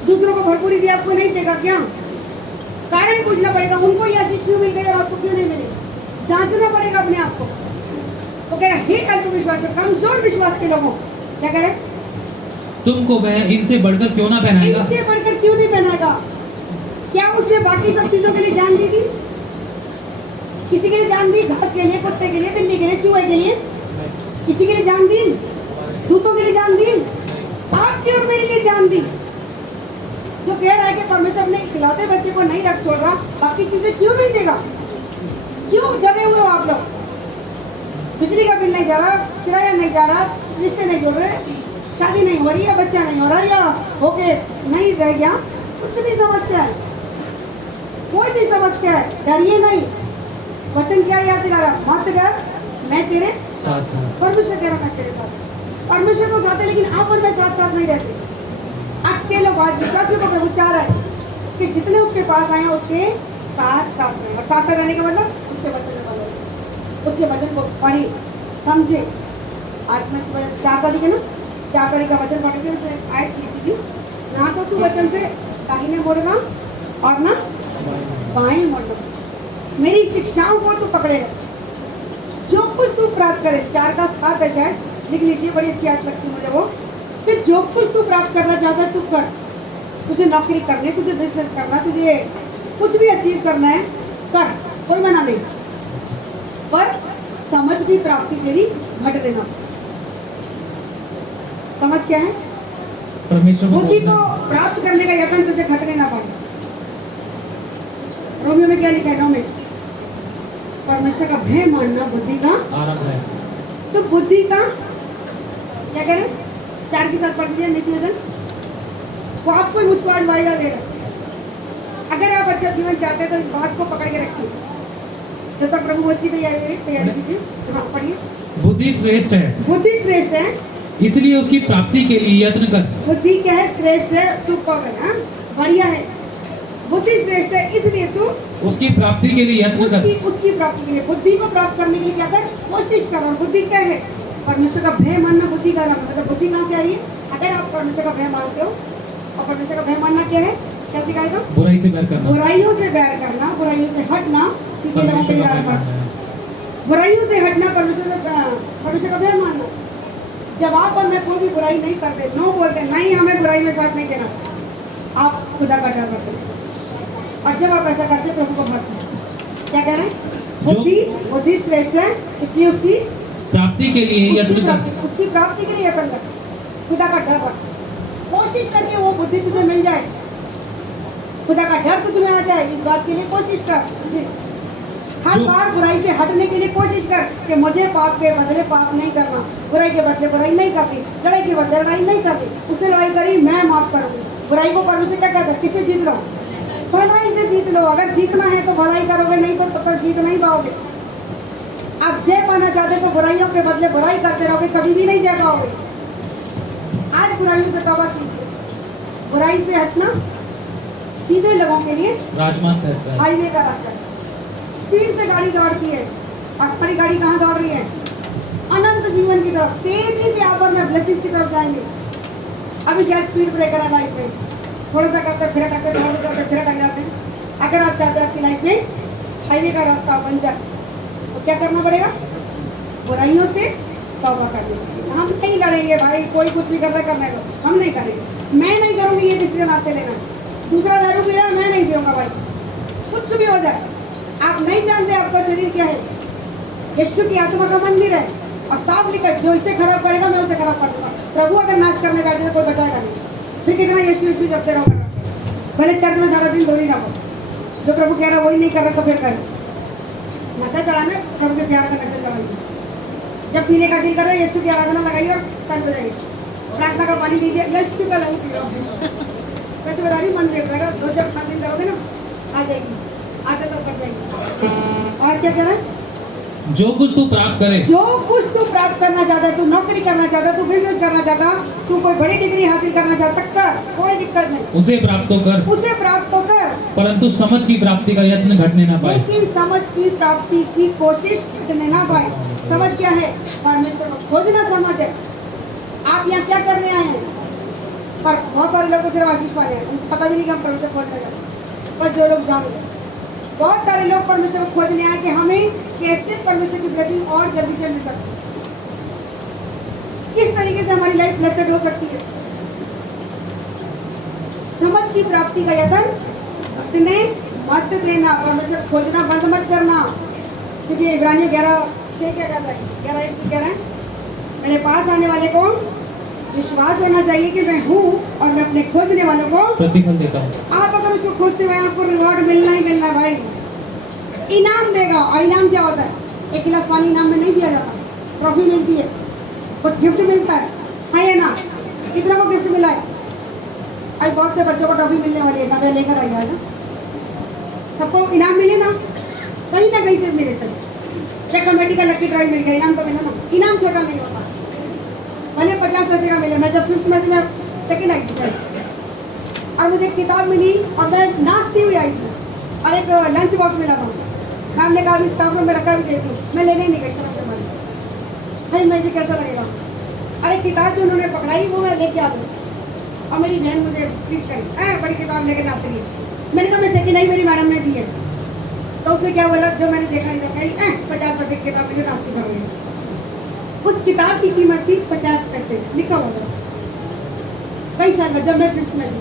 दूसरों को भरपूरी दी, आपको नहीं देगा क्या? कारण पूछना पड़ेगा, उनको ये आशीष क्यों मिल गई और आपको क्यों नहीं मिली? जांचना पड़ेगा अपने आप को। तो कह रहे हे अल्पविश्वास, कमजोर विश्वास के लोगों, क्या कह रहे? तुमको वह इनसे बढ़कर क्यों ना पहनाएगा? इनसे बढ़कर क्यों नहीं पहनाएगा? क्या उसने बाकी सब चीजों के लिए जान दी थी? किसी के लिए जान दी? घास के लिए, कुत्ते के लिए, बिल्ली के लिए, चूहे के लिए? किसी के लिए जान दी? दूतों के लिए जान दी? आपके और मेरे लिए जान दी। जो कह रहा है कि परमेश्वर अपने इकलौते बच्चे को नहीं रख छोड़ रहा, बाकी चीजें क्यों नहीं देगा? क्यों जमे हुए हो आप लोग? बिजली का बिल नहीं जा रहा, किराया नहीं जा रहा, रिश्ते नहीं जुड़ रहे, शादी नहीं हो रही है, बच्चा नहीं हो रहा, या होके नहीं रह गया, कुछ भी समस्या है, कोई भी समस्या है, डरिए नहीं। वचन क्या याद दिला रहा? मत डर, मैं तेरे साथ हूँ। परमेश्वर कह रहा मैं तेरे साथ। परमेश्वर तो साथ है, लेकिन आप और मैं साथ साथ नहीं रहते। अच्छे लोग आज विश्वासियों को प्रभु चाह रहा है कि जितने उसके पास आए हैं उसके साथ साथ में, और साथ रहने का मतलब उसके वचन में बोलो, उसके वचन को पढ़े समझे। आज मैं सुबह 4 तारीख है ना, 4 तारीख का वचन पढ़ेंगे, उसमें आयत लिखी थी, ना तो तू वचन से दाहिने मुड़ना और ना बाएं मुड़ना, मेरी शिक्षाओं को तू पकड़ेगा, जो कुछ तू प्राप्त करे। 4:7 है शायद, लिख लीजिए, बड़ी अच्छी याद लगती है मुझे वो, कि जो कुछ तू प्राप्त करना चाहता है तू कर। तुझे नौकरी करनी, तुझे बिजनेस करना, तुझे कुछ भी अचीव करना है कर, कोई मना नहीं, पर समझ की प्राप्ति तेरी घट देना। समझ क्या है? परमेश्वर को बुद्धि को बोलना। प्राप्त करने का यत्न तुझे घटने ना पाए। रोमियो में क्या लिखा है? 9 में परमेश्वर का भय मानना बुद्धि का आरंभ है। तो बुद्धि का क्या कह रहे? 4 के साथ पढ़ लीजिए नीति वचन, वो आपको मुझको आज वायदा दे रहा है। अगर आप अच्छा जीवन चाहते हैं तो इस बात को पकड़ के रखिए, जब तक प्रभु भोज की तैयारी कीजिए। हाँ पढ़िए। बुद्धि श्रेष्ठ है, बुद्धि श्रेष्ठ है, इसलिए उसकी प्राप्ति के लिए यत्न कर। बुद्धि क्या है? श्रेष्ठ है, चुप कर, हाँ बढ़िया है। बुद्धि श्रेष्ठ है इसलिए तू उसकी प्राप्ति के लिए यत्न कर। उसकी प्राप्ति के लिए, बुद्धि को प्राप्त करने के लिए क्या कर? कोशिश कर। और बुद्धि क्या है? परमेश्वर का भय मानना बुद्धि का नाम। मतलब बुद्धि कहाँ से आई है? अगर आप परमेश्वर का भय मानते हो, और परमेश्वर का भय मानना क्या है? क्या सिखाया था? बुराई से बैर करना, बुराइयों से बैर करना, बुराइयों से हटना, सीधे लोगों के परमेश्वर का राह भय पर। करना। बुराइयों से हटना, परमेश्वर का भय मानना। जब आप और मैं कोई भी बुराई नहीं करते, नो बोलते, नहीं हमें बुराई में साथ नहीं देना, आप खुदा का डर रखें। और जब आप ऐसा करते प्रभु को मत क्या कह रहे हैं, बुद्धि श्रेष्ठ है इसलिए उसकी प्राप्ति के लिए यत्न कर। उसकी प्राप्ति के लिए यत्न कर, खुदा का डर रख, कोशिश करके वो बुद्धि तुम्हें मिल जाए, खुदा का डर तो तुम्हें आ जाए, इस बात के लिए कोशिश कर। हर बार बुराई से हटने के लिए कोशिश कर कि मुझे पाप के बदले पाप नहीं करना, बुराई के बदले बुराई नहीं करनी, लड़ाई के बदले लड़ाई नहीं करनी। उसने लड़ाई करी, मैं माफ करूंगी। बुराई को परमेश्वर क्या कहता है, किससे जीत लो, भलाई से जीत लो। अगर जीतना है तो भलाई करोगे, नहीं तो तब तक जीत नहीं पाओगे। आप जय पाना चाहते तो बुराइयों के बदले बुराई करते रहोगे, कभी भी नहीं जय पाओगे। आज बुराइयों से तौबा कीजिए। बुराई से हटना सीधे लोगों के लिए राजमार्ग कहता है। हाईवे का रास्ता है। स्पीड से गाड़ी दौड़ती है और हमारी गाड़ी कहाँ दौड़ रही है, अनंत जीवन की तरफ। तेजी से आप और मैं ब्लेसिंग्स की तरफ जाएंगे। अभी क्या स्पीड ब्रेकर है लाइफ में, थोड़ा सा करते फिर हटते, थोड़ा सा करते फिर हट जाते हैं। अगर आप चाहते हैं आपकी लाइफ में हाईवे का रास्ता बन जाए तो क्या करना पड़ेगा, बुराइयों से तौबा करनी। हम नहीं लड़ेंगे भाई, कोई कुछ भी कर रहा करने दो, हम नहीं करेंगे। मैं नहीं करूँगी ये डिसीजन आपसे लेना है। दूसरा दारू पी रहा है, मैं नहीं पीऊँगा भाई, कुछ भी हो जाए। आप नहीं जानते आपका शरीर क्या है, यीशु की आत्मा का मंदिर है और साफ लिखा जो इसे खराब करेगा मैं उसे खराब कर दूंगा। प्रभु अगर नाच करने बैठे तो कोई बचाएगा नहीं। फिर कितना यीशु यीशु जपते रहोगे, भले चर्च में सारा दिन दौड़ी ना हो। जो प्रभु कह रहा है वही नहीं कर रहा तो फिर करें। नशा चढ़ाना, प्रभु के प्यार का नशा चढ़ाइए। जब पीने का दिल करे यीशु की आराधना लगाइए और तन बजाइए, प्रार्थना का पानी दीजिए, यीशु का लहू पियो। सच बता रही, मन देख जाएगा। 2-4 दिन करोगे ना, आ जाएगी, आदत तो कर जाएगी। और क्या कह रहा है, जो कुछ तू प्राप्त करे, जो कुछ तू प्राप्त करना चाहता है, तू नौकरी करना चाहता है, तू बिजनेस करना चाहता, तू कोई बड़ी डिग्री हासिल करना चाहता, कर, कोई दिक्कत नहीं, उसे प्राप्त तो कर, उसे प्राप्त तो कर। परंतु समझ की प्राप्ति का यत्न घटने ना पाए। लेकिन समझ की प्राप्ति की कोशिश करने ना पाए। समझ क्या है, परमेश्वर को खोजना समझ है। आप यहाँ क्या करने आए हैं, पर बहुत सारे लोग सिर्फ आशीष पाने हैं, उनको पता भी नहीं कि हम परमेश्वर खोजने जाते। पर जो लोग जान गए, बहुत सारे लोग परमेश्वर को खोजने आए कि हमें कैसे परमेश्वर की ब्लेसिंग और जल्दी से मिल सकती है, किस तरीके से हमारी लाइफ ब्लेस्ड हो सकती है। समझ की प्राप्ति का यत्न अपने मत लेना, परमेश्वर खोजना बंद मत करना। क्योंकि इब्रानियों 11:6 क्या कहता है, 11:1 कह रहा है, मेरे पास आने वाले को विश्वास होना चाहिए कि मैं हूँ और मैं अपने खोजने वालों को प्रतिफल देता हूँ। आप अगर उसको खोजते हुए आपको रिवॉर्ड मिलना ही मिलना भाई, इनाम देगा। और इनाम क्या होता है, एक गिलास पानी इनाम में नहीं दिया जाता, ट्रॉफी मिलती है, कुछ गिफ्ट मिलता है, हाँ या ना। कितना को गिफ्ट मिला है, आज बहुत से बच्चों को ट्रॉफी मिलने वाली है, मैं लेकर आई है ना, सबको इनाम मिले ना, कहीं ना कहीं से मिले। चलिए कमेटी का लकी ड्राइव मिल गया, इनाम तो मिला ना। इनाम छोटा नहीं होता, भले 50 पैसे का मिले। मैं जब 5th में थी, मैं 2nd आई थी और मुझे एक किताब मिली और मैं नाचती हुई आई थी और एक लंच बॉक्स मिला था। मैम ने कहा इस स्टाफ रूम में रखा भी देती हूँ, मैं लेने ही नहीं गई शर्म के मारे, भाई मुझे कैसा लगेगा। अरे किताब जो उन्होंने पकड़ाई वो मैं लेके आ गई और मेरी बहन मुझे प्लीज करी, बड़ी किताब लेके नाचती है। मैंने कहा मैं 2nd आई, मेरी मैडम ने दी है। तो उसने क्या बोला, जो मैंने देखा नहीं था, कही 50 पैसे की किताब मुझे नाचती कर रही है। उस किताब की कीमत थी 50 पैसे, लिखा हुआ था। कई साल में, जब मैं 5th में थी,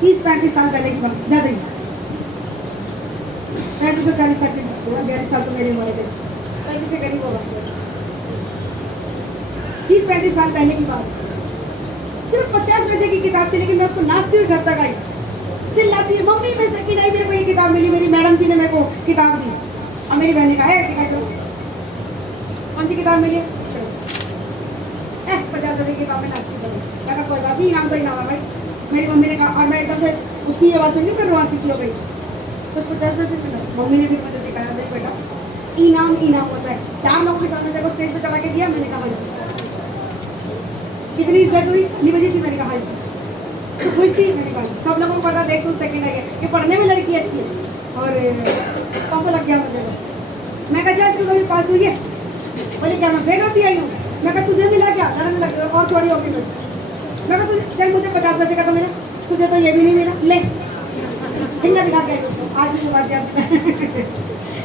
30-35 साल पहले की बात, ज़्यादा ही। मैं तो 40 साल की, 42 साल तो मेरी उम्र है, कहीं से गरीब होगा। 30-35 साल पहले की बात, सिर्फ 50 पैसे की किताब थी, लेकिन मैं उसको नाचती हुई घर तक आई, चिल्लाती है, मम्मी मैं 2nd आई, मेरे को ये किताब मिली, मेरी मैडम जी ने मेरे को किताब दी। और मेरी बहन ने कहा कौन सी किताब मिली, 50 पैसे की किताब में नाचती करूँ। मैं कहा कोई बात नहीं, इनाम तो इनाम है भाई। मेरी मम्मी ने कहा, और मैं एकदम से उसकी आवाज़ सुन ली, फिर रोआ सी हो गई। तो 50 पैसे मिला, मम्मी ने फिर मुझे सिखाया, भाई बेटा इनाम इनाम होता है। 4 लोगों के सामने देखो स्टेज पे चढ़ा के दिया, मैंने कहा भाई कितनी इज्जत हुई, नहीं बजी थी, मैंने कहा भाई तो खुश थी, मैंने कहा सब लोगों को पता, देख तू 2nd आई है, ये पढ़ने में लड़की अच्छी है। और पंप लग गया मुझे, मैं कहा तू कभी पास हुई है, बोले क्या मैं फेल होती आई हूँ। मैं कहा तुझे मिला क्या, लड़ने लग रहा और थोड़ी होगी। मैं कहा तुझे चल, मुझे 50 पैसे का तो मिला, तुझे तो ये भी नहीं मिला, ले फिंगर दिखा के आज भी बात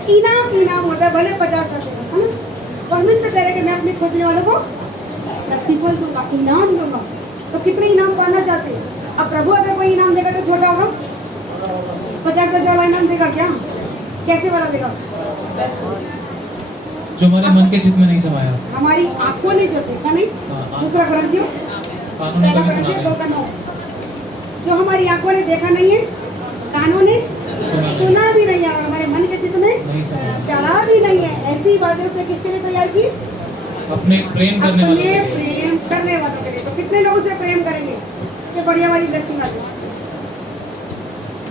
इनाम इनाम होता है, भले 50 पैसे का, है ना। परमेश्वर कह रहे कि मैं अपने खोजने वालों को प्रतिफल दूंगा, इनाम दूंगा। तो कितने इनाम पाना चाहते हैं, अब प्रभु अगर कोई इनाम देगा तो छोटा होगा? 50 वाला इनाम देगा क्या? कैसे वाला देगा? जो हमारे मन के चित्त में नहीं समाया। हमारी आंखों ने जो देखा नहीं। हाँ। दूसरा ग्रंथियों कानों ने पहला तो नहीं ग्रंथियों सुना 2:9 जो हमारी आंखों ने देखा नहीं है, कानों ने सुना भी नहीं है, और हमारे मन के चित्त में नहीं सुना। चढ़ा भी नहीं है। ऐसी बातें उसने किसके लिए तैयार की? अपने प्रेम करने वालों अपने के लिए। प्रेम करने वालों के लिए। तो कितने लोग उसे प्रेम करेंगे? ये बढ़िया वाली ब्लेसिंग आती है।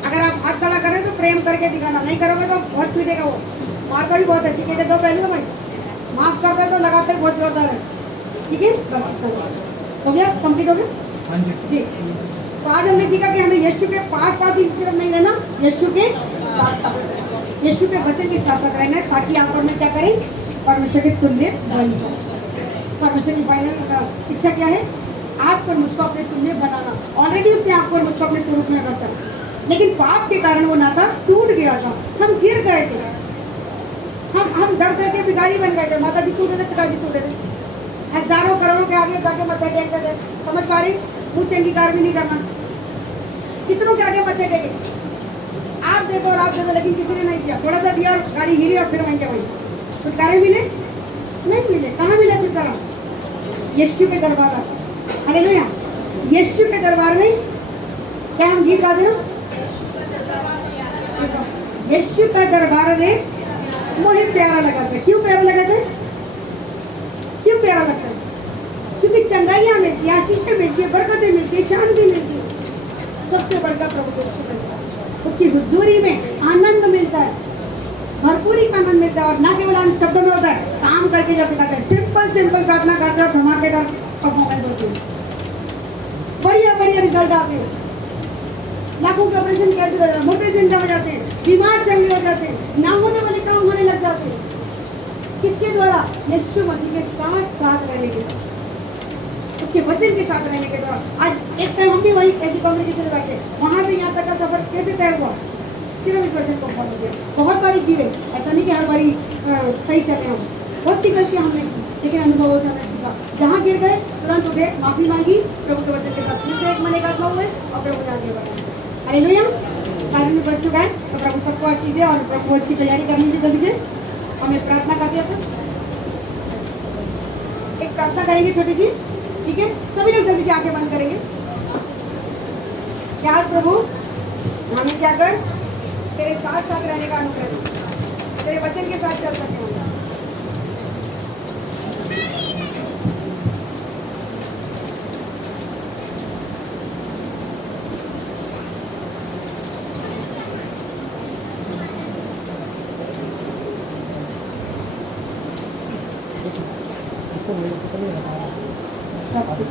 अगर आप हाथ खड़ा कर रहे हो तो प्रेम करके दिखाना, नहीं करोगे तो बहुत पीटेगा वो। मारता भी बहुत है, ठीक है? 2 पहलू है भाई। माफ करता है तो लगाते बहुत जोरदार है, ठीक है? बस हो गया, कंप्लीट हो गया हाँ जी। जी। तो आज हमने सीखा कि हमें यीशु के पास ही सिर्फ नहीं रहना, यीशु के साथ, यीशु के वचन के साथ साथ रहना है, ताकि आप और मैं क्या करें? परमेश्वर के तुल्य बन जाए। परमेश्वर की फाइनल इच्छा क्या है? आपको और मुझको अपने तुल्य बनाना। ऑलरेडी उसने आपको और मुझको अपने स्वरूप में रखा, लेकिन पाप के कारण वो नाता टूट गया था। हम गिर गए थे, हम डर करके भिखारी बन गए थे। माता जी तू दे दे, पिताजी तू दे दे, हजारों करोड़ों के आगे जाके मत्थे टेकते थे। समझ पा रही? मुझ से अंगीकार भी नहीं करना। कितनों के आगे मत्थे टेके, आप दे दो और आप दे दो, लेकिन किसी ने नहीं किया। थोड़ा सा दिया और गाड़ी हिली और फिर वहीं के वहीं। छुटकारे मिले? नहीं मिले। कहाँ मिले छुटकारा? यीशु के दरबार। हालेलुया। यीशु के दरबार में क्या हम गीत गा देना? यीशु का दरबार रे मुझे प्यारा लगा था। क्यों प्यारा लगा था? क्यों प्यारा लगता है? क्योंकि चंगाइयाँ मिलती है, आशीषें मिलती है, बरकतें मिलती है, शांति मिलती है। सबसे बड़का प्रभु को उसकी हुजूरी में आनंद मिलता है, भरपूरी का आनंद मिलता है। और ना केवल हम शब्दों में होता है, काम करके जब दिखाते हैं, सिंपल प्रार्थना करते हैं और धमाकेदार परफॉर्मेंस होती है, बढ़िया रिजल्ट आते हैं। लाखों के ऑपरेशन कैसे हो जाते हैं, मुर्दे जिंदा हो जाते हैं, बीमार चंगे हो जाते हैं, ना होने वाले काम होने लग जाते हैं। किसके द्वारा? यीशु मसीह के साथ रहने के, उसके वचन के साथ रहने के द्वारा। आज एक टाइम हम भी वही ऐसी कांग्रेगेशन में बैठे, वहाँ से यहाँ तक का सफर कैसे तय हुआ? सिर्फ इस वचन को फॉलो किया। बहुत बारी गिरे, ऐसा नहीं कि हर बारी सही चले हम, बहुत सी गलतियाँ हमने की, लेकिन अनुभवों से हमने सीखा। जहाँ गिर गए तुरंत उठे, माफी मांगी, प्रभु के वचन के साथ फिर से एक मन एक आत्मा हुए और प्रभु ने आगे बढ़ाया। हालेलुया। सारे में बच चुका है, तो प्रभु सबको अच्छी दे। और प्रभु की तैयारी कर लीजिए जल्दी से। हमें प्रार्थना कर दिया था, एक प्रार्थना करेंगे छोटी सी, ठीक है? सभी लोग जल्दी से आंखें बंद करेंगे। क्या प्रभु हमें क्या कर तेरे साथ रहने का अनुग्रह दे, तेरे वचन के साथ चल सके हम। सब कुछ